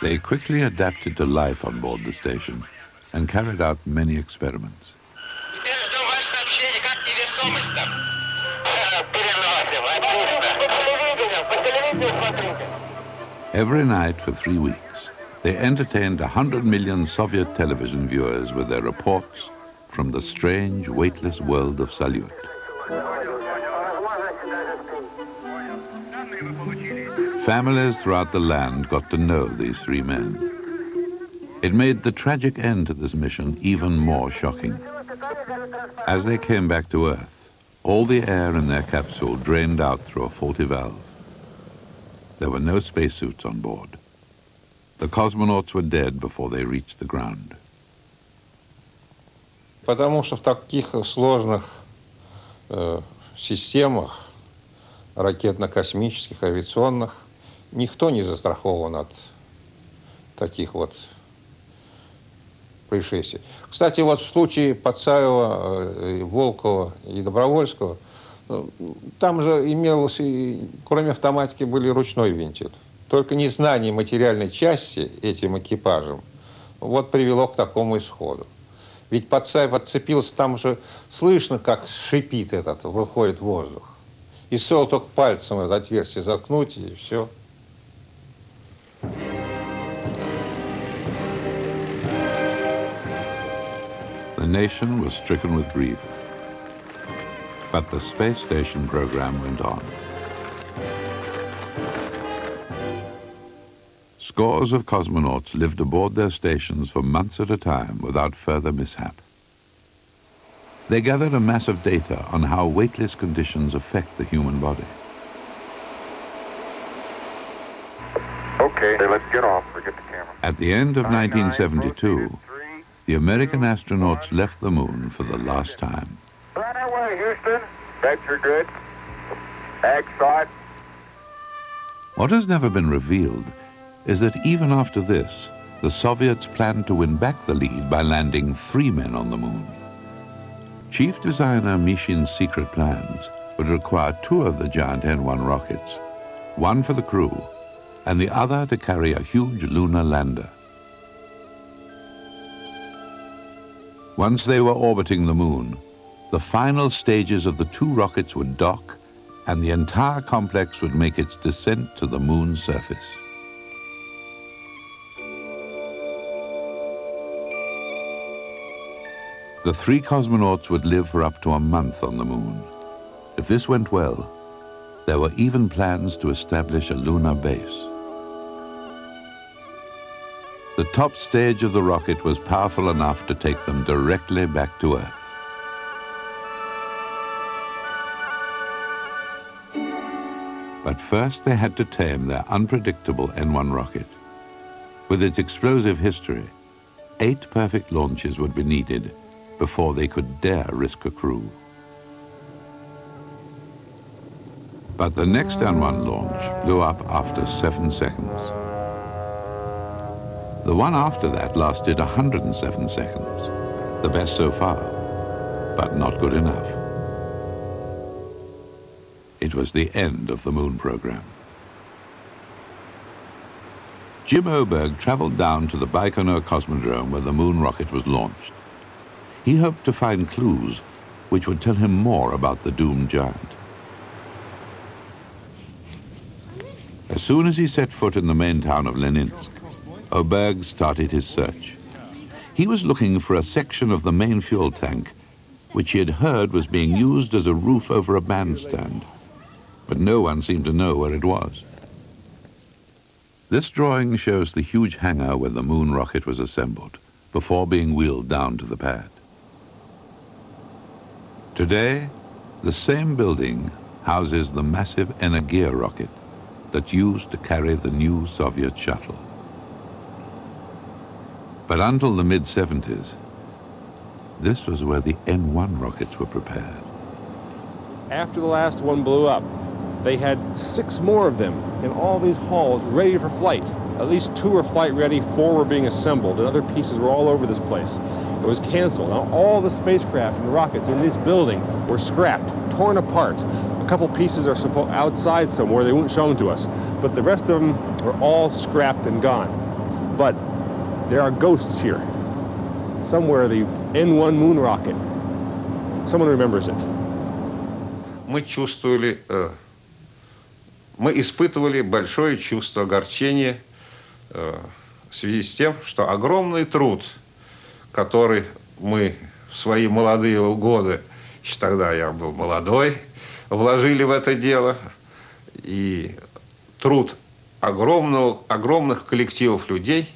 They quickly adapted to life on board the station and carried out many experiments. Every night for 3 weeks, they entertained 100 million Soviet television viewers with their reports from the strange, weightless world of Salyut. Families throughout the land got to know these 3 men. It made the tragic end to this mission even more shocking. As they came back to Earth, all the air in their capsule drained out through a faulty valve. There were no spacesuits on board. The cosmonauts were dead before they reached the ground. Потому что в таких сложных системах ракетно-космических, авиационных, никто не застрахован от таких вот происшествий. Кстати, вот в случае Пацаева, Волкова и Добровольского, там же имелось, кроме автоматики, были ручной вентиль. Только незнание материальной части этим экипажем вот привело к такому исходу. Ведь Пацаев отцепился, там же слышно, как шипит этот, выходит воздух. И стоило только пальцем это отверстие заткнуть, и все. The nation was stricken with grief, but the space station program went on. Scores of cosmonauts lived aboard their stations for months at a time without further mishap. They gathered a mass of data on how weightless conditions affect the human body. Okay, let's get off. Forget the camera. At the end of 1972, the American astronauts left the moon for the last time. Right away, Houston. Vector good. Ag side. What has never been revealed is that even after this, the Soviets planned to win back the lead by landing 3 men on the moon. Chief designer Mishin's secret plans would require 2 of the giant N-1 rockets, one for the crew and the other to carry a huge lunar lander. Once they were orbiting the moon, the final stages of the 2 rockets would dock and the entire complex would make its descent to the moon's surface. The 3 cosmonauts would live for up to a month on the moon. If this went well, there were even plans to establish a lunar base. The top stage of the rocket was powerful enough to take them directly back to Earth. But first they had to tame their unpredictable N-1 rocket. With its explosive history, 8 perfect launches would be needed before they could dare risk a crew. But the next N-1 launch blew up after 7 seconds. The one after that lasted 107 seconds, the best so far, but not good enough. It was the end of the moon program. Jim Oberg traveled down to the Baikonur Cosmodrome where the moon rocket was launched. He hoped to find clues which would tell him more about the doomed giant. As soon as he set foot in the main town of Leninsk, Oberg started his search. He was looking for a section of the main fuel tank which he had heard was being used as a roof over a bandstand, but no one seemed to know where it was. This drawing shows the huge hangar where the moon rocket was assembled before being wheeled down to the pad. Today, the same building houses the massive Energia rocket that's used to carry the new Soviet shuttle. But until the mid-70s, this was where the N-1 rockets were prepared. After the last one blew up, they had 6 more of them in all these halls ready for flight. At least 2 were flight ready, 4 were being assembled, and other pieces were all over this place. It was canceled. Now all the spacecraft and rockets in this building were scrapped, torn apart. A couple pieces are outside somewhere, they won't show them to us. But the rest of them are all scrapped and gone. But there are ghosts here. Somewhere the N-1 moon rocket. Someone remembers it. Мы испытывали большое чувство огорчения в связи с тем, что огромный труд, который мы в свои молодые годы, еще тогда я был молодой, вложили в это дело, и труд огромных коллективов людей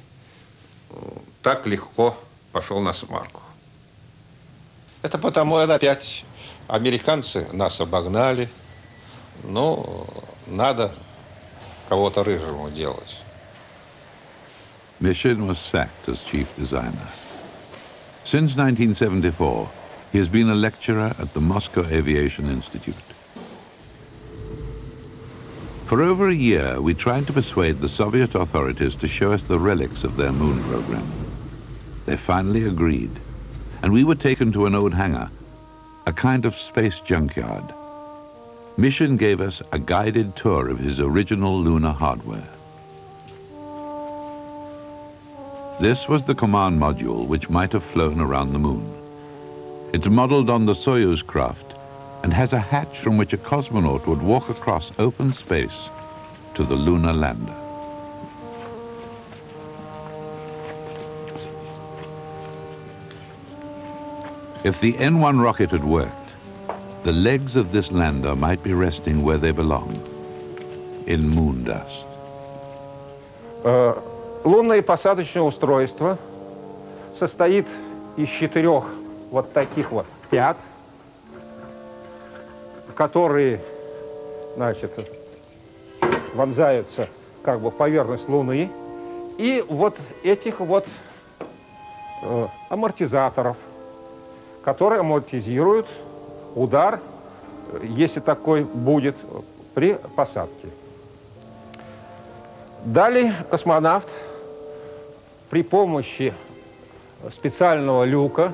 так легко пошел на смарку. Это потому, что опять американцы нас обогнали, но надо кого-то рыжему делать. Mishin was sacked as chief designer. Since 1974, he has been a lecturer at the Moscow Aviation Institute. For over a year, we tried to persuade the Soviet authorities to show us the relics of their moon program. They finally agreed, and we were taken to an old hangar, a kind of space junkyard. Mishin gave us a guided tour of his original lunar hardware. This was the command module which might have flown around the moon. It's modeled on the Soyuz craft and has a hatch from which a cosmonaut would walk across open space to the lunar lander. If the N-1 rocket had worked, the legs of this lander might be resting where they belonged, in moon dust. Лунное посадочное устройство состоит из 4 вот таких вот пят, которые, значит, вонзаются как бы в поверхность Луны, и вот этих вот амортизаторов, которые амортизируют удар, если такой будет, при посадке. Далее космонавт при помощи специального люка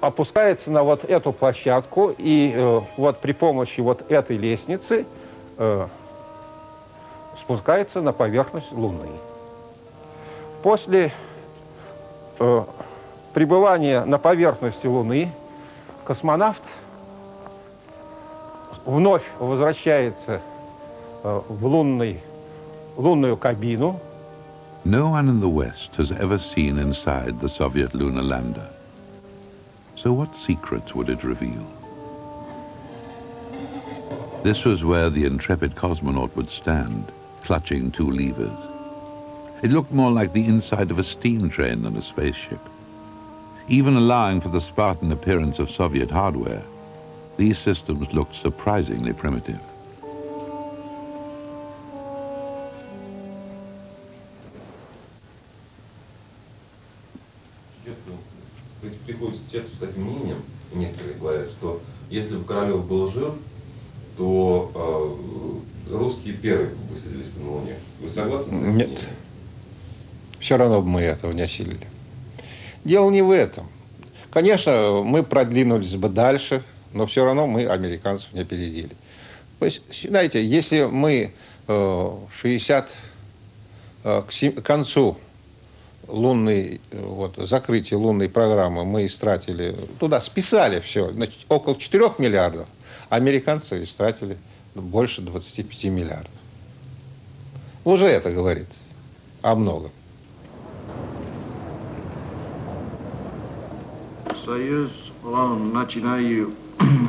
опускается на вот эту площадку и вот при помощи вот этой лестницы спускается на поверхность Луны. После пребывания на поверхности Луны космонавт вновь возвращается в лунную кабину. No one in the West has ever seen inside the Soviet lunar lander. So what secrets would it reveal? This was where the intrepid cosmonaut would stand, clutching 2 levers. It looked more like the inside of a steam train than a spaceship. Even allowing for the Spartan appearance of Soviet hardware, these systems looked surprisingly primitive. Приходится стать мнением, некоторые говорят, что если бы Королев был жив, то русские первые высадились бы на Луне. Вы согласны? Нет. Все равно бы мы этого не осилили. Дело не в этом. Конечно, мы продвинулись бы дальше, но все равно мы американцев не опередили. То есть, знаете, если мы к концу закрытия лунной программы мы истратили, туда списали все, значит, около 4 миллиардов, а американцы истратили больше 25 миллиардов. Уже это говорит о многом. Союз, план, начинаю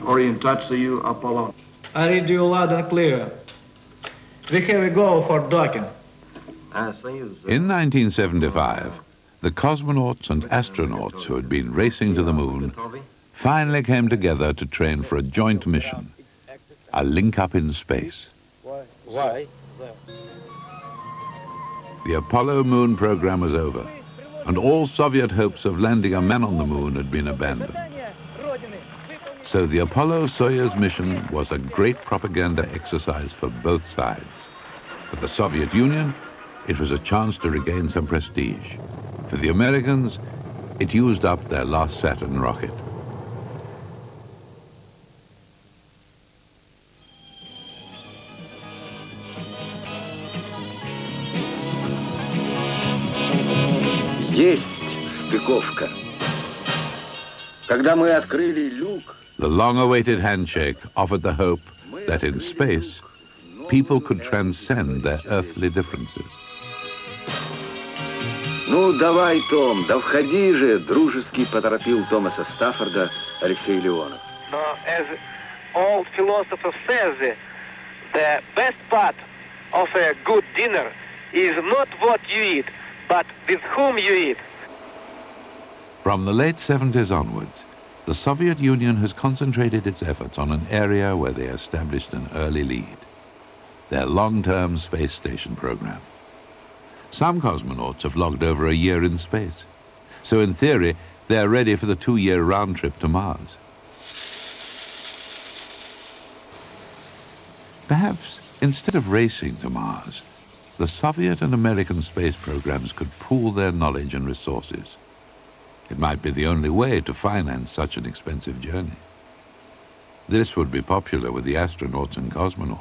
ориентацию Аполлон. I read you loud and clear. We have a go for docking. In 1975, the cosmonauts and astronauts who had been racing to the moon finally came together to train for a joint mission, a link-up in space. Why? The Apollo moon program was over, and all Soviet hopes of landing a man on the moon had been abandoned. So the Apollo-Soyuz mission was a great propaganda exercise for both sides. For the Soviet Union, it was a chance to regain some prestige. For the Americans, it used up their last Saturn rocket. Есть стыковка. Когда мы открыли люк, the long-awaited handshake offered the hope that in space, people could transcend their earthly differences. Ну, давай, Том, да входи же, дружески поторопил Томаса Стаффорда Алексей Леонов. As old philosopher says, the best part of a good dinner is not what you eat, but with whom you eat. From the late 70s onwards, the Soviet Union has concentrated its efforts on an area where they established an early lead, their long-term space station program. Some cosmonauts have logged over a year in space, so in theory, they're ready for the 2-year round trip to Mars. Perhaps, instead of racing to Mars, the Soviet and American space programs could pool their knowledge and resources. It might be the only way to finance such an expensive journey. This would be popular with the astronauts and cosmonauts.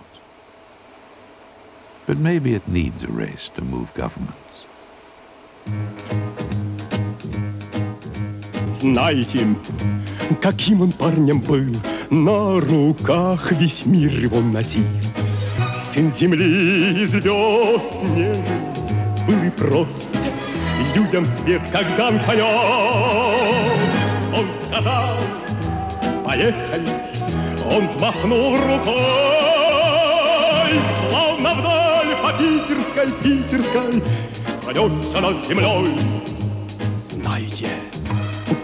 But maybe it needs a race to move governments. Знаете, каким он парнем был, на руках весь мир его носил. Сын земли и звезд нежен был и прост, людям свет, как дан поет. Он сказал, поехали, он взмахнул рукой, словно вдаль по питерской пронесся над землей. Знаете,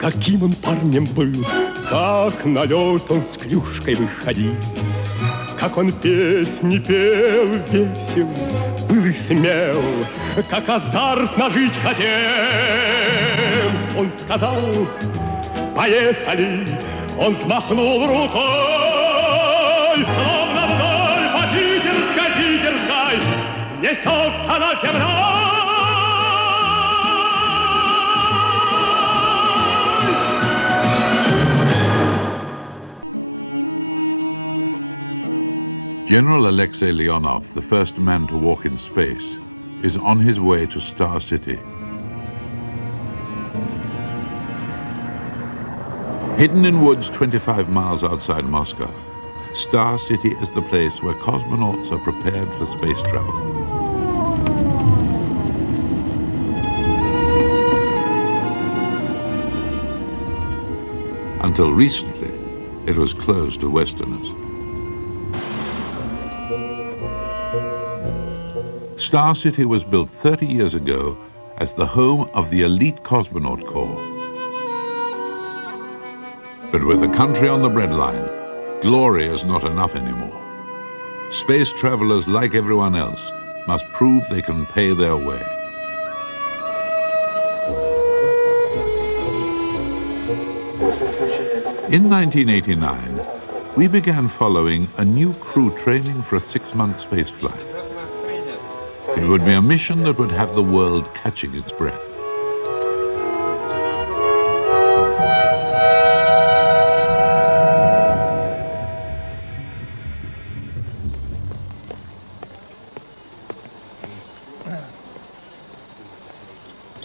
каким он парнем был, как на лед он с клюшкой выходил, как он песни пел весел, был и смел, как азартно жить хотел. Он сказал, поехали, он взмахнул рукой, словно вдоль по питерской несется над землей. General Alexei Leonov, the first man to walk in space, is on his way to Star City. Hidden in woods 25 miles outside Moscow, Star City is the place where cosmonauts are prepared for space travel. Until recently, it was closed to Westerners. Star City was built 30 years ago as the home of the elite cosmonaut corps. But with a country on the breadline, glory is not enough anymore. Space travelers, like everyone else, must prove they can pay their way. In 1989, we began following a new crew training for a 6-month space flight. It would be a mission that would have the world catching its breath.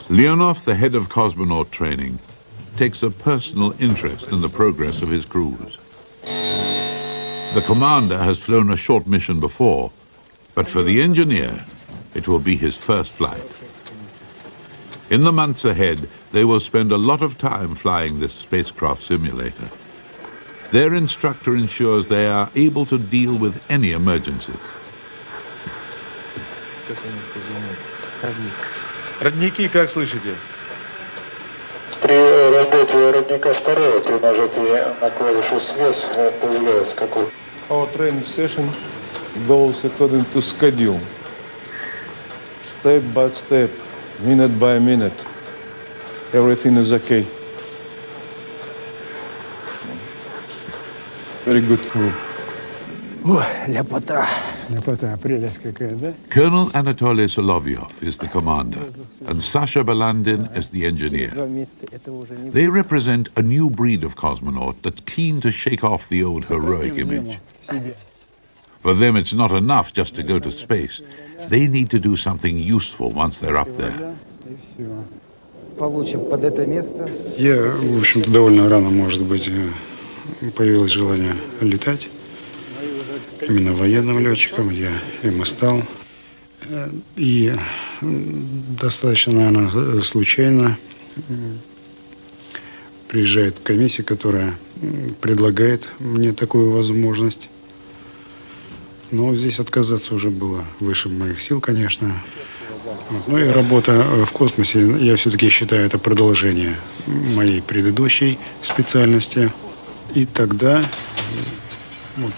Leonov, the head of cosmonaut training, takes a personal interest in the progress of his crews. The commander has flown a short mission before, but for the engineer, it will be his first flight. In the months ahead, they will spend a lot of time flying this spacecraft simulator. Their instructor ensures they are able to deal with any emergencies. Родники, как слышите? При работе родника второго, при нажатии на клавишу «Связь» появляется какой-то... Our training session goes according to schedule. Step by step, minute by minute. Everything is okay. Very good crew. Ляпота. Ляпота, прелесть какая, да? Colonel Anatoly Solovyov is the commander, and Sasha Balandin is the engineer. They represent a new breed of cosmonaut that's keen to shake off the old heroic image. For them, it's not enough just to go to space. They need to do something useful once they're up there. Я, в общем-то, довольно рано, может быть, появилось желание летать. Именно военным летчиком я им и стал. И достаточно, наверное, случайно приезжает комиссия, которая предлагает мне такую возможность. Но здесь отказаться уже было выше моих сил, конечно. Ну и работа в космосе, я все-таки считаю, это продолжение моей предыдущей специальности. И тогда, вот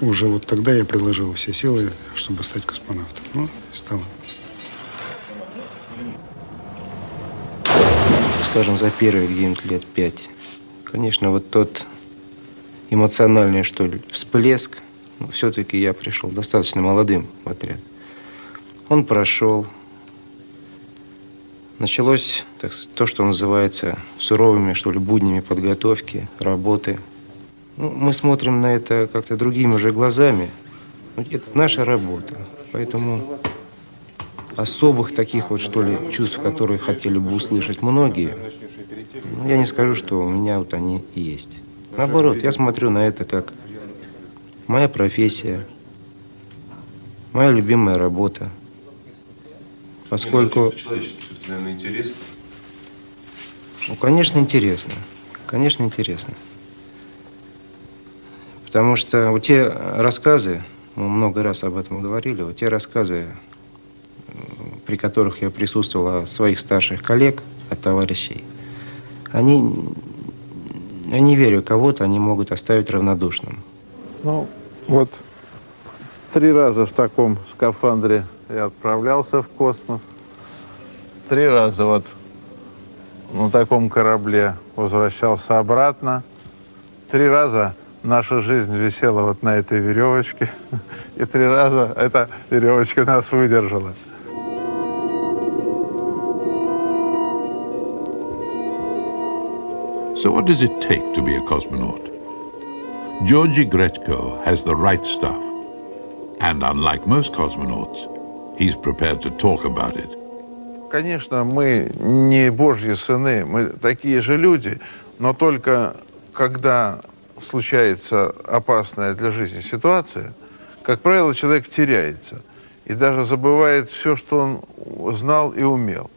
уже вот тогда я приложил все силы, чтобы стать космонавтом. Ну, стал. Скажем, за первые где-нибудь лет 5. Конечно, вот тот эмоциональный, что ли, всплеск, ну, все-таки я пришел достаточно молодым в отряд. Он прошел. Началось так, то, что называется суровыми, что ли, буднями подготовки, работы. Ну, мы смотрим на это как-то другими уже глазами. Это наша работа. Поэтому особых таких вот, что ли, чувств, которые хотели бы услышать многие, ну, я не скажу, что у меня вот они и есть. Наоборот, я смотрю на это как моя профессия, моя любимая работа. Поскольку... Наверное, интересно? Ну, конечно, интересно. Конечно, интересно. Потому что вот те рассказы, мы много раз об этом говорили, вот те рассказы, при которых я присутствовал от своих старших коллег, от товарищей, они, я не верю, кого-то они могут оставить равнодушным. Ну, вот 3 раза в таком скафандре я отправлялся в космос. 3 раза вот на таком корабле возвращался обратно. 3 раза наша жизнь висела вот на этой веревочке. И 3 раза эта веревочка нас выдержала. So what does it take to be a cosmonaut? Georgy Gretko has the right stuff. And unlike most cosmonauts, he's prepared to talk about it. Конечно, мы не божьи сыны, мы такие же люди, но только когда случается опасная для жизни ситуация, как правило, человек теряется и даже забывает все, что он знал и умел.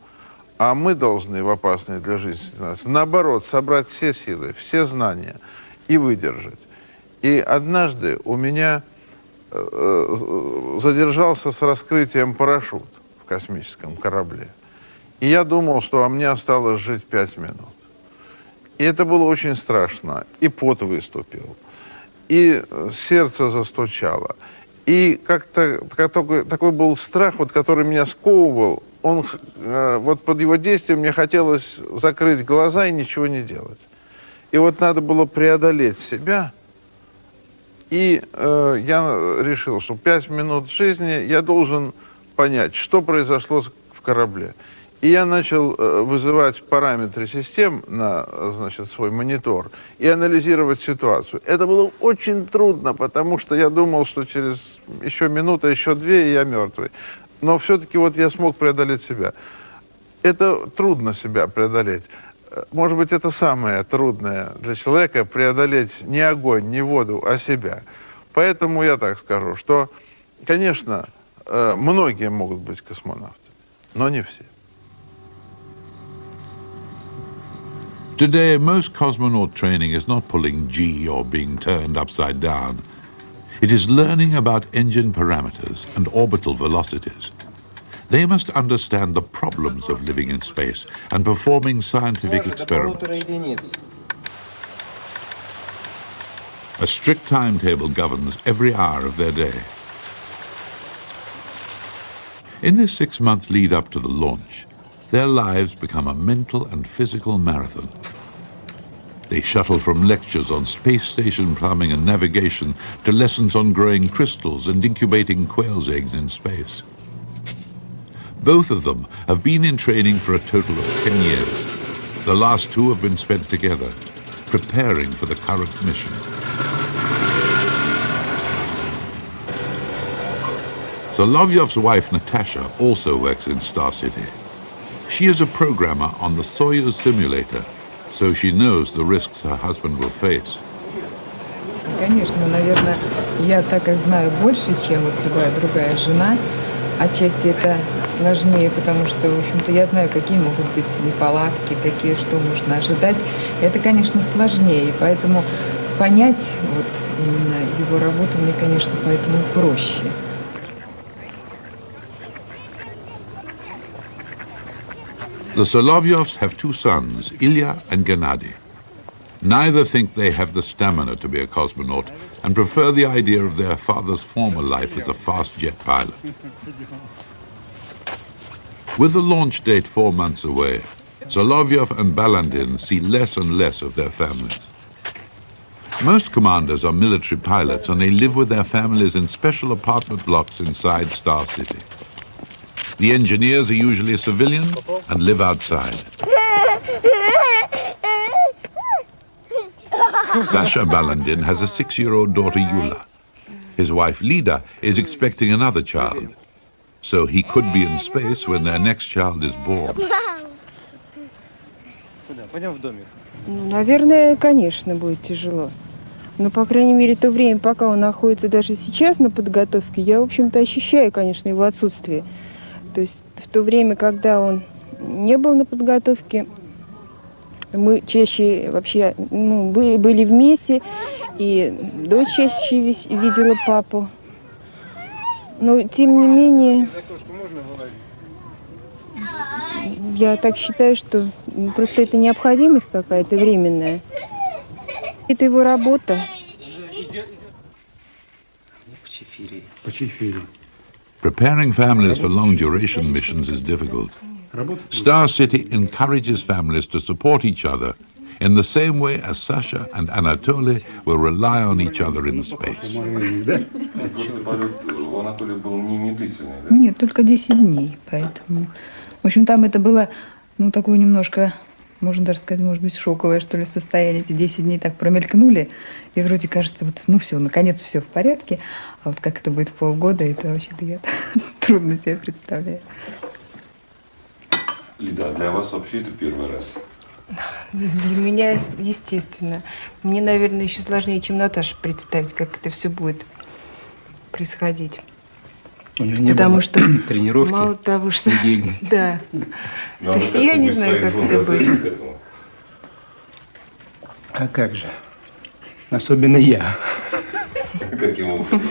А мы должны в опасной для жизни ситуации, наоборот, собрать все силы, все знания и выдержать. И однажды у меня задержался с раскрытием парашют в космическом корабле. И я думал, что во мне осталось жить 5 минут. И это было очень страшно. И пот выступил, и сердце застучало. И как-то такой был страх, вот, который меня сковывал. Вот под его действием мне хотелось закрыть глаза и ничего не делать. И вот надо было преодолеть себя. И я решил, что 5 минут жизни я должен понять, что произошло в корабле. И я начал вызывать параметры систем на, значит, свой монитор и анализировать ситуацию. Это было очень трудно, потому что я думал, что через еще минута, еще 2, и я мертвый. Но все-таки вот я смог преодолеть себя. Это трудно себя преодолеть. Может быть, это самое трудное для человека — преодолеть не огонь, не воду, а себя. Поэтому я так скажу, что, конечно, многие могут быть космонавтами. но не все. Today, most cosmonaut training is not pulling G or being turned upside down. It is learning about engine parameters and orbital velocities. They must understand the problems of living in space and performing scientific experiments. A strict timetable governs every hour of their day. In this 6-month lead up to the launch, their lives become a mental and physical marathon. They shuttle from lectures on space station plumbing and navigation to lessons on growing crystals and incubating quail's eggs in space. Both of them have been in training for a total of 10 years. The last 2 have been spent together, preparing for the current mission. Solovyov's wife, Natasha, also works in Star City. She is a programmer on the Soyuz simulator, so she knows the risks her husband will face. Конечно, наверное, я так как знаю больше, чем вот любая другая жена. Отчасти это сложнее, потому что, в общем-то, я знаю, какие могут быть неполадки, что можно ожидать. Это, конечно, сложнее, поэтому понять вот именно его работу мне, конечно, поэтому проще. The Solovyovs have 2 sons, Ilya and Gennady. Neither think they have the stamina to be a cosmonaut and prefer the idea of their father's former life as a fast jet pilot. With the launch date 4 months away, Solovyov and Balandin see less and less of their families. Most commanders are military pilots and they live with their families in special apartment blocks inside Star City. The engineers are usually civilian and live outside. Sasha Balandin has a 6-year-old daughter, Yula. His wife, Lida, is expecting another child, so he could be in space when their next child is born. Наверное, конечно, будет тяжело. Но, по крайней мере, то время, пока он находится даже сейчас на подготовке, я, в общем-то, ощущаю, конечно, его отсутствие. То есть в то время, когда он не был на подготовке, мы чаще вообще были вместе, и дочь чаще видела папу. Но, тем не менее, я так считаю, что просто это необходимость какая-то временная. Это его работа. Preparing families for long-duration missions is difficult. Star City encourages families to support each other in the same way as Sasha and Anatoly will rely on each other in space. Нет, только 10 дней, поэтому... В общем, там это было, такое немножко, можно даже сказать, может быть, шоковое, что ли, состояние. Эти 10 дней так промелькнули, и вроде кажется, все, наконец все в порядке. А вот как это будет полгода, это вообще-то я трудно себе представляю. Лида, для вас вообще это первый раз? Для меня, естественно. Мне, наверное, еще сложнее, чем Наташе представить, как это все будет происходить. У него не Потому было что тренировки. Мало того, что... недельной. Да. То есть я не знаю, как это будет. А как же? Особенно я. Каким образом?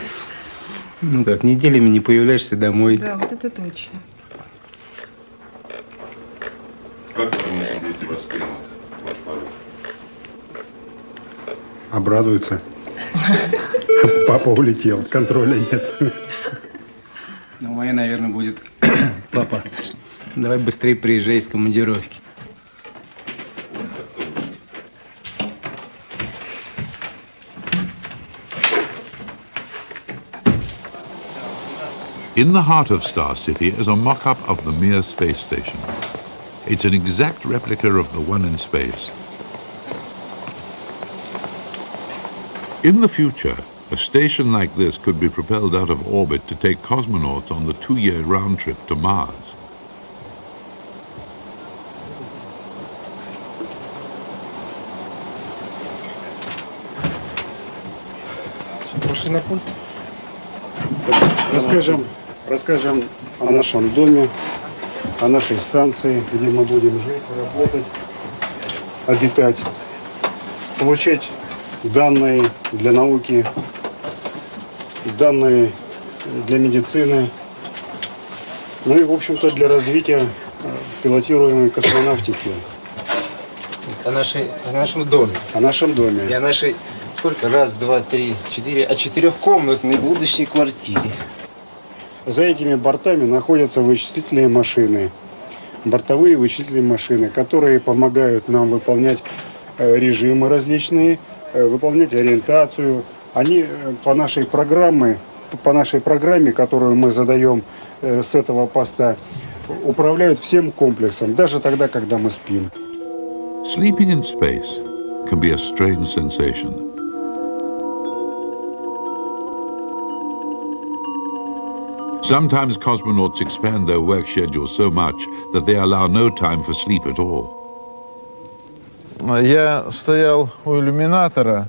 Как, неделями не появляешься домой. Да, вот это точно. Как вы думаете, дети воспримут ваш порыв? Обрадуются. Папа улетел, контроля нет. Моя, наверное, будет: папа, давай быстрее приезжай из командировки. In the heart of Star City is a mock-up of the Mir space station. It's an exact replica of the one in space. In the future, a station like this could be propelled out of orbit to take cosmonauts on the 2-year round trip to Mars. Пошли на пульт. Расскажем о нашем доме. о нашей станции, где мы будем жить, работать, обитать, получать данные для науки, данные для медицины, ну и, в общем-то, для развития пилотируемой космонавтики. О нашем доме. О нашем доме. И о нашей, сколько? Раз, два, три, четыре, о четырехкомнатной будущей квартире. За этими бортами находятся вычислительные машины, бортовые вычислительные машины, которые помогают нам выполнять режимы различные, выполнять ориентацию. Они по нашей программе, которую мы задаем с этого поста, управляют всем комплексом, даже тогда, когда мы спим. Sleeping in space can be a strange sensation. Sometimes cosmonauts expand their work schedule so much that they allow no time for sleep at all. Я стоял у иллюминатора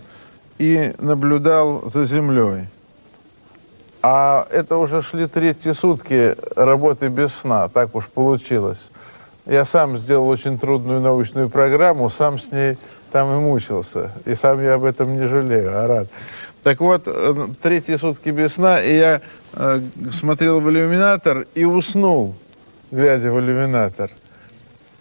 и наблюдал за Землей. А это уже шли третьи сутки работы без сна, так уж получилось. Я сам сделал очень трудную научную программу, сам с ней там и мучился. И сам я об этом не жалею, а рад. Так вот, третьи сутки без сна, и я смотрел в иллюминатор и уснул, глядя в иллюминатор.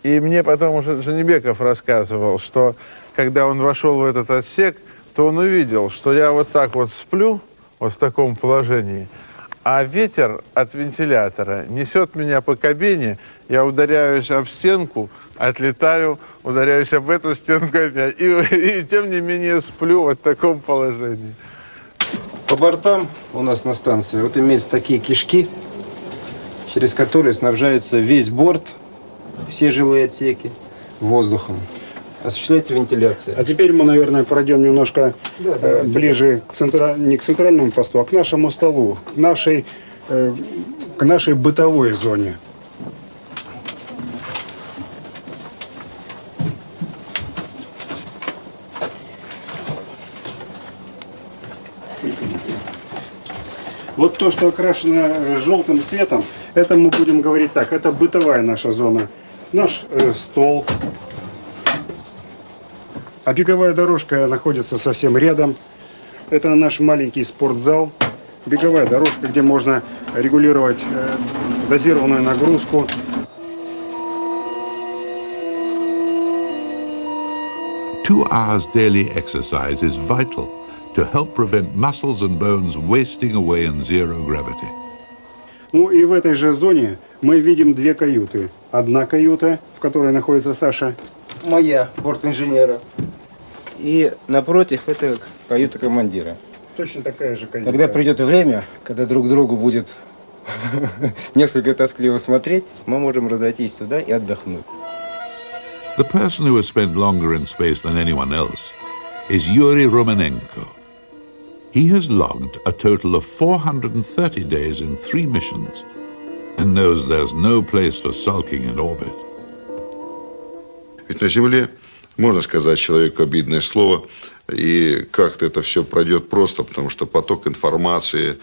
И мне потом уже Женебеков рассказывал, что когда он вошел в этот отсек, то он увидел, что я вот так вот сплю, вот в таком положении, а ветер от вентилятора несет меня по кабине, я ударяюсь об стенку, отлетаю, ударяюсь об эту стенку опять, и тем не менее сплю вот в таком положении. По бортам у нас на станции вот имеются такие кишки, через которые снабжается весь борт, все жилые отсеки воздухом. Осуществляется вентиляция. А теперь мы, наверное, пройдем немножко ближе не к центральному посту, а к нашему столу, к нашей бытовой зоне. Вот то, что окрашено желтым цветом, это мы будем говорить так, это бытовая наша зона. Наш стол. А беговая дорожка находится совсем рядом. Это наш маленький спортзал. Беговая дорожка, где можно регулировать дозированную нагрузку. Two hours daily exercise is vital to help prevent muscles and bones wasting away in zero gravity. Ну и в этой же зоне мы видим две каюты. Одна каюта, в которой находится Саша. Моя, борт-инженера. И напротив, это каюта командира. Точно такая же каюта. Когда придет время, когда друг другу будет несколько тоскливо смотреть, мы можем разойтись сюда и отдохнуть. The person who has spent longer in space than anyone else is Yuri Romanenko. He has logged a total of 430 days in 3 missions and knows there's no place for sulking in orbit. Ведь на Земле, можно сказать человеку обидное слово, и как-то это все пройдет просто, потому что поток информации,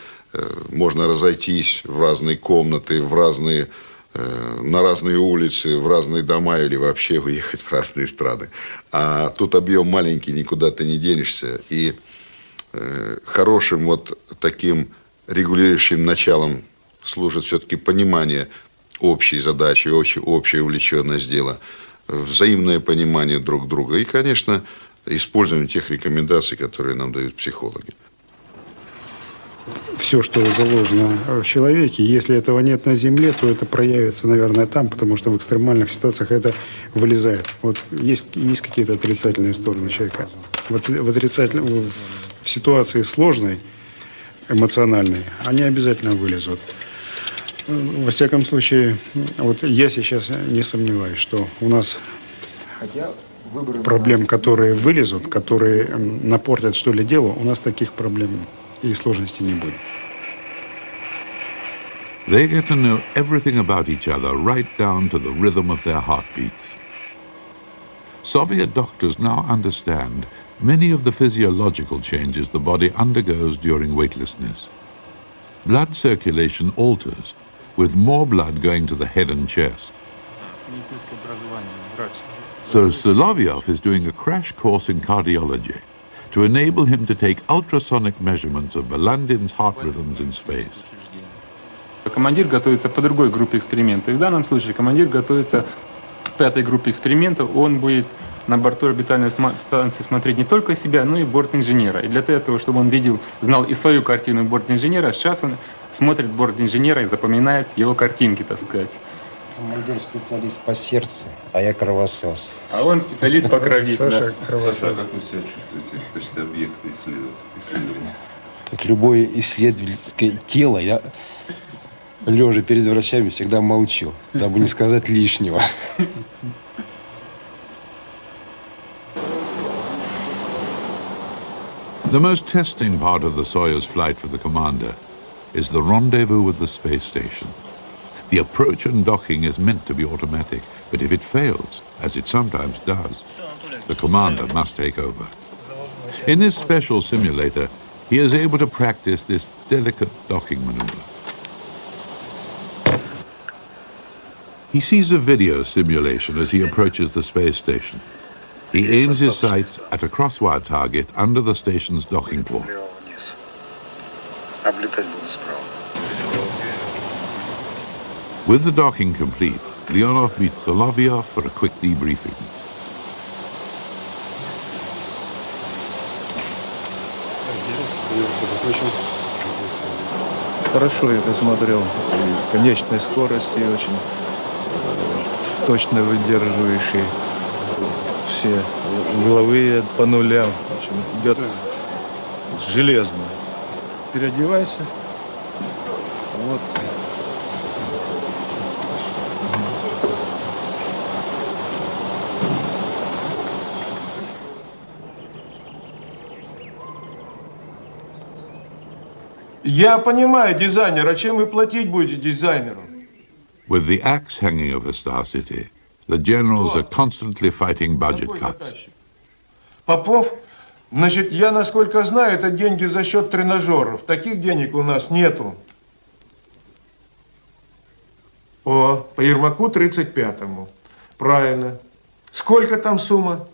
можно разойтись в разные комнаты, на разные улицы, в разные дома или вообще уехать в разные страны. А тут объем маленький, никуда ты не денешься. И хорошим вот таким регулирующим началом служит все-таки понимание общей задачи, общая увлеченность дела, взаимное понимание друг друга и, конечно, использование тех рекомендаций, которые нам дают психологи. Все, что заложено в человеке, если этого нет на Земле, то это проявится, наверное, там, потому что в экстремальных ситуациях это вылезает. Вот есть какие-то отрицательные стороны человека. В ситуации сложной, эмоциональной, они обязательно вылезут. Во всяком случае, вот я сейчас не сомневаюсь, что у нас проблем, которые вылезут, которые напортят, что ли, дело, у нас таких проблем и сложностей не будет. They get to know everything about each other, right down to the rhythm of their heartbeats. Soviet doctors now understand many of the physiological changes the body undergoes during weightlessness. Blood circulation alters, with more blood going to the head and chest. So Solovyov is doing a crash course in cardiology to enable him to take ultrasonic measurements of Balandin's heart rhythms in space. Командир готовится по другой группе эксперимента. И в данном случае командир готовится к пятой группе эксперимента. Он будет на борту орбитальной станции смотреть не только себя, но и борт инженера. И для того, чтобы он видел, знал и свою картину, и борт инженера, сейчас он смотрит борт инженера и запоминает его картинки, так сказать. Командир специалист по сердцу, а я кровосос. А он специалист по крови. Саша, как вы себя чувствуете в качестве объекта исследования? Как любое исследовательское тело, я, лежа перед врачами, всегда молчу, дабы не сказать лишнего. The most testing part of the Soyuz flight for the commander is the rendezvous with the space station. The approach and docking is meant to be automatic, but if it fails, as it sometimes does, the commander must take over. In this special simulator, he is able to practice this delicate docking maneuver. He sees a video simulation as he approaches the space station. He aims his sights at a crosswire target under the station's docking port. With the docking complete, Leonov meets Solovyov for a quick debriefing. Хорошо я посмотрел. Конечной скорости очень точно выдерживающий все угловые по нулям. В общем, идет железно. Переодевайся. Вот. Я понимаю, дизайнер, а чем вы платить будете дизайнеру? With the axe hanging over Star City, the generals are constantly fighting budget cuts. Попов, значит, я, насколько знаю, это деньги за счет тренажеров. Таких денег у нас нету. О, по Ермаку 35-му. Правильно. Сколько там сумма?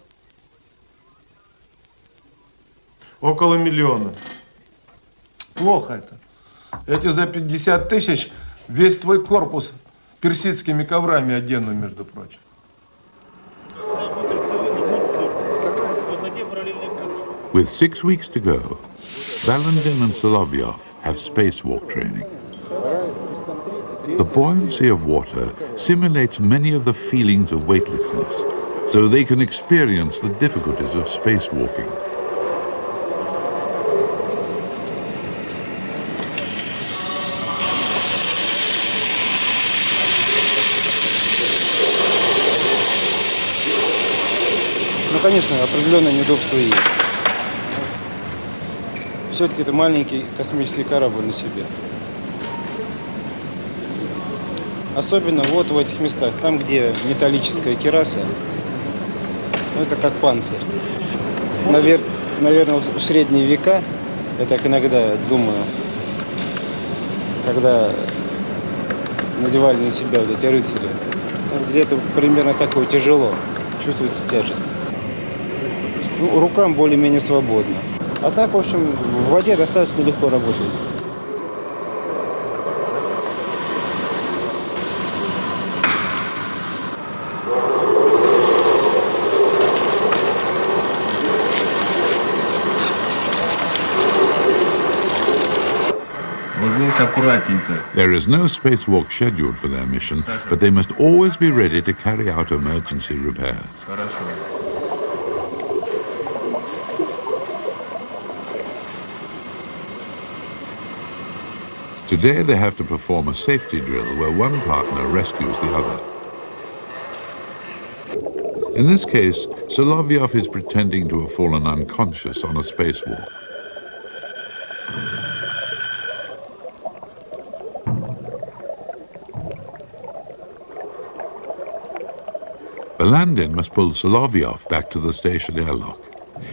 Около миллиона. Плохо это. Эти за 50 тысяч весь твой корпус персидскими коврами одену, между прочим. With 6 weeks to go, Balandin and Solovyov have spacewalk training. The buoyancy of water simulates many of the feelings of weightlessness, so they can experience the difficulties of spacewalking. Конечно, определенное неудобство есть. Все-таки это маленький космический корабль на себе. Особенно вот в этих местах, там, где металлическая кераса, ну, это как панцирь. Наверное, в средние века, я так иногда думаю, когда надевали на себя вот эти рыцари, где-то примерно такое тяжело, чувствуется тяжесть. Ну, рукам более-менее свободно. А так, в общем, в воде достаточно легко работается. Вот здесь аккуратненько. There is no spacewalk scheduled for their mission, but they must always be ready to carry out emergency repairs. Хорошо. Today they have to perform a safety drill where one partner rescues the other. In this case, Solovyov is pretending to have fallen unconscious on a spacewalk. Balandin must pull Solovyov back to the station airlock.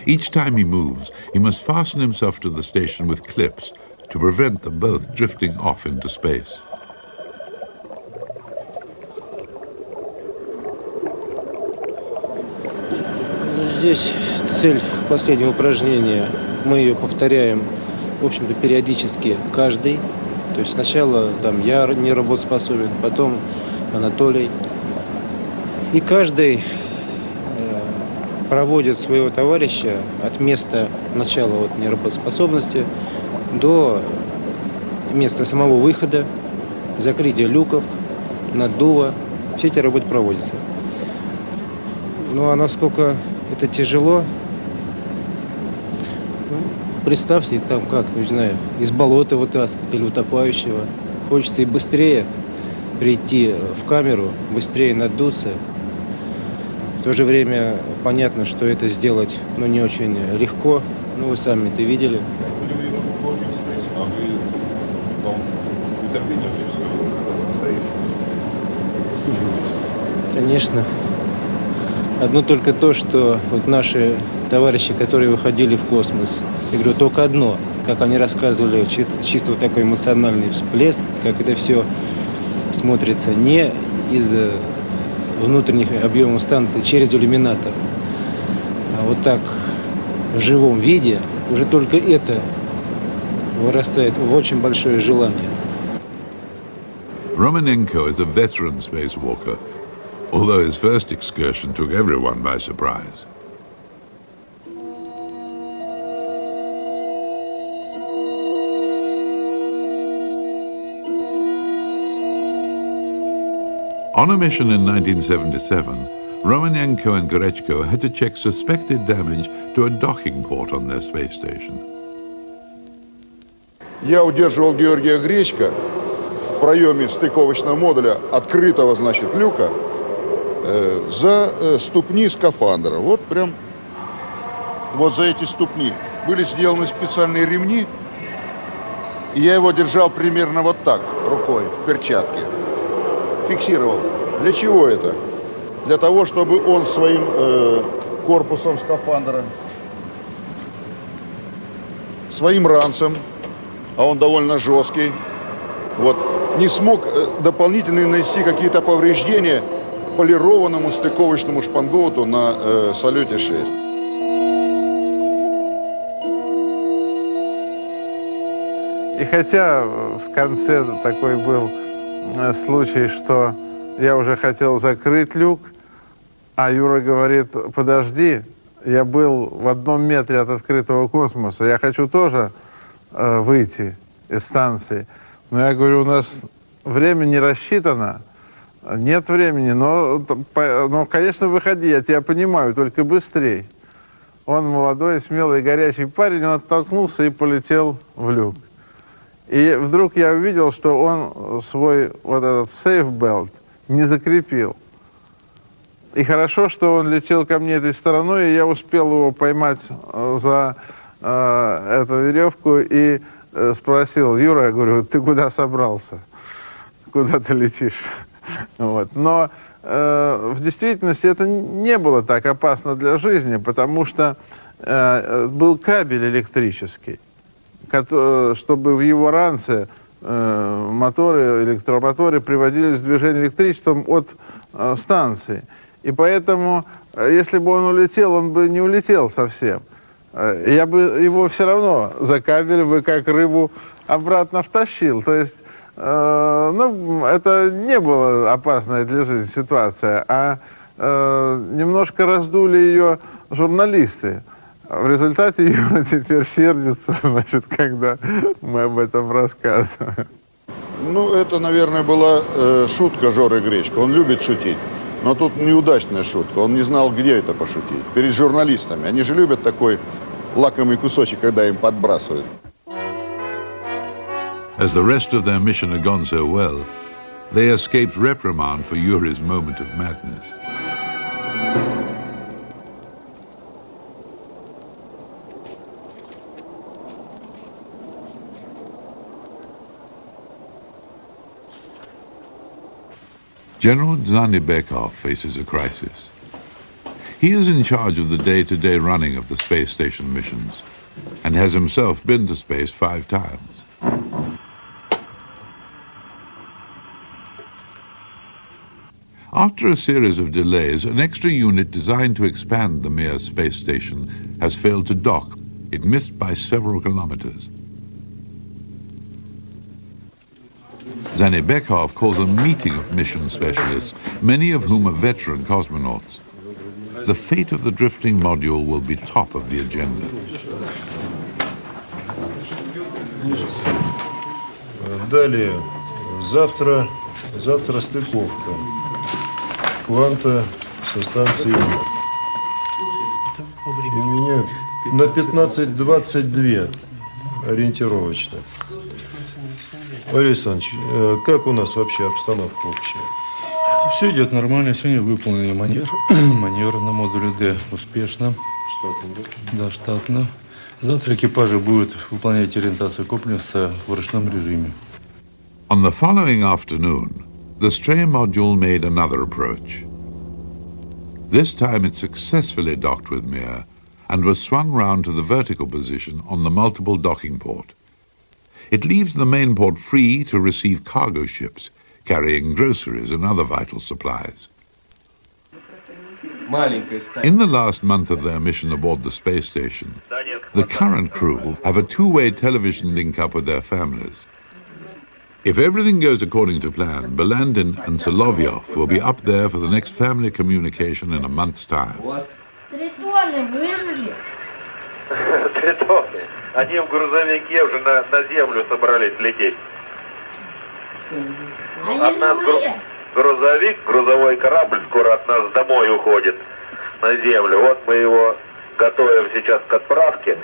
Each time he moves, he must fasten himself to the station with clips to prevent them both drifting off into space. Здесь цель последнего упражнения, мы ее повторяем, в общем-то, периодически каждый. То есть сначала там я не работоспособен, потом Анатолий. И каждый проводит своего товарища от места начала вот неработоспособности до места самого выхода, закрытия люков, наддува. Все эти работы проводятся. Ну а насколько это тяжело, ну, представьте, там как-то, не знаю, из болота вытаскивать или утопающего. Хочется и быстрее прийти в камеру, быстрее надуться. В то же время понятно, что это сделать, ну, не очень легко. Ну, вы сами это видели. Конечно. Одно только то, что вот наши товарищи, которые выходили в космос, я говорю, только одно, как они рассказывали, чисто вот такой эмоциональный всплеск, как это все смотрится не из внутренних объемов станции через иллюминатор, а вот так в живом виде, уже только это вырастает в очень большое желание. Romanenko is a veteran spacewalker, although his first excursion took everyone by surprise. On a mission in 1977, Romanenko and Gorechko had to check suspected damage to a docking port on their space station. Я удерживал Георгия Гречко в проеме стыковочного модуля, открытого, значит, люка, за ступни скафандра. Вот прям вот за эти ступни были сделаны специальные ремни, и я его держал примерно вот так, рукой, в перчатке. Фиксировал. Для чего это? Для того, чтобы он своим корпусом скафандра, своим ранцем, а он довольно жесткий, вот, не смог дополнительно нанести какие-то повреждения полированному стыковочному шпангоуту на Салюте 6. И хотя в конце такой был случай, что я уже хотел закрыть люк, а Юра говорит, подожди, я был в 1 метре от открытого космоса, я хочу тоже выйти из станции. Но я говорю, у нас время не рассчитано, нет времени, но, конечно, выходи, я тебя понимаю, только быстрей. Он молодой, смелый, горячий парень, он оттолкнулся и полетел в люк. И вдруг я увидел, что он свой вот этот сейф-белт не закрепил. И хорошо, что он летел ко мне этой стороной, и я успел его поймать за эту веревку и спросил, Юра, я говорю, ты куда собрался? Куда ты летишь? Вот. Но в действительности это не было так опасно для жизни, потому что был кабель электрический, чтобы в его ранце моторы, электромоторы приводились в движение электричеством от станции. И поэтому, если бы он улетел, он бы не улетел совсем. Я бы его все равно за кабель бы как рыбу обратно втащил. То есть, ну, это не была опасная для жизни ситуация, а немножко раздули ее журналисты. В результате Юра теперь сердится, значит, когда мы об этом рассказываем. Ну, это, наверное, была шутка Жоры Гречко. Он любит шутить. Но тут неудачная шутка. Он не знал, где это пошутить. Перед журналистами. Они же любят такой лакомый кусочек, когда им подбрасывают. As the rest of their mission had gone so well, they escaped reprimand for Yuri's moment of madness. General Zanibekov faces a crisis. He is in charge of the day-to-day running of the space station missions and has himself been to space 5 times. After a series of delays, an extra unit designed to expand the Mir space station has failed to dock. It missed by several kilometers. Zane Bekov calls a meeting of mission specialists, many of whom are veteran cosmonauts. The fate of the drifting module will be top of the agenda. Далее, завтра стыковка. Кванта со станции. И меня на 15:22 ориентировочно. Валерий Александрович, как у нас вообще обстановка общая? Все идет нормально. Сегодня выполнили маневр на модуле D успешно. Штатно, да? Да, штатно. Завтра экипажи будут выполнять ориентацию комплекса в ручном режиме. On the following afternoon, the stray module made another approach. This time it successfully docked with Mir and was swung round to the vertical position on the multiple docking port. It leaves the main port free to receive cargo ships carrying groceries and other vital supplies. In the last month of their mission aboard the space station, the current crew have a two-way television link-up with their families. If everything goes according to plan, Belandin and Solovyov will be up there for the next family communication in a month's time. 3 тонны выжили? 3 тонны. Они в грузовике уже на землю собрались лететь. Они живые? Грузовик, грузовой корабль скоро от нас домой уходит на землю. Вот мы его готовим сейчас к отправке.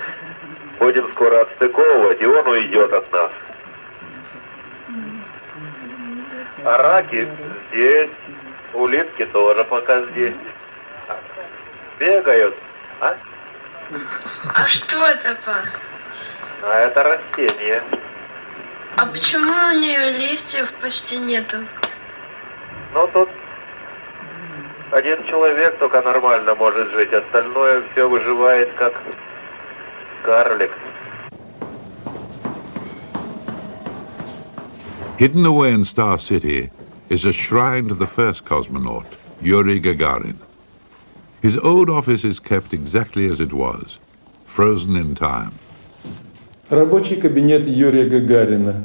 Будем скоро отстыковывать, и он уйдет от нас. А раки здесь, улитки тоже пока здесь. Бегают, а? А что это, па? А это растение. А почему у нее листьев почти нету? Ну, тут один человек только нормально может жить, остальное все выживает как карлик. Hidden away in Star City is a shrine to the first cosmonaut, Yuri Gagarin. His old office is kept exactly as it was, frozen in time. Рабочий кабинет Юрия Гагарина.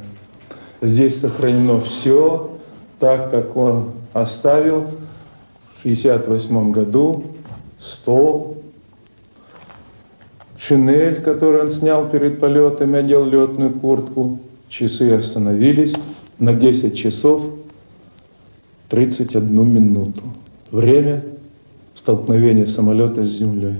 Здесь сохранено все так, как он оставил в 1968 году. Стол, шинель, которую он снял перед полетами, одел летную куртку. Часы остановились на 10 часов 31 минуту. Время столкновения самолета с землей.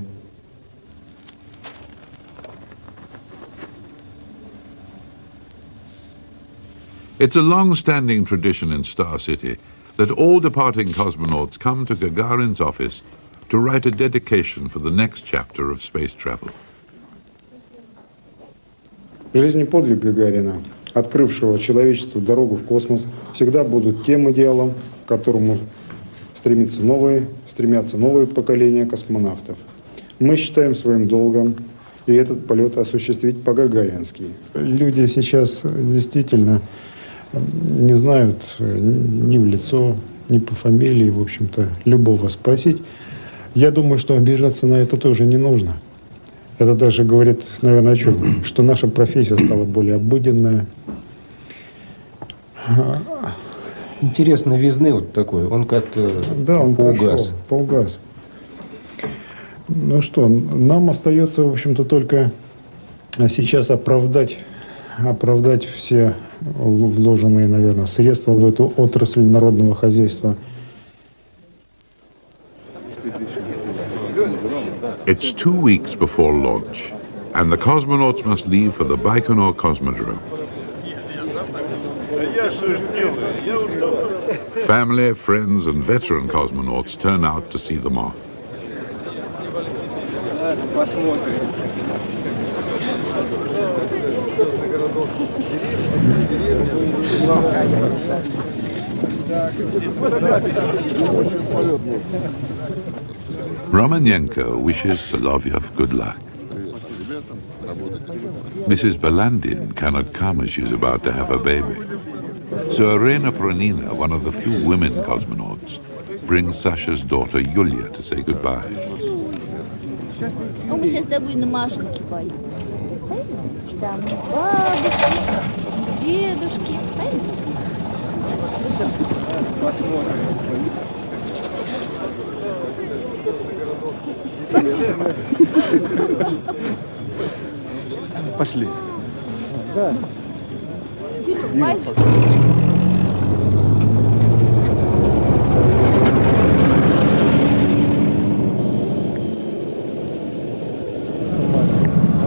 It's a long-standing tradition in Star City that all departing cosmonauts come to Gagarin's office to write a dedication for the next chapter of space travel. Жизнь и подвиг Гагарина, открывшего человечеству дорогу в космос, всегда будут тем идеалом, к которому стремятся новые поколения космонавтов. Мы считаем своим долгом и этот полет осуществить по-гагарински. Люди сейчас действительно не знают ни в лицо, ни по фамилии, в общем-то, любого спросить. Я думаю, что обижаться на это тоже не нужно. Это даже говорит, наверное, о чем? Что наша профессия стала более обыденная. Интерес новизны вот такой, он как-то поугас. Ну что, нам остается, в общем-то, только сейчас оправдать все вложенные, наверное, средства в эту отрасль народного хозяйства. It's 2 weeks before launch, and the cosmonauts must leave for the Baikonur Cosmodrome. Family, friends, and veteran cosmonauts turn out to see them off. Romanenko wishes Solovyov good luck. Mrs. Belandin cannot come as she's about to have a baby. So Irena Pronina, one of the few women cosmonauts, brings Sasha's daughter Yulia to say goodbye. Мы сейчас с тобой на машинке поедем. Там бабушки, дедушки. Пошли. Да.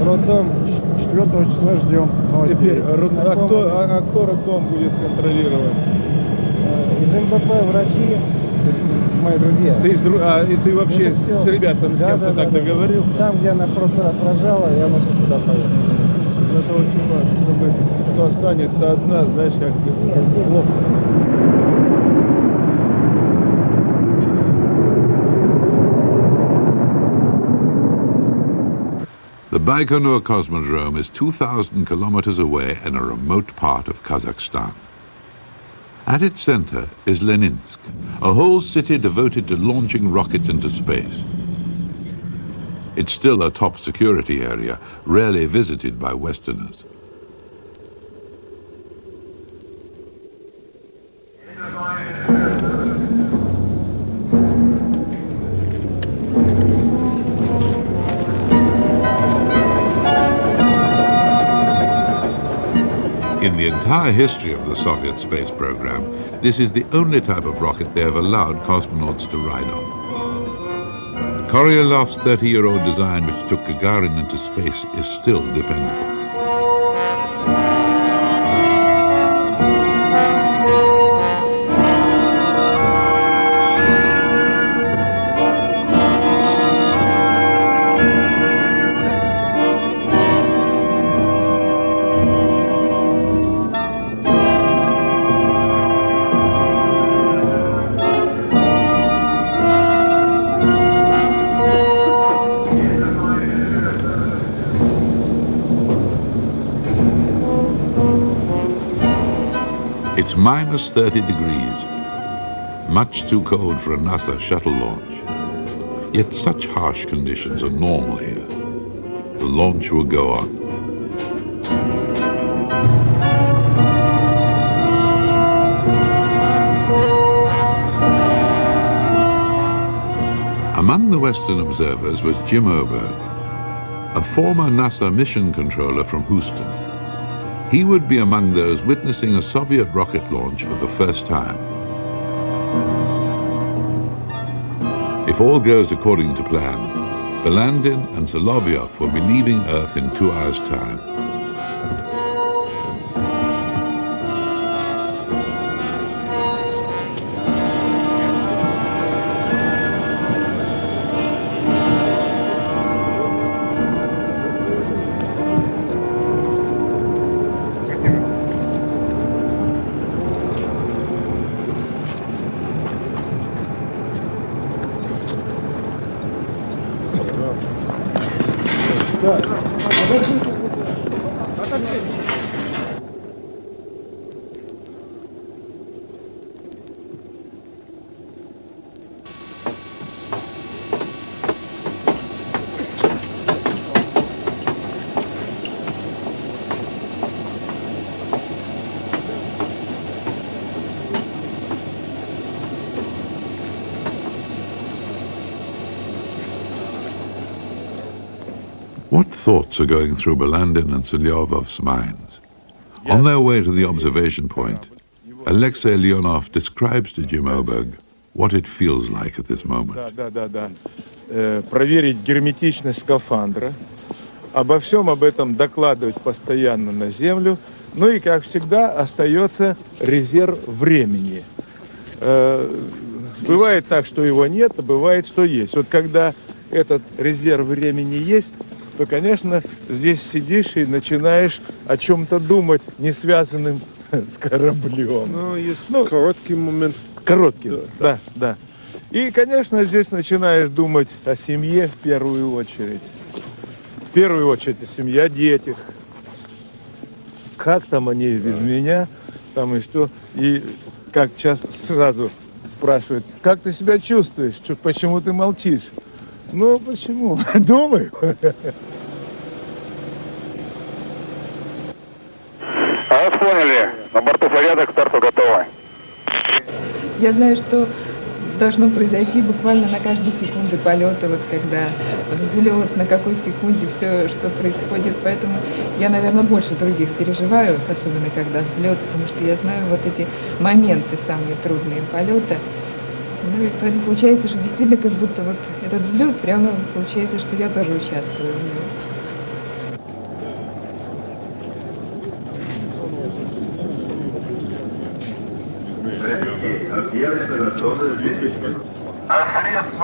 Роддом 4 числа ждем. Теперь, а кто роддом будет контролировать? Из МБП врачи, мои друзья. Ты вообще с ребятами с кем-то так договорился? Там, где она в прошлый раз рожала, я ночью сюда поехал. Это очень важно, чтобы кто останется одна, знаешь, как плохо. The Baikonur Cosmodrome is 2,000 kilometers away in a remote part of Kazakhstan. At its center is Leninsk, a whole city devoted to launching rockets into space. It's still a top security area, rarely visited by Westerners. In the entire history of the Soviet space program, this is the only type of rocket they have allowed cosmonauts to ride on. Koryalov's 30-year-old design, which took Gagarin into space, is still dependable. It's minus 30 degrees, much too cold for a NASA shuttle launch. Yet such harsh conditions are normal here. The launch will go on. Among the Western observers was Jim Oberg, a former NASA mission controller from Houston. He would be among those witnessing a Soviet rocket launch for the first time. If all goes according to plan, Balandin and Solovyov will be leaving Earth in 2 hours' time. What thoughts are going through Balandin and Solovyov's minds? On their way to the observation point, Alexei Leonov describes to Jim Oberg what it feels like at this moment. Проверить герметичность скафандра, обо всем об этом докладывать постоянно на Землю, ну и, как всегда, остается резерв времени. Бывает так, что его нет, а бывает, что есть. Вот когда этот резерв времени есть, то, конечно, здесь сидишь и начинаешь о чем-то думать, не связанным с кораблем. Ну, есть короткий момент. Короткий, да. И, конечно, здесь начинаешь думать о семье в первую очередь. В первую очередь о семье, о детях. Как там они без меня, там и что. И как часто сразу спрашивает, как ты себя чувствуешь? Почему ты молчишь? Ну, почему? Думаю. А вас поняли. На борту порядок, к старту готовы. Я знаю, что должно произойти буквально на каждой секунде полета, вот когда взлет, на какой секунде все, что происходит. Поэтому я, наверное, больше других переживаю, особенно когда взлет, потому что я знаю вот эти моменты самые трудные полета. Ну и поэтому получается, что действительно как будто вот этот взлет прямо получается, что я тоже участвую в нем.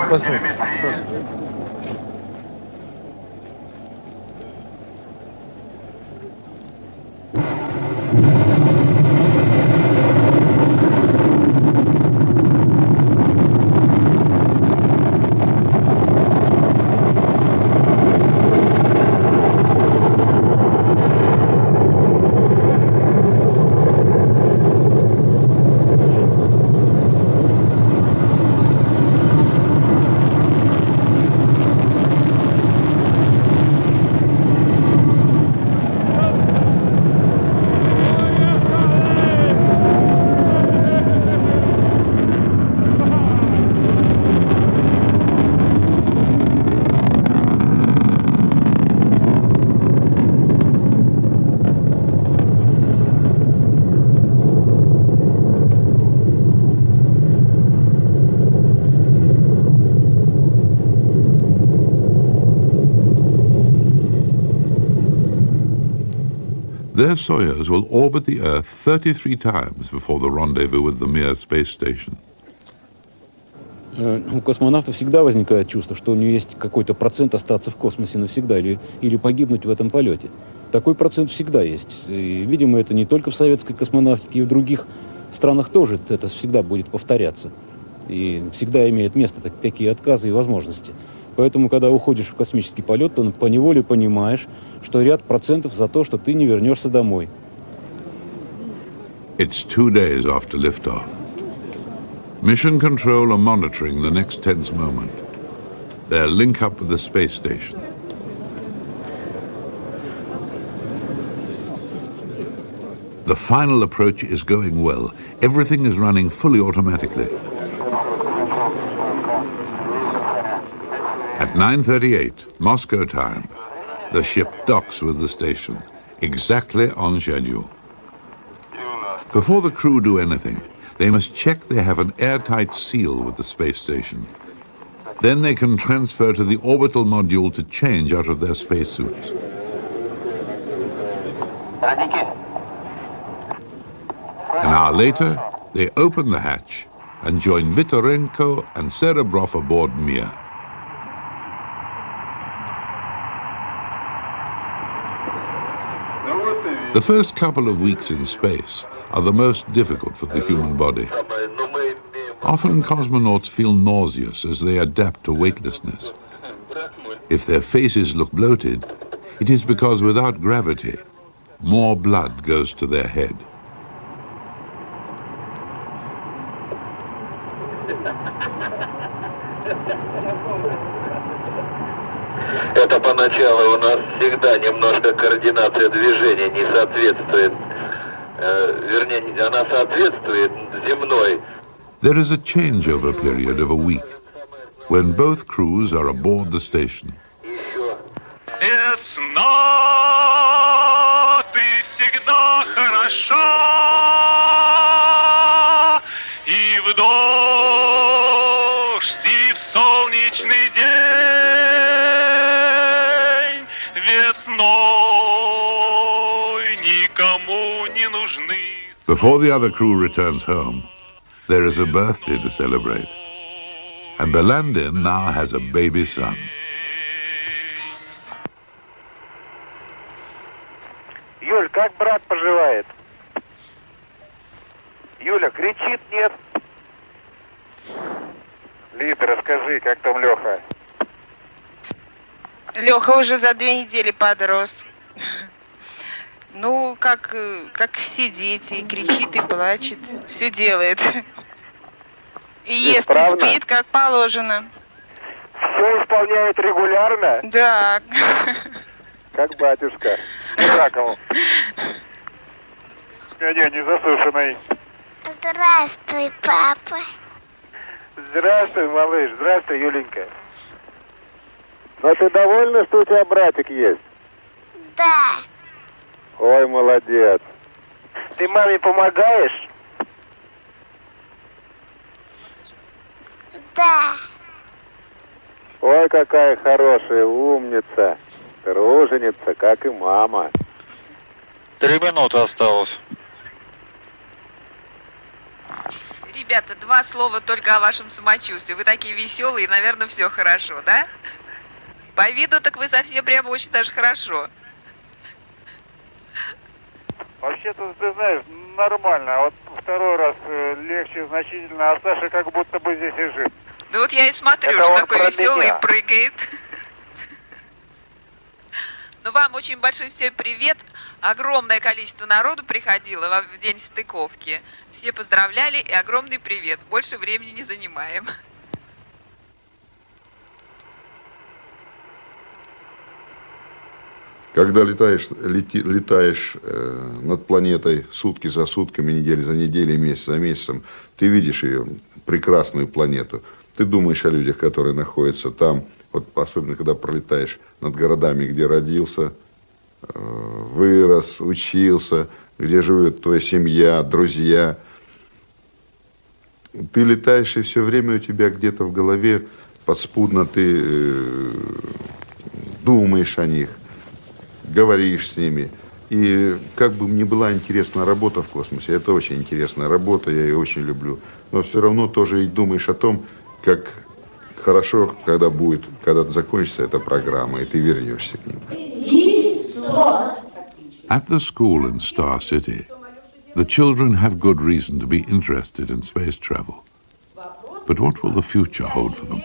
Спасибо. Their Soyuz will orbit the Earth 33 times before the rendezvous with the Mir space station. У космонавта всегда возникает чувство, что у него есть какой-то процент остаться в космосе навсегда или погибнуть в этом полете. Такой процент всегда есть. И, видимо, это не только в советской космонавтике, и в других странах тоже это всегда будет повторяться. И всегда имеет место такие отказы и возможности. Поэтому, когда уходишь в космический полет, то поневоле понимаешь, что ряд процентов за то, что ты не вернешься домой. It's 2 days after liftoff. Mission Control are monitoring the next tense moment. Their link up with the space station. The final approach is going well. Everything is running fully automatically. At 9:38, Moscow time, the ship docks with the station, exactly on schedule. Before the crew do anything, they must check they have an airtight seal with the space station. Then they can transfer to the orbital module to change out of their spacesuits. An hour later, they open the hatch and join Vitorenko and Serebrov aboard Mir. The first couple of weeks in space are the most difficult for the human body. Often cosmonauts feel nauseous as they adapt to weightlessness. If their faces look bloated, it is because without gravity, more blood goes to their head. Это поначалу у нас всегда немножко координация движения не соответствует, вернее, она соответствует земной. There is a changeover period of a week when both crews are aboard the station. Весна, ты всегда хороша, и в дождь, и в солнечный день весной никому не нужны. Before the other crew returns home, there is a birthday to celebrate. And Belandin now has a baby son. Юль, как брат поживает? Юля, кричит, нет? Лида, расскажи, как там Леха? Леха уже за 2 недели подрос. Ну, как все дети, кричит и плачет, все делает. И ест, и спит, как положено. Все исполняет регулярно? Да. Как батюшка. Ракову. Не засушенный. Здравствуй, папа. Здравствуй, малыш. Здравствуй, Юленька. Но ты довольна, что у тебя братик есть? Да. Ой, молодец. Ты маме помогаешь? Да. Ой, какая хорошая умница. Труженица, как и мама. 3 минуты осталось. Ребята, 2 слова только о вашем самочувствии. Вы такие веселые, и, наверное, все хорошо, да? По виду так вы совсем прямо очень даже хорошо. Вообще-то, ты знаешь, нормально. А вот второй раз легче значительно, а Саша как будто бы здесь и жив. Да вот я и смотрю, Это что он такой про веселый меня. и прыгает. Ну, вам очень большой всем привет. Огромное количество народу приходило в день стыковки. Все поздравляли и огромный привет. Больше времени не занимаем. Когда летаешь над планетой сутки за сутками, неделя за неделей, месяц за месяцем, ты видишь ее, прекрасную планету. Ты думаешь о людях, которые находятся там, вот особенно когда пролетаешь над городами, где родился, вырос, учился, где живет твоя семья, друзья. Ты летаешь, и все время у тебя где-то в голове подспудно ты думаешь о них, говоришь с ними. И как бы мне была интересна работа в космосе, это очень интересная работа, я ее очень люблю. Но все равно тоже и думаешь о том, как хорошо, когда закончится эта программа, и ты вернешься к ним. At the school in Star City, the children have good reason to be interested in space travel. But what will the future hold for them?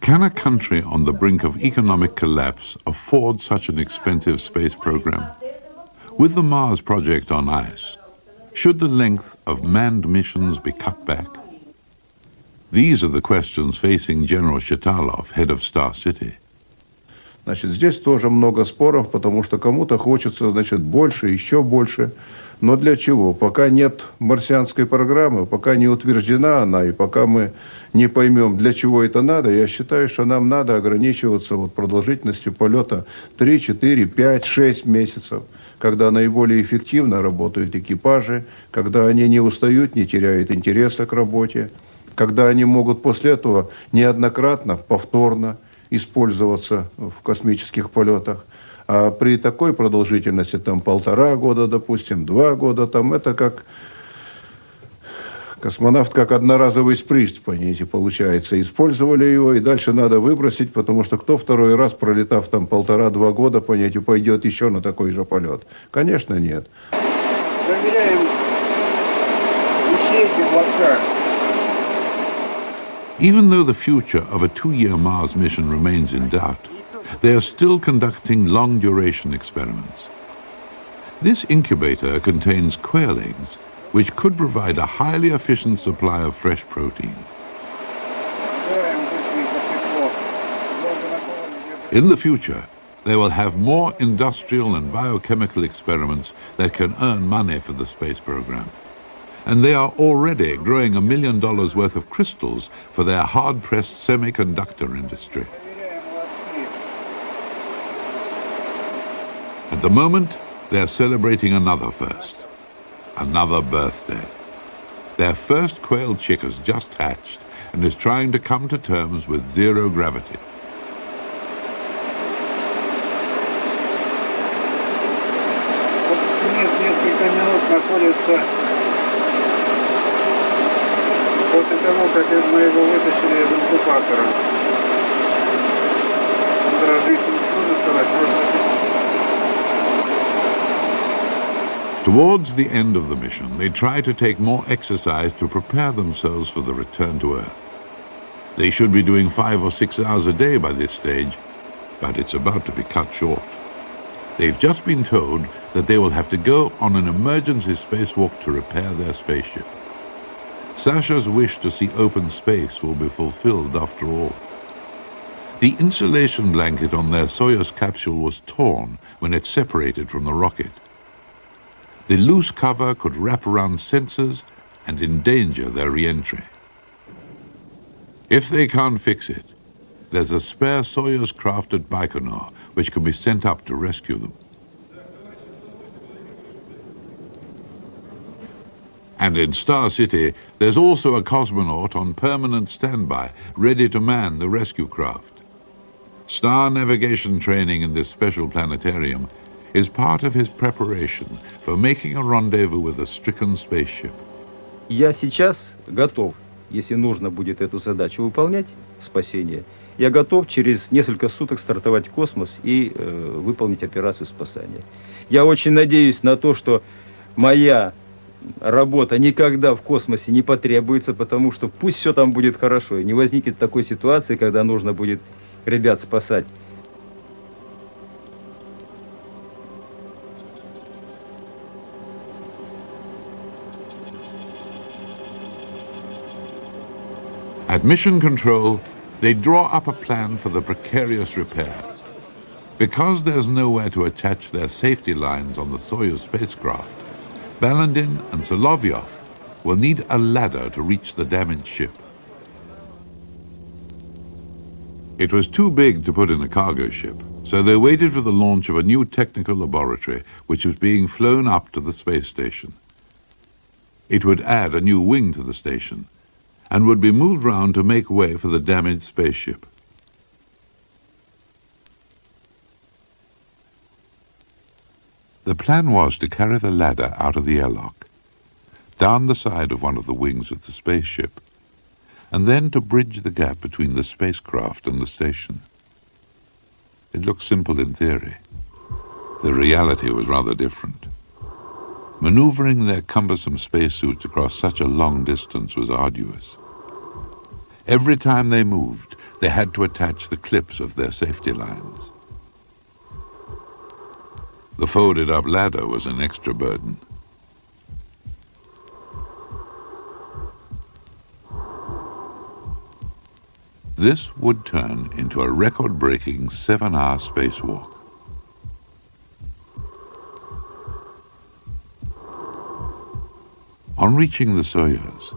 Can a country on the brink of economic collapse afford such an expensive space program? With the Mars project on ice, should the length of manned missions be cut back? These are the questions facing General Shatalov, head of Star City. Значит, здесь тоже много споров, потому что кому-то хочется, значит, больше, еще больше. Но для чего? Пока нет марсианской программы, пока не утверждена она, и пока мы не поймем, для чего это надо, я считаю, что нам надо ограничиваться вот продолжительностью полета 3, 4, 5, 6 месяцев, когда наиболее эффективно работают экипажи, когда они не устают, не теряют интереса к работе, когда они могут после этого неоднократно, повторно использоваться в космических полетах. А при такой продолжительности, там, 1,5 года, допустим, 2 года, там, это как космонавт, как одноразовый сприц, понимаете, получается. Использовали его, и дальше надо выбросить, потому что кто второй раз, пролетав там 1,5-2 года, понимаете, пойдет еще на такой же полет? Конечно, нет. Проверяем ячейки в лотках. Even though the future of a 2-year Mars mission remains in doubt, they are still conducting long-duration experiments. This incubator contains quail eggs, which could provide a highly efficient supply of fresh protein. In the future, they will have more industrial and biochemical experiments that can earn money for the space program. And they are already growing $1 million worth of crystals for their hard-pressed semiconductor industry. At the moment, they are celebrating another first, another birthday. Their first quail chick has just hatched and is trying to come to terms with zero gravity. Несколько минут находится после того, как мы его вытащили из инкубатора. Он дрожит, трудно сказать, может. Towards the end of the mission, they try to take more exercise to prepare themselves for the return to Earth. They should be doing 5 or 6 hours a day by this stage, but it's about to be cut short. They've just been told that they will have to go on an emergency spacewalk to repair their spaceship. Sasha's wish to see open space will be fulfilled after all. The insulation blanket on their Soyuz capsule was torn when it separated from the rocket. The loose cover could wrap around sensors and endanger their re-entry. If they can't fix it, there's a spare Soyuz craft at Baikonur which can be sent up to rescue them. And in Star City, there's also a cosmonaut on permanent standby, ready to man the rescue craft. Star navigation training in this special planetarium is part of his preparation for making a rendezvous with a stricken spaceship. Я сейчас готов, если нужно будет эту задачу выполнять, спасение, я готов через несколько суток стартовать в космос и выполнить операцию спасания. Я очень надеюсь на то, что моя работа никогда в космосе не потребуется, потому что пусть все там будет хорошо, и не возникнет такой ситуации, когда нужно будет ребят спасать. At Mission Control, they draw up a plan for the precarious repair. Because there's nowhere to attach their safety lines on the Soyuz spacecraft, Balandin and Solovyov will need a ladder to reach the damaged ship. It was too big to put in a cargo ship, so they waited for the launch of a new technical laboratory which was being flown up to the space station. It would add a new wing to the station and would be moved round to make way for the damaged spaceship. The plan was to carry the ladder out of the airlock, down the side of one of the wings of the spaceship, and then to bridge the gap between the spacecraft and the station. It looked simple in theory. The reality was rather different. Maneuvering their cumbersome spacesuits across such a long distance was arduous. Every time they moved, they had to attach the clips of their safety lines. The folded-up ladder was an extra burden. This would turn into a record-breaking 7-hour spacewalk. On reaching the Soyuz,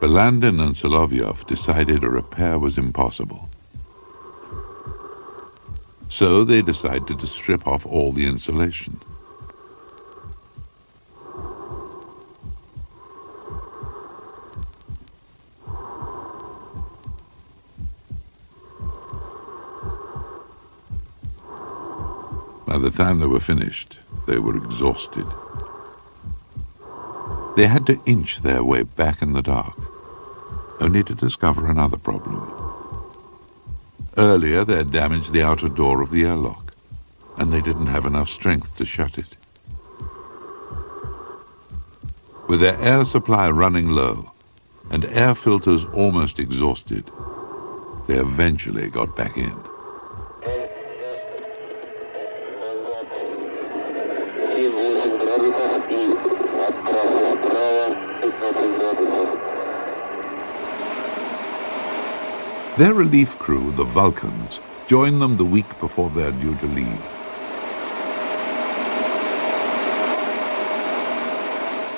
Balandin and Solovyov decided a repair was impossible. So they decided to strip off all the insulation. By the time they were finished, they were exhausted. They had to inch their way back in the dark, only to discover another problem. Earlier, they had damaged the outer door of the airlock, and they didn't have enough strength to shut it. With their air supply running low and air filters almost exhausted, they eventually got back in. Their relief crew, the Vulcans, joined them the week before they're due to leave.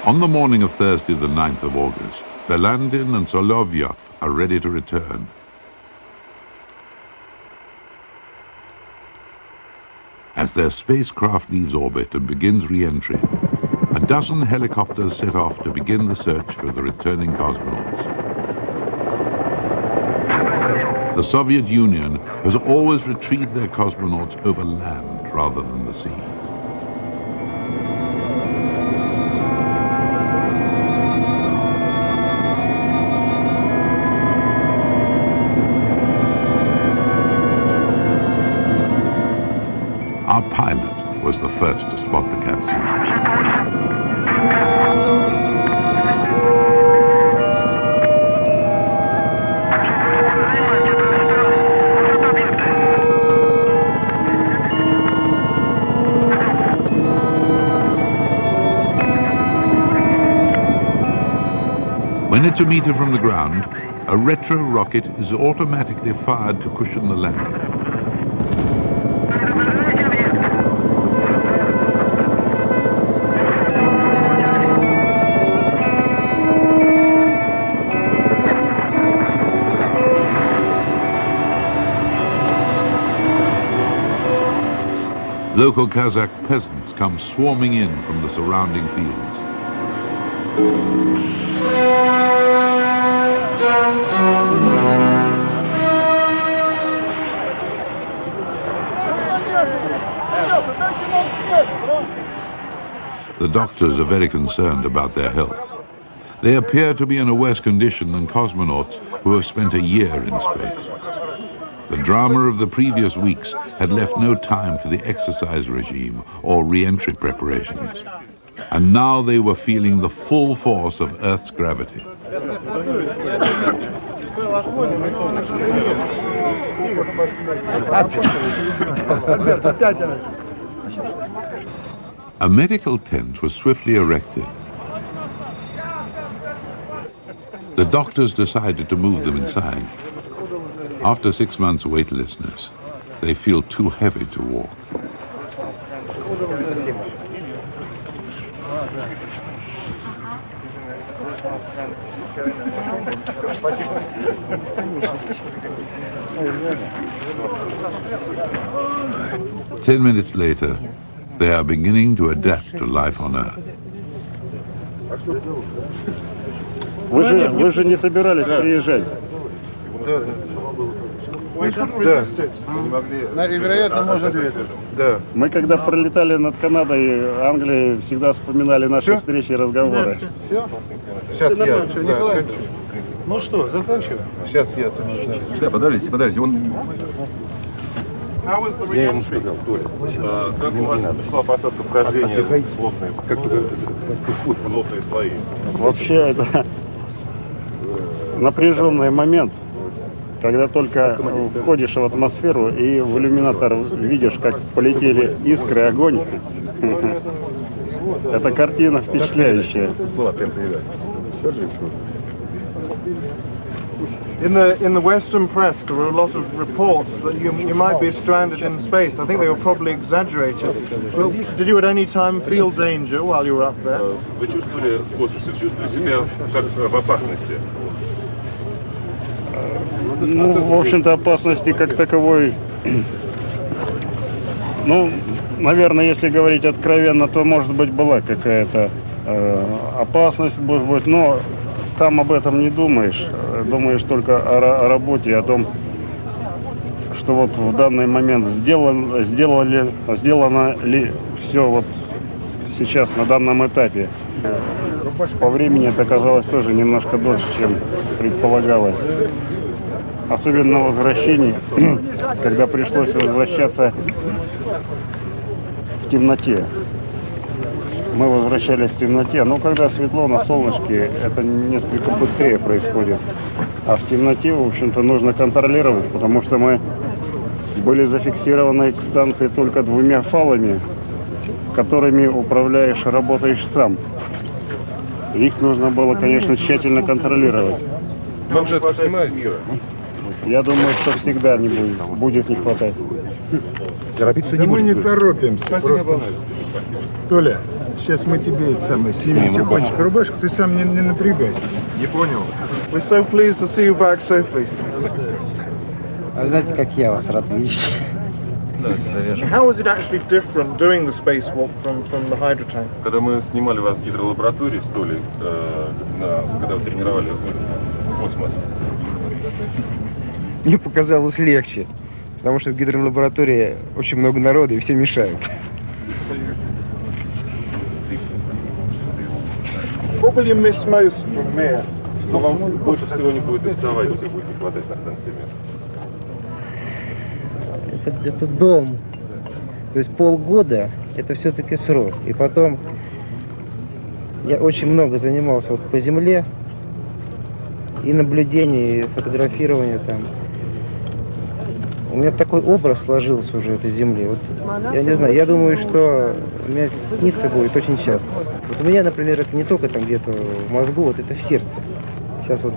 On the morning of Thursday, the 9th of August, Balandin and Solovyov are ready to return. As their spacecraft leaves orbit and begins re-entry, a dozen helicopters set off to begin the search for the returning cosmonauts. The Soviet Union has always retrieved their cosmonauts over land rather than the sea. Our pilot was the first to spot the capsule. When it's a meter from the ground, a retro rocket is automatically fired to cushion the landing. Local Kazakh peasants come swarming in from the surrounding fields. The doctors are very concerned about their health. They appear to be in a worse condition than cosmonauts who have spent a year in space. The drama of the previous weeks had left no time for the exercise regime or re-entry preparations. And now they were feeling the full force of Earth's gravity. A medical tent was swiftly erected. The doctors decided to move them inside. After 6 months' weightlessness, they feel too heavy to walk. Ten minutes later, they are beginning to adapt to life on Earth. Вы же не собирались приезжать? Да. Вероятно, можно ответить. Да. Мы когда пролетали над Канадой, Англией, всегда вспоминали наши встречи и разговоры. Все? Сейчас я закончу. Ну что, заканчиваем? Сейчас я закончу. Да, подождите, он... Я ему сказал, Толя, как у вас шла посадка вхождения в плотные слои? Вообще это напряженный момент, когда только входишь в атмосферу и в иллюминатор видишь, как полетели искры, огонь. Это картина впечатляющая. In the Western press, there were a lot of reports that you might be stranded in space. I think they were probably exaggerated. Well, did you at any time feel danger while you were up there? Вы чувствовали в космосе, чувствовали себя в опасности? Ну, в общем-то, опасности как таковой, ну, наверное, если говорить откровенно, то, может быть, была какая-то опасность, может быть, но там об этом не думаешь. Думаешь только о работе, о том, что вот в данный момент сделано ли все вот сейчас на данном этапе. По времени это оказалось тоже немножко дольше, чем предполагалось. Особенно на возвращении, когда пришлось возвращаться в темноте. Мы возвращались в темноте, но когда светло на солнышке, это несколько быстрее происходит. А в темноте, в общем-то, нужно контролировать, потому что мы были зафиксированы к станции только 2 фалами, которыми управляешь, работаешь сам. Их нужно было, конечно, тщательно контролировать. Вам же это снимает мира? Я думаю, что всегда не будет не хватать. Торопиться не будем. Мы не торопимся. Просто... Толя, сейчас мы тебе снимем тихонечко рубашку, ты сам не напрягайся. Не понял. We're so pleased to see you back safely. А знаете, как я вас рад видеть. How was it actually different doing the spacewalk from the hydro tank? Когда мы снимали вас в гидролаборатории с Толей, когда вы тренировали космос, мне показалось легче, потому что в гидролаборатории очень много народа и все мешают. What will you miss most from Mir? что вам больше всего не будет доставать, если будет не хватать на станции Mir? Это дом. То есть полгода это все-таки срок. И потом я очень много занимался вот по земле. И наблюдение, и фотографирование там. У меня такой образ сложился уже этой земли. Вот, я не знаю, я думаю, что у меня снится будет очень часто. Вот у меня, например, это не только там где-то в мозгу, вот это в сердце. сейчас вот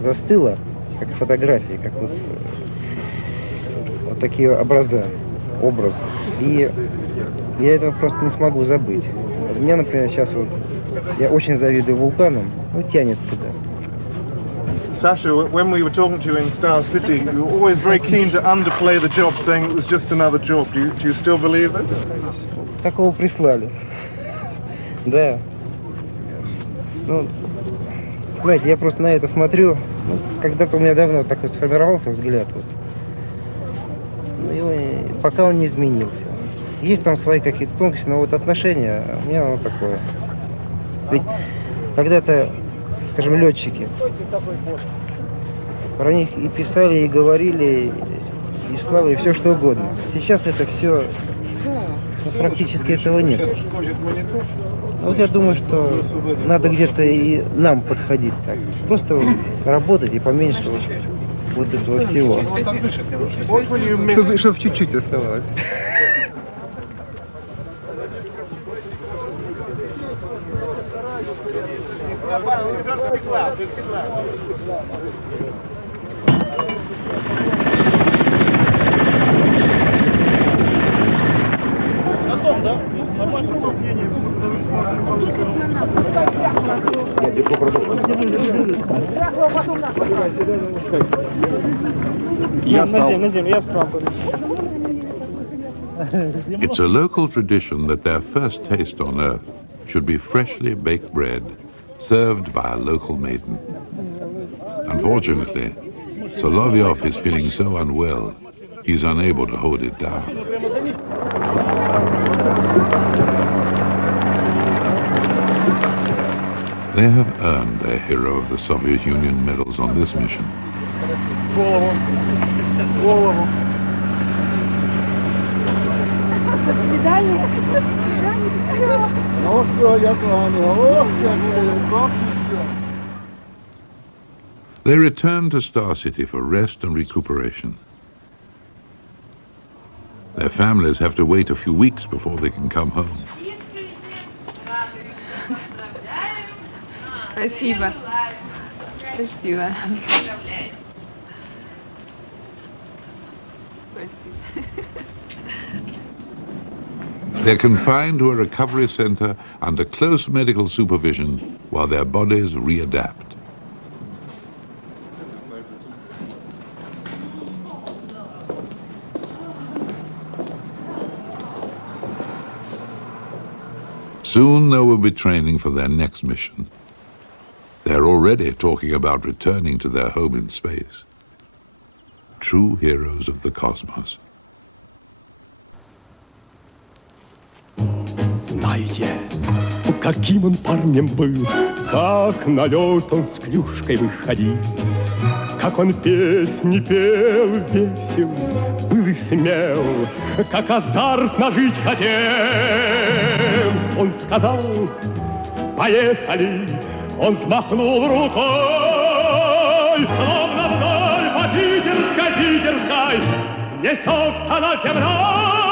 застыло, как фотографии, как вот такие образы. И я этого просто не смогу забыть. У меня, например, сейчас вот, я очень завидую вулканам, тянет туда. Sasha, when we were talking to you in Star City, you were always very keen to underplay the job, saying it was just another job. Do you still believe this? Такого прислали. Да. Знаете, я просто на это смотрю. Когда-то у меня давно такой сформировался взгляд. Вот. И пока он не изменился. Есть там свои какие-то тонкости, но вот отношение у меня оно такое. Ведь когда-то, скажем, летчики, про них и писали, и говорили, и слава, и все что угодно. Сейчас это все, практически этого нет. Вот я думаю, что надо где-то и нам подходить так. Просто работать и поменьше вот этого всего. Чтобы чуть-чуть оставалось. Где космонавты? It's a local tradition that their first taste on Earth should be freshly baked bread served by a local maiden. Unfortunately, Solovyov is feeling so unwell, he's unable to hold it down. They have earned their Hero of the Soviet Union medals on this mission. They return to Star City for rest and recuperation. Their families have to wait a few weeks before they can come home. Спасибо. Спасибо. They're confined to a recovery center under close medical supervision while their bodies readapt. Soon they will be training for their next mission. They're already talking about returning to their home in space. True heroes of the cosmos. Знаете, каким он парнем был, как на лед он с клюшкой выходил, как он песни пел весел, был и смел, как азартно жить хотел. Он сказал: поехали, он взмахнул рукой, словно вдоль по питерской несется над землей.